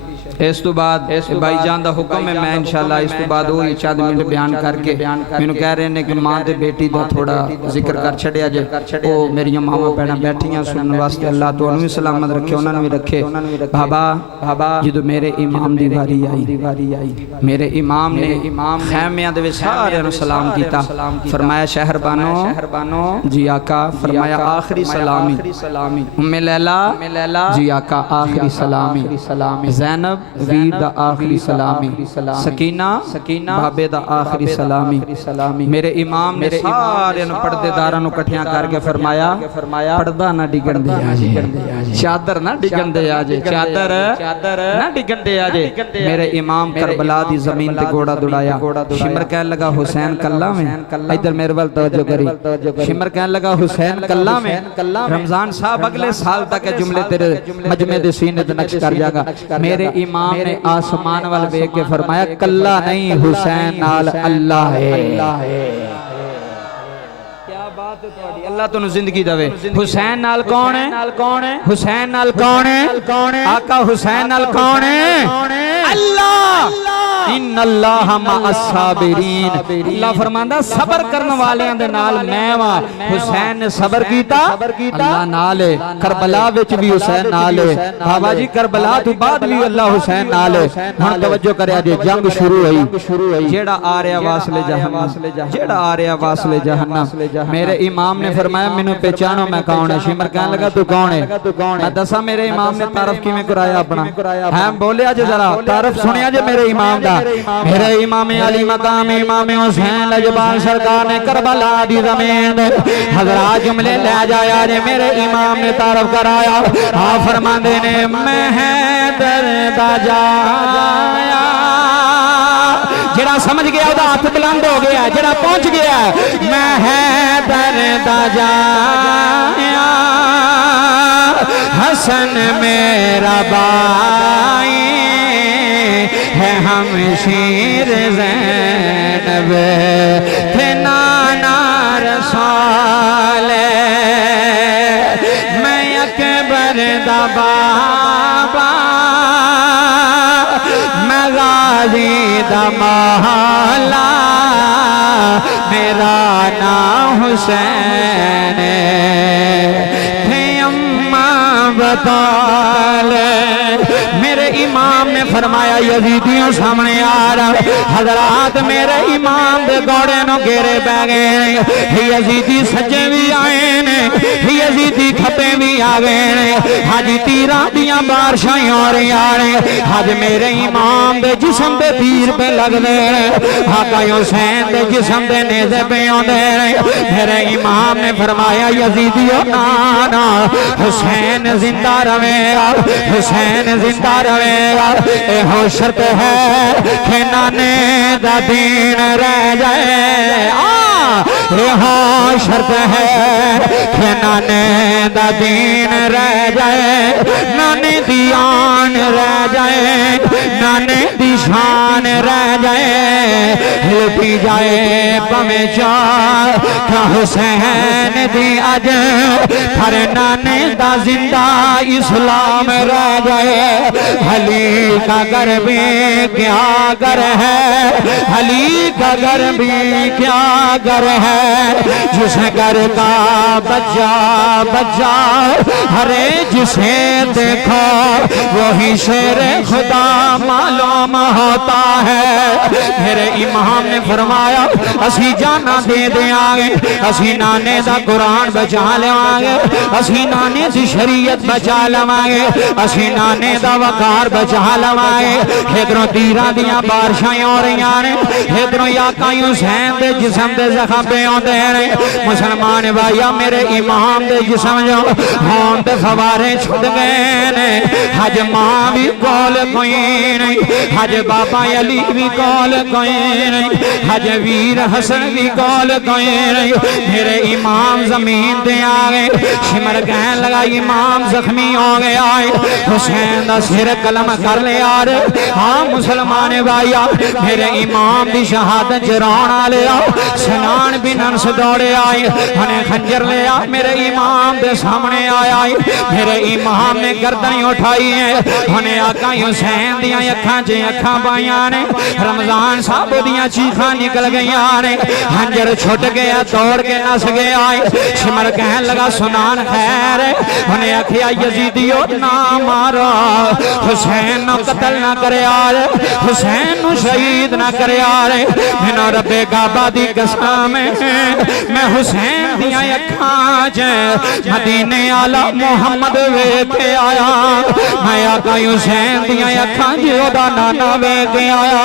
इस तो बाद भाई जान दा हुक्म है मैं इंशाअल्लाह इस तो बाद वो चंद मिनट बयान करके मैनू कह रहे ने कि मां ते बेटी दा थोड़ा जिक्र कर छड़िया जे ओ मेरी मामा भैणां बैठियां सुनने वास्ते अल्लाह तोनू भी सलामत रखे उन्हां भी रखे बाबा जदों मेरे इमाम दी वारी आई मेरे इमाम ने खैमियां दे विच सारियां नू सलाम कीता फरमाया शहरबानो जी आका फरमाया आखिरी सलामी उम्मे लैला जी आका आखिरी सलामी ज़ैनब वीर दा आखिरी सलामी सकीना बाबे दा आखिरी सलामी मेरे इमाम ने सारे पर्देदारां नू इकट्ठियां करके फरमाया पर्दा ना डिगण दे आजे चादर ना डिगण दे आजे चादर ना डिगण दे आजे मेरे इमाम करबला दी जमीन ते घोड़ा दौड़ाया शिमर कहने लगा हुसैन कल्ला में इधर मेरे वाल तवज्जो करी शिमर कहने लगा हुसैन कल्ला में रमजान साहब अगले साल तक जुमले तेरे मजमे दे सीने ते नक्श कर जाएगा मेरे इमाम ने आसमान वाल देख के फरमाया कल्ला नहीं हुसैन नाल अल्लाह है क्या बात है तुम्हारी अल्लाह तुनु जिंदगी देवे हुसैन नाल कौन है हुसैन नाल कौन है आका हुसैन नाल कौन है अल्लाह इन्नल्लाह मअस्साबिरीन अल्लाह फरमांदा सबर करने वालियां दे नाल मैं वा हुसैन ने सबर कीता अल्लाह नाल है करबला विच भी हुसैन नाल है बाबा जी करबला तो बाद भी अल्लाह हुसैन नाल है हुन तवज्जो करया जे जंग शुरू हुई जेड़ा आ रहा वासले जहन्नम मेरे इमाम ने फरमाया मैनू पहचानो मैं कौन है शिमर कहने लगा तू कौन है मैं दसा मेरे इमाम ने तारफ किवें कराया अपना है बोलिया जे जरा तारफ सुनिया जे मेरे इमाम दा मेरे इमाम अली मकाम इमाम हुसैन लजपाल सरकार ने करबला दी जमीन हजरात जुमले ले जाया जे मेरे इमाम ने तारफ कराया आ फरमांदे ने मैं हैदर दा जाया जेड़ा समझ गया ओदा हाथ बुलंद हो गया जेड़ा पहुंच गया मैं हैदर दा जाया हसन मेरा भाई है हमशीर ज़ैनब थे नाना रसूल मैं अकबर दा बाबा मैं गाज़ी दा मौला मेरा नाम हुसैन थे بقال میرے امام نے فرمایا یزیدیوں سامنے آ رہا حضرات میرے امام دے گوڑے نو گھیرے بہ گئے یزیدی سجے بھی آئے نے یزیدی کھپے بھی آ گئے نے حج تیرہ دیاں بارشاں ہو رہی آ رہے حج میرے امام دے جسم دے تیر پہ لگ دے آقا حسین دے جسم دے نیزے پہ ہوں دے میرے امام نے فرمایا یزیدیوں نانا حسین زندہ رہے گا حسین زندہ رہے گا اے ہو شرط ہے کہ نانے دا دین رہ جائے یہ ہو شرط ہے کہ نانے دا دین رہ جائے نانے دی آن رہ جائے نانے دی شان رہ جائے ہلپی جائے پمیں چار کہ حسین دی اج ہر نانے دا زندہ اسلام رہ جائے علی کا گھر بھی کیا گھر ہے علی کا گھر بھی کیا گھر ہے جس گھر کا بچہ ہرے جسے دیکھو وہی شیر خدا معلوم ہوتا ہے میرے امام نے فرمایا اسی جانا دے دیں آگے اسی نانے دا قرآن بچا لے آگے اسی نانے دی شریعت بچا لے آگے اسی نانے دا وقار بچا لے آگے ہدروں تیرہ دیاں بارشاں ہو رہی آنے ہدروں آقا حسین دے جسم دے زخم پہ ہوندے ہیں مسلمان بھائیا میرے امام دے جسم جو ہون تے فوارے چھٹ گئے نے حج ماں بھی کول کوئی نہیں حج بابا علی بھی کول کوئی نہیں حج ویر حسن بھی کول کوئی نہیں میرے امام زمین دے آگے شمر کہن لگا امام زخمی ہو گیا حسین دا سر قلم کر لے آ رہے ہاں مسلمان بھائیا میرے امام دی شہادت جران آلے آؤ سنان بن انس دوڑے آئے انہیں خنجر لے آ میرے امام دے سامنے آیا میرے امام نے گردنیں اٹھائی ہیں انہیں آقا حسین دیاں اکھاں چے اکھاں پائیاں نے رمضان صاحب دیاں چیخاں نکل گئیاں نے خنجر چھٹ گیا توڑ کے نس گیا شمر کہن لگا سنان خیر انہیں اکھیا یزیدیو نہ مارو حسین نو قتل نہ کرے آرے حسین نو شہید نہ کرے آرے منو رب کعبہ دی قسم میں حسین دیاں اکھاں چے مدینے آلہ محمد ویکھے آیا میں آقا حسین دیاں اکھاں چے دا نانا ویکھے آیا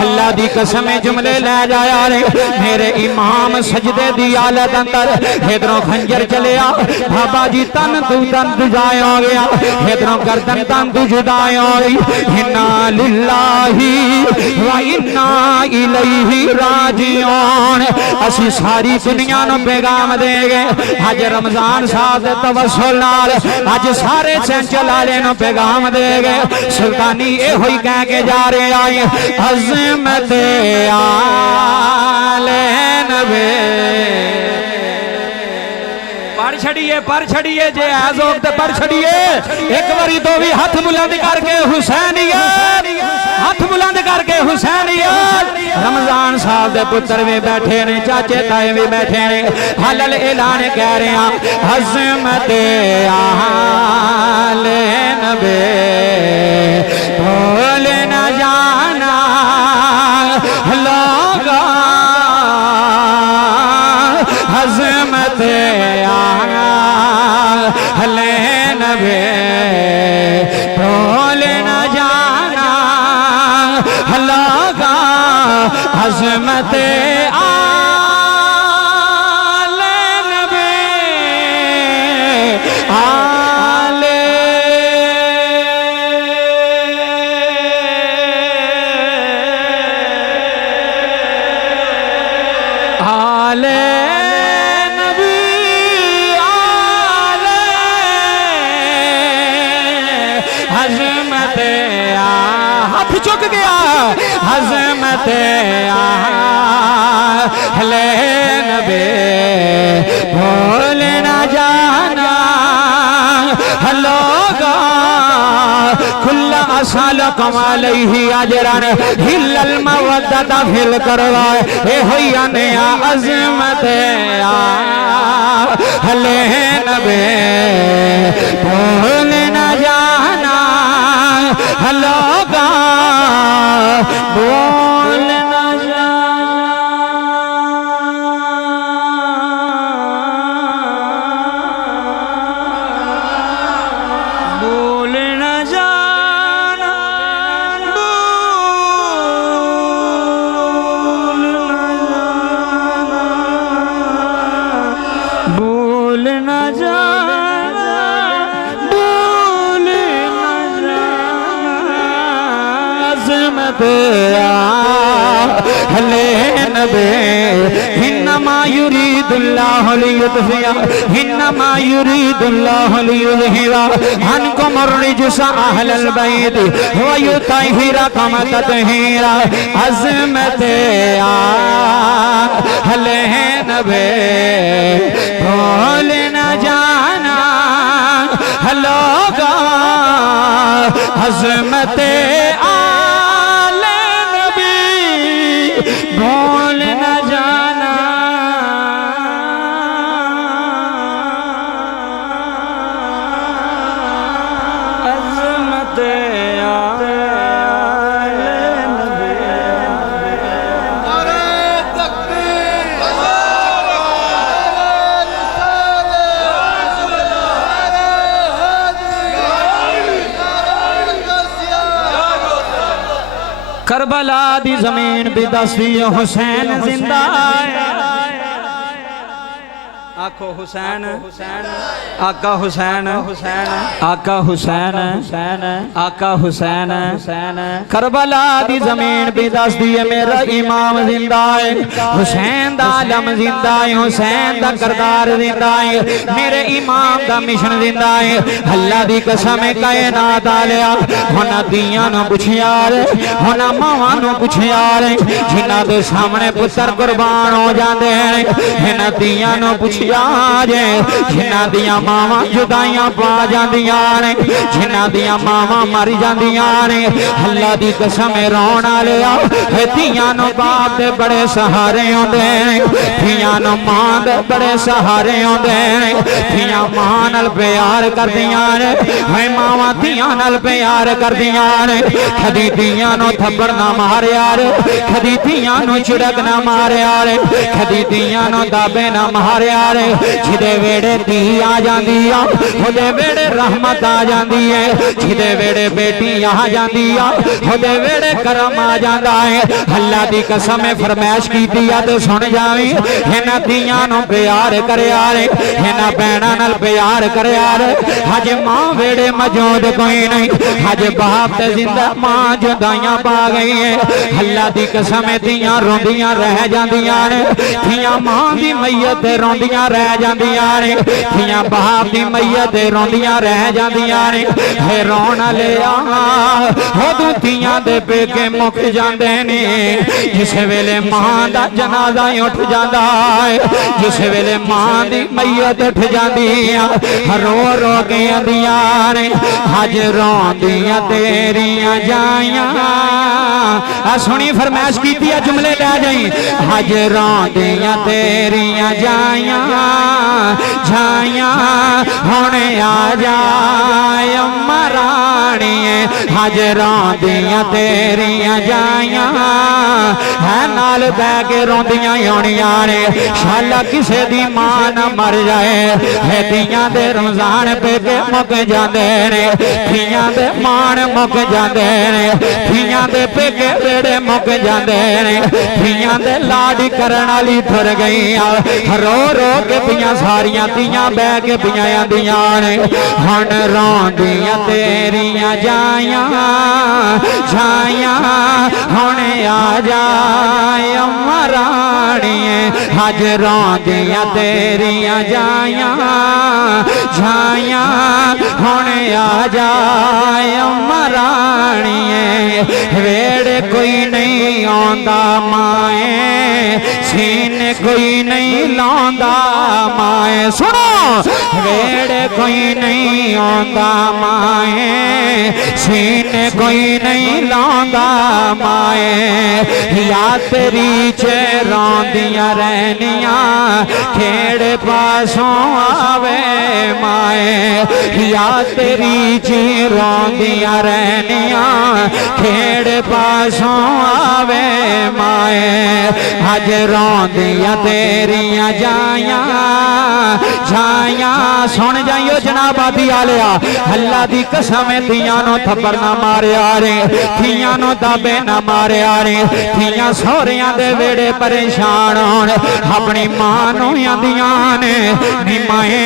اللہ دی قسم جملے لے جایا رے میرے امام سجدے دی آلت اندر ہدروں خنجر چلے آ بابا جی تن تو جائے ہو گیا ہدروں گردن تن تو جدائے ہو گئی انا للہ و انا الیہ راجعون اسی ساری دنیا نو پیغام دے گے آج رمضان صاحب توسل نال آج سارے چنچل والے نو پیغام دے گے سلطانی اے ہوئی کہہ کے جا رہے آئے عظمت آل نبی پر چھڑیے جے آزوک تے پر چھڑیے ایک باری تو بھی ہاتھ بلند کر کے حسینیت ہاتھ بلند کر کے حسینیت رمضان صاحب دے پتر بھی بیٹھے نے چاچے تائے بھی بیٹھے نے حلال اعلان کہہ رہے ہیں عظمت آل نبی بھول نہ جانا لوگا عظمت آل نبی بھول نہ جانا لوگا عظمت آل نبی آل آل نبی آل عظمت ہاتھ چک گیا عظمت آل نبی بھول نہ جانا لوگا کل اسالکم علیہ اجران ہل المودت فی القربى اے ہوئی نیا عظمت آل نبی بھول لوگا بول نہ جانا بول نہ جانا بول نہ جانا عظمت انما يريد الله ليطفئ انما يريد الله ليظهر عنكم الرجس اهل البيت ويطهركم تطهيرا عظمت اہل نبی بھول نہ جانا لوگا عظمت آل نبی بھول نہ جانا عظمت آل نبی کربلا دی زمین بھی دستی حسین زندہ ہے آکھو حسین آقا حسین آقا حسین آقا حسین کربلا دی زمین بھی دستی ہے میرا امام زندہ ہے حسین دا علم زندہ ہے حسین دا کردار زندہ ہے میرے امام دا مشن زندہ ہے اللہ دی قسم کائنات آلیا ہونا دیاں نو پچھیار ہونا ماواں نو پچھیار جنہ دے سامنے پتر قربان ہو جاندے ہیں ہنہ دیاں نو پچھیار جنہ دیاں ماواں جدائیاں پا جاندیاں نے جنہ دیاں ماواں مر جاندیاں نے اللہ دی قسم رونا لیا دیاں نو باپ دے بڑے سہارے ہوندے ہیں دیاں نو ماں دے بڑے سہارے ہوندے ہیں دیاں ماں نال پیار کردیاں نے ماواں دیاں نال پیار کردیاں نے کدی دیاں نو تھپڑ نہ مارے یار کدی دیاں نو چڑک نہ مارے یار کدی دیاں نو دابے نہ مارے یار جدے ویڑے دی آ جاندی آ ہدے ویڑے رحمت آ جاندی ہے جدے ویڑے بیٹی آ جاندی آ ہدے ویڑے کرم آ جاندہ ہے اللہ دی قسم فرمائش کی دیا تو سن جاویں ہنہ دیاں نو پیار کرے آرے ہنہ بینہ نل پیار کرے آرے حج ماں ویڑے مجود کوئی نہیں حج باپ تے زندہ ماں جدائیاں پا گئی ہیں اللہ دی قسم دیاں روندیاں رہ جاندیاں نے دیاں ماں دی میت روندیاں رہ جاندیاں نے دیاں باپ دی میت روندیاں رہ جاندیاں نے ہے رونا لیا ہو دو دیاں دے پہ کے مک جاندے نے جس ویلے ماں دا جنازہ اٹھ جاندہ ہے جس ویلے ماں دی میت اٹھ جاندیاں رو رو کے اندیاں نے حج روندیاں تیریاں جائیاں سنی فرمائش کی دیا جملے لے جائیں حج روندیاں تیریاں جائیاں جائیاں ہونے آ جائے مرانی حج روندیاں تیریاں جائیاں ہے نال بے کے روندیاں یونیاں نے شالا کسے دی ماں نہ مر جائے ہے دیاں دے رمضان پہ کے مک جاندے نے دیاں دے مان مک جاندے نے دیاں دے پہ کے بیڑے مک جاندے نے دیاں دے لاڑی کرنالی تھر گئیاں رو رو کے پیاں ساریاں دیاں بے کے پیاں دیاں نے ہن روندیاں تیریاں جائیاں جائیاں ہونے آ جائے مرانی حج روندیاں تیریاں جائیاں جائیاں ہونے آ جائے مرانی ویڑے کوئی نہیں آندا مائیں سینے کوئی نہیں لاندا مائیں سنو ویڑے کوئی نہیں آندا مائیں سینے सीने कोई नहीं लांदा माए या तेरी चेरांदियां रहनियां खेड़ पासों आवे माए या तेरी चेरांदियां रहनियां खेड़ पासों आवे माए अज रोंदियां तेरियां जाया जाया सुन जाइयो जनाब आदि आलिया अल्लाह दी कसम थियां नो थप्पड़ ना मारिया रे थियां नो दाबे ना मारिया रे थियां सोहरियां दे वेड़े परेशान होण अपनी मां नु आंदियां ने नी माए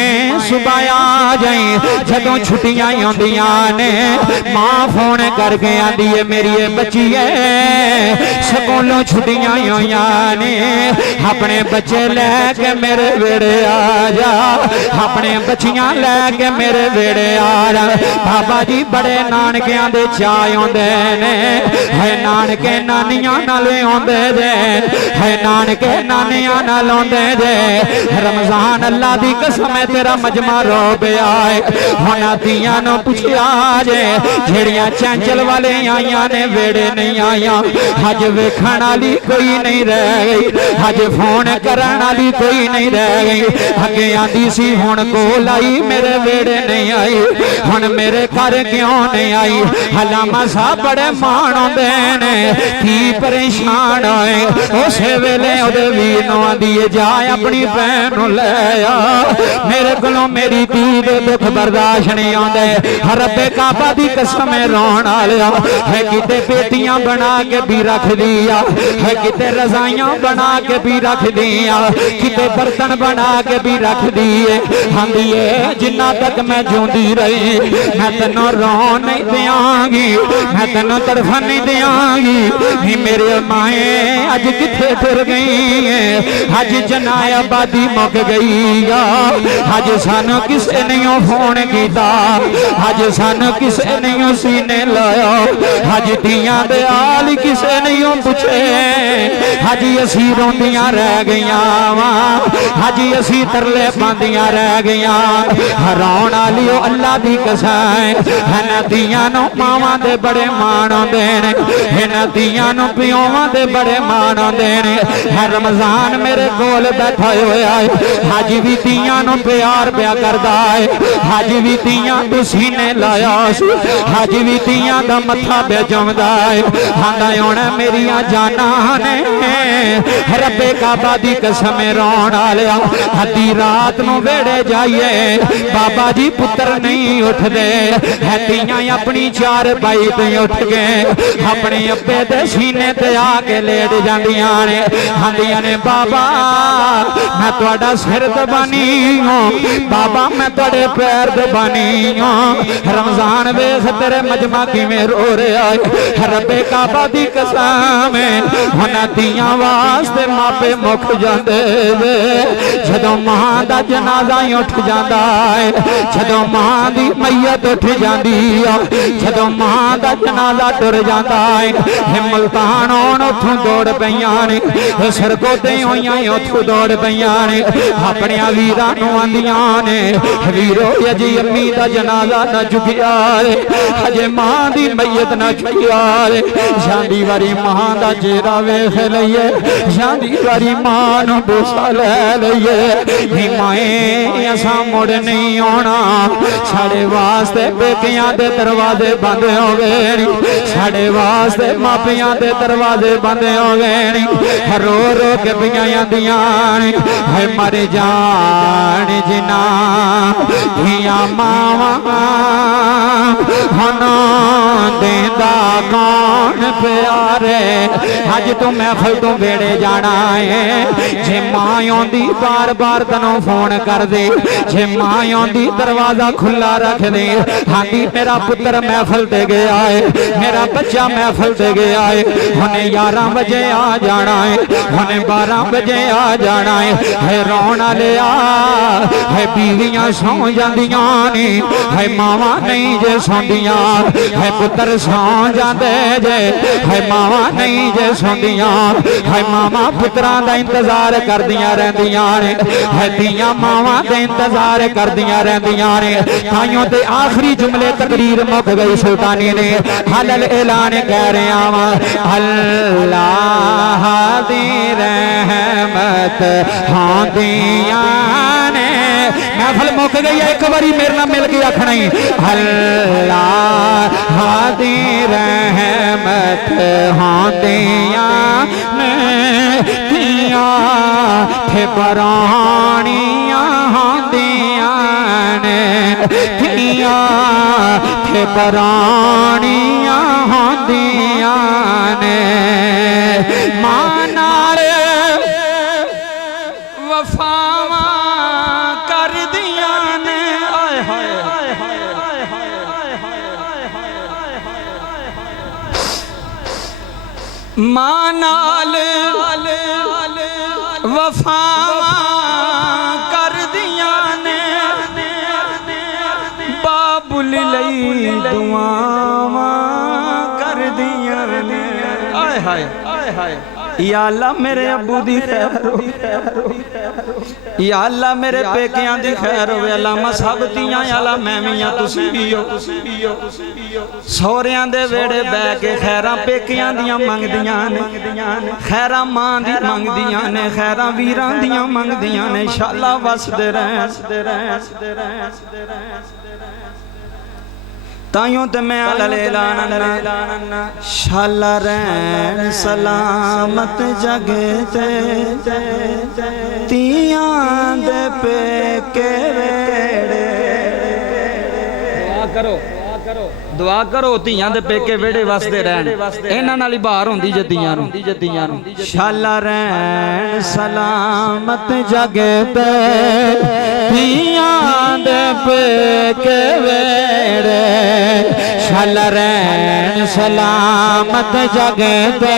सुबह आ जाई जदों छुट्टियां आंदियां ने मां फोन करके आंदी है मेरी बच्ची है स्कूलों छुट्टियां होइयां ने अपने बच्चे लैके मेरे वेड़े आ जा अपने बच्चियां लैके मेरे वेड़े आ जा बाबा जी बड़े नानकियां दे चाय आउंदे ने है नानके नानियां नाल आउंदे जे है नानके नानियां नाल आउंदे जे रमजान अल्लाह दी कसम है तेरा मजमा रो पिया है हुण दियां नु पुछया जे जेड़ियां चंचल वाले आईयां ने वेड़े नहीं आईयां अज वेखण वाली कोई नहीं रह गई अज फोन करन वाली कोई नहीं रह गई अगे आंदी सी हुण कोल आई मेरे वेड़े नहीं आई हुण मेरे घर क्यों नहीं आई हलामा साहब बड़े मान आउंदे ने की परेशान होए उस वेले ओदे वीर नूं आंदी जा अपनी भैन नूं ले आ मेरे कोलों मेरी धी दे दुख बर्दाश्त नहीं आउंदे रब्बे काबा दी कसम रोण वालिया है किते बेटियां बना के भी रख दिया है किते रजाइयां बना के भी रख दिया किते बर्तन बना के भी रख दिए आंदी है जिन्ना तक मैं जिंदी रही मैं तेनों रोन नहीं दियांगी मैं तेनों तड़फन नहीं दियांगी ही मेरे माए अज किथे टुर गई है अज जनाए आबादी मुक गई अज सानू किसे नहीं फोन किया अज सानू किसे नहीं सीने लाया अज दियां दे आल किसे नहीं पूछे अज असी रोंदियां रह गईयां वा अज असी तरले पांदियां रह गईयां हराउण वाली अल्लाह दी कसम है नदियां नु मावां दे बड़े मान आउंदे ने इन्हां दियां नु पिओवां दे बड़े मान आउंदे ने है रमजान मेरे कोल बैठा होया है अज भी दियां नु प्यार पिया करदा है अज भी दियां तू सीने लाया सी अज भी दियां दा मत्था पे चुमदा है आंदा हुण मेरियां जानां ने रब्बे काबा दी कसम रोण वालिया अद्धी रात नूं वेड़े जाइए बाबा जी पुत्र नहीं उठदे है तियां अपनी चार पाई ते उठ गए अपने अब्बे दे सीने ते आके लेट जांदियां ने आंदियां ने बाबा मैं तुहाडा सिर दबानी हां बाबा मैं तुहाडे पैर दबानी हां रमजान वेख तेरे मजमा किवें रो रहा है रब्बे काबा दी कसम हुणां दियां वास्ते मापे मुक जांदे वे जदों मां दा जनाजा उठ जांदा है जदों मां दी मैयत उठ जांदी आ जदों मां दा जनाजा टुर जांदा है मुल्तान आउण उथों दौड़ पईयां ने सरगोदे होईयां उथों दौड़ पईयां ने अपने वीरां नूं आंदियां ने वीरो अजी अम्मी दा जनाजा ना चुकिया अजे मां दी मैयत ना चुकिया जांदी वारी मां दा चेहरा वेख लईए जांदी वारी मां नूं बोसा ले लईए नी माए असां मुड़ नहीं आउणा साडे वास्ते बेटियां दे दरवाजे बंद हो गए साडे वास्ते मापियां दे दरवाजे बंद हो गए रो रो के पियां आंदियां है मर जान जिना धियां मावां हना देंदा कौन प्यारे अज तू महफल तू बेड़े जाना है जे मां आंदी बार बार तनों फोन कर दे जे मां आंदी दरवाजा खुला रख दे आंदी मेरा पुत्र महफल ते गया है मेरा बच्चा महफल ते गया है हुणे 11 बजे आ जाना है हुणे 12 बजे आ जाना है रोण वाले है बीवियां सौ जांदियां ने है मावां नहीं जे सौंदियां है पुत्र सौ जांदे जे है मावां नहीं जे सौंदियां है मावां पुत्रां दा इंतजार करदियां रहंदियां ने है दियां मावां दा इंतजार करदियां रहंदियां دیاں نے تائیوں تے آخری جملے تقریر مک گئی سلطانی نے حلل اعلان کہہ رہے آواں اللہ دی رحمت ہاں دیاں نے محفل مک گئی ہے ایک باری میرے نہ مل کے آکھنا ہی اللہ دی رحمت ہاں دیاں نے کیاں تھے پرانیاں ہاں دیاں نے کیاں تھے پرانیاں ہاں دیاں نے مانار وفاواں کر دیاں نے آئے ہائے مانال وفاواں کر دیاں نے بابل لئی دعاواں کر دیاں نے آئے ہائے یا اللہ میرے ابو دی خیر ہو یا اللہ میرے پیکیاں دی خیر ہوئے علامہ صاحب دیاں یا اللہ میمیاں تسی بھی ہو سوریاں دے ویڑے بے کے خیراں پیکیاں دیاں منگ دیاں نے خیراں ماں دی منگ دیاں نے خیراں ویراں دیاں منگ دیاں نے انشاءاللہ وس دے رہے تائیوں تے میں اعلاننا شالا رہن سلامت جگتے تیاں دے پہ کے ویڑے دعا کرو تیاں دے پیکے ویڑے واسدے رہن اینا نالی باہر ہوں دی جدیاں رو شالا رہن سلامت جگتے تیاں دے پیکے ویڑے شالا رہن سلامت جگتے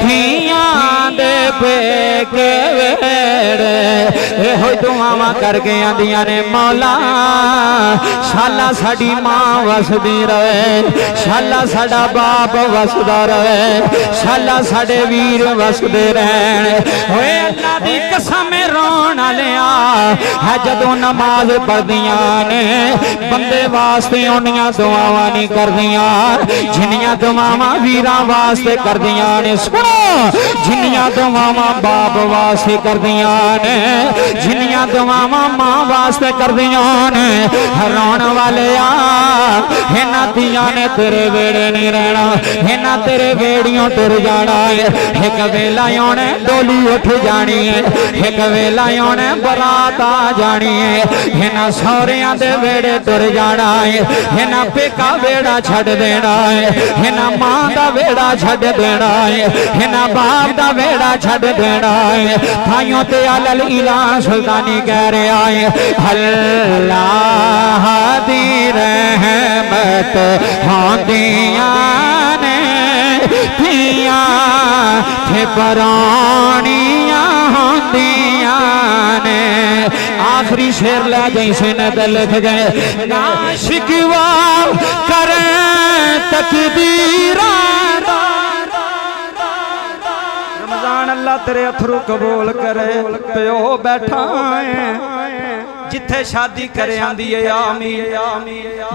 تیاں دے پیکے ویڑے اے ہوئی دعاواں کر کے آندیاں نے مولا شالا ساڑی ماں وسدی رہے شالا ساڑا باپ وسدا رہے شالا ساڑے ویر وسدے رہے ہوئے اللہ دی قسم رونا لیا ہے جدوں نماز پڑھ دیاں نے بندے واسطے انیاں دعاواں نہیں کر دیاں جنیاں دعاواں ویراں واسطے کر دیاں نے سنو جنیاں دعاواں باپ واسطے کر دیاں نے جنیاں دعاواں ماں واسطے کر دیاں نے رون والے ہینا دیاں نے تیرے ویڑے نہیں رہنا ہینا تیرے ویڑیوں تر جانا ہے ایک ویلا نے ڈولی اٹھ جانی ہے ایک ویلا نے برات آ جانی ہے ہینا سوریاں دے ویڑے تر جانا ہے ہینا پیکا ویڑا چھڑ دینا ہے ہینا ماں دا ویڑا چھڑ دینا ہے ہینا باپ دا ویڑا چھڑ دینا ہے تھائیوں تے علل الہ سلطانی کہہ رہے آئے اللہ دی رحمت ہاں دیاں نے تیاں تھے پرانیاں ہاں دیاں نے آخری شیر لے جائیں سے ندر لکھ گئے نا شکوا کریں تقدیران رمضان اللہ تیرے اتھرو قبول کرے پیو بیٹھا ہے جتھے شادی کرے آندی ہے آمین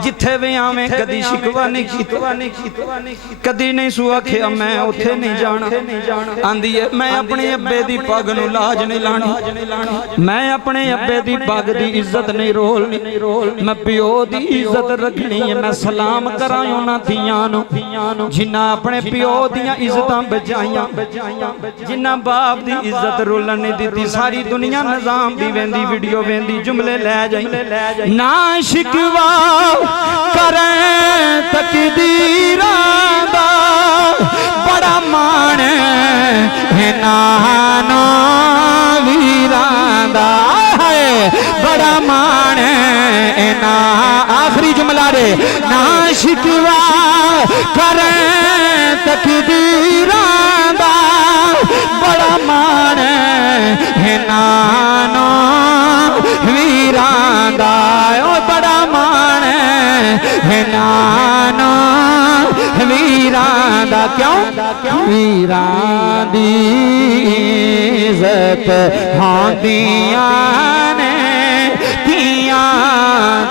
جتھے بھی آمیں کدی شکوا نہیں کیتا کدی نہیں سوا کھیا میں اتھے نہیں جانا آندی ہے میں اپنے ابے دی پاگ نو لاج نہیں لانی میں اپنے ابے دی پاگ دی عزت نہیں رولنی میں پیو دی عزت رکھنی ہے میں سلام کرایوں نہ دیانو جنہ اپنے پیو دیاں عزتاں بجائیاں جنہ باپ دی عزت رولن نہیں دیتی ساری دنیا نظام بھی ویندی ویڈیو ویندی جملے لے جائیں نا شکوا کریں تقدیران دا بڑا مان ہے نانو ویران دا بڑا مان ہے نا آخری جملہ رے نا شکوا کریں تقدیران دا بڑا مان ہے نانو ویران دا بڑا مان ہے نانو ویران دا کیوں ویران دی عزت ہاں دیاں نے تیاں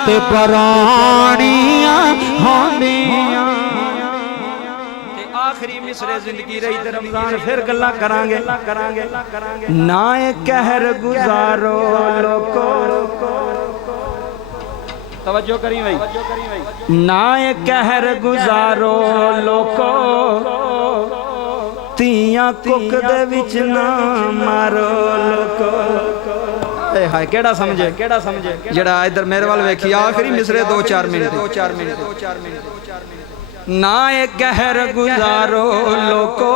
ਤੇ ਪੁਰਾਣੀਆਂ ਹੁੰਦੀਆਂ। आखिरी मिसरे जिंदगी रही ते रमजान फिर गल्ला करांगे ना ए कहर गुजारो लोको तवज्जो करी भाई ना ए कहर गुजारो लोको तियां कुक दे विच ना मारो लोको। हाय केड़ा समझे जड़ा इधर मेरे वाल वेखी आखिरी मिसरे 2-4 मिनट ना ए कहर गुजारो लोको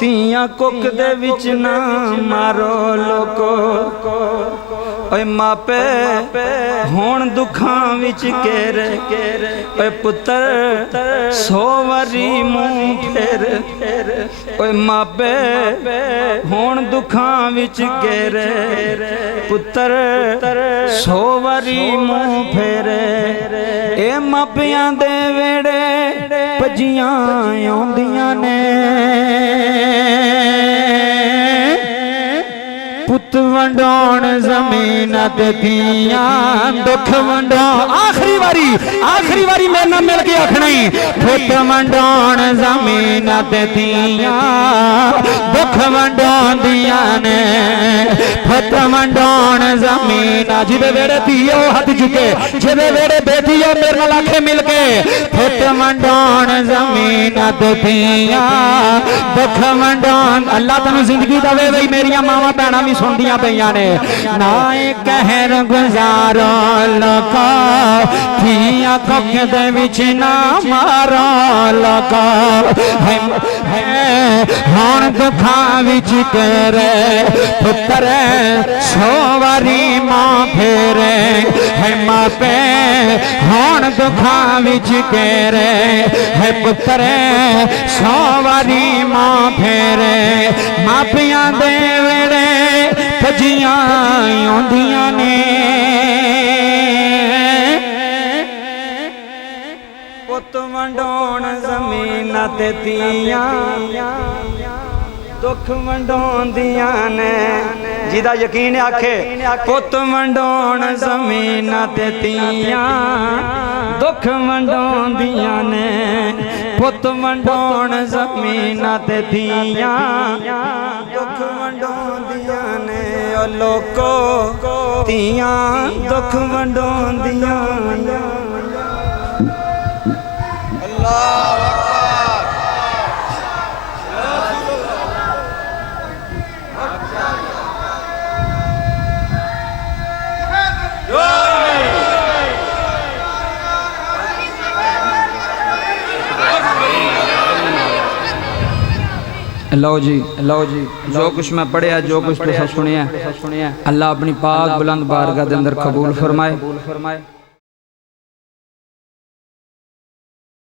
तियां कुक दे विच ना मारो लोको। ओए मापे होण दुखां विच केरे ओए पुत्र 100 वारी मुंह फेर। ओए मापे होण दुखां विच केरे पुत्र 100 वारी मुंह फेरे। ए मापियां दे वेड़े भजियां आउंदियां ने पुत वंडाउण ज़मीन ते दियां दुख वंडाउण। आखिरी वारी मेरे नाल मिल के आखना ही पुत वंडाउण ज़मीन ते दियां दुख वंडाउंदियां ने पुत वंडाउण ज़मीन। जिदे वेड़े धीओ हाथ चुके जिदे वेड़े बेटियो मेरे नाल आखे मिल के पुत वंडाउण ज़मीन ते दियां दुख वंडाउण। अल्लाह तैनूं जिंदगी देवे बई मेरियां मावां भैणां भी सुनदियां पईयां ने। ना ए कहर गुजारो लोका थियां कुक दे विच ना मारो लोका। हुण दुखां विच तेरे पुत्र 100 वारी मां फेरे। है मापे हुण दुखां विच तेरे है पुत्र 100 वारी मां फेरे। मापियां दे वेड़े भजियां आउंदियां ने पुत वंडाउण ज़मीन ते तियां दुख वंडाउंदियां ने। जिदा यकीन आखे पुत वंडाउण ज़मीन ते तियां दुख वंडाउंदियां ने पुत वंडाउण ज़मीन ते तियां दुख वंडाउंदियां ने। ओ लोको तियां दुख वंडाउंदियां। अल्लाह लो जी जो कुछ मैं पढ़िया जो कुछ तुसा सुनिया अल्लाह अपनी पाक बुलंद बारगाह दे अंदर कबूल फरमाए।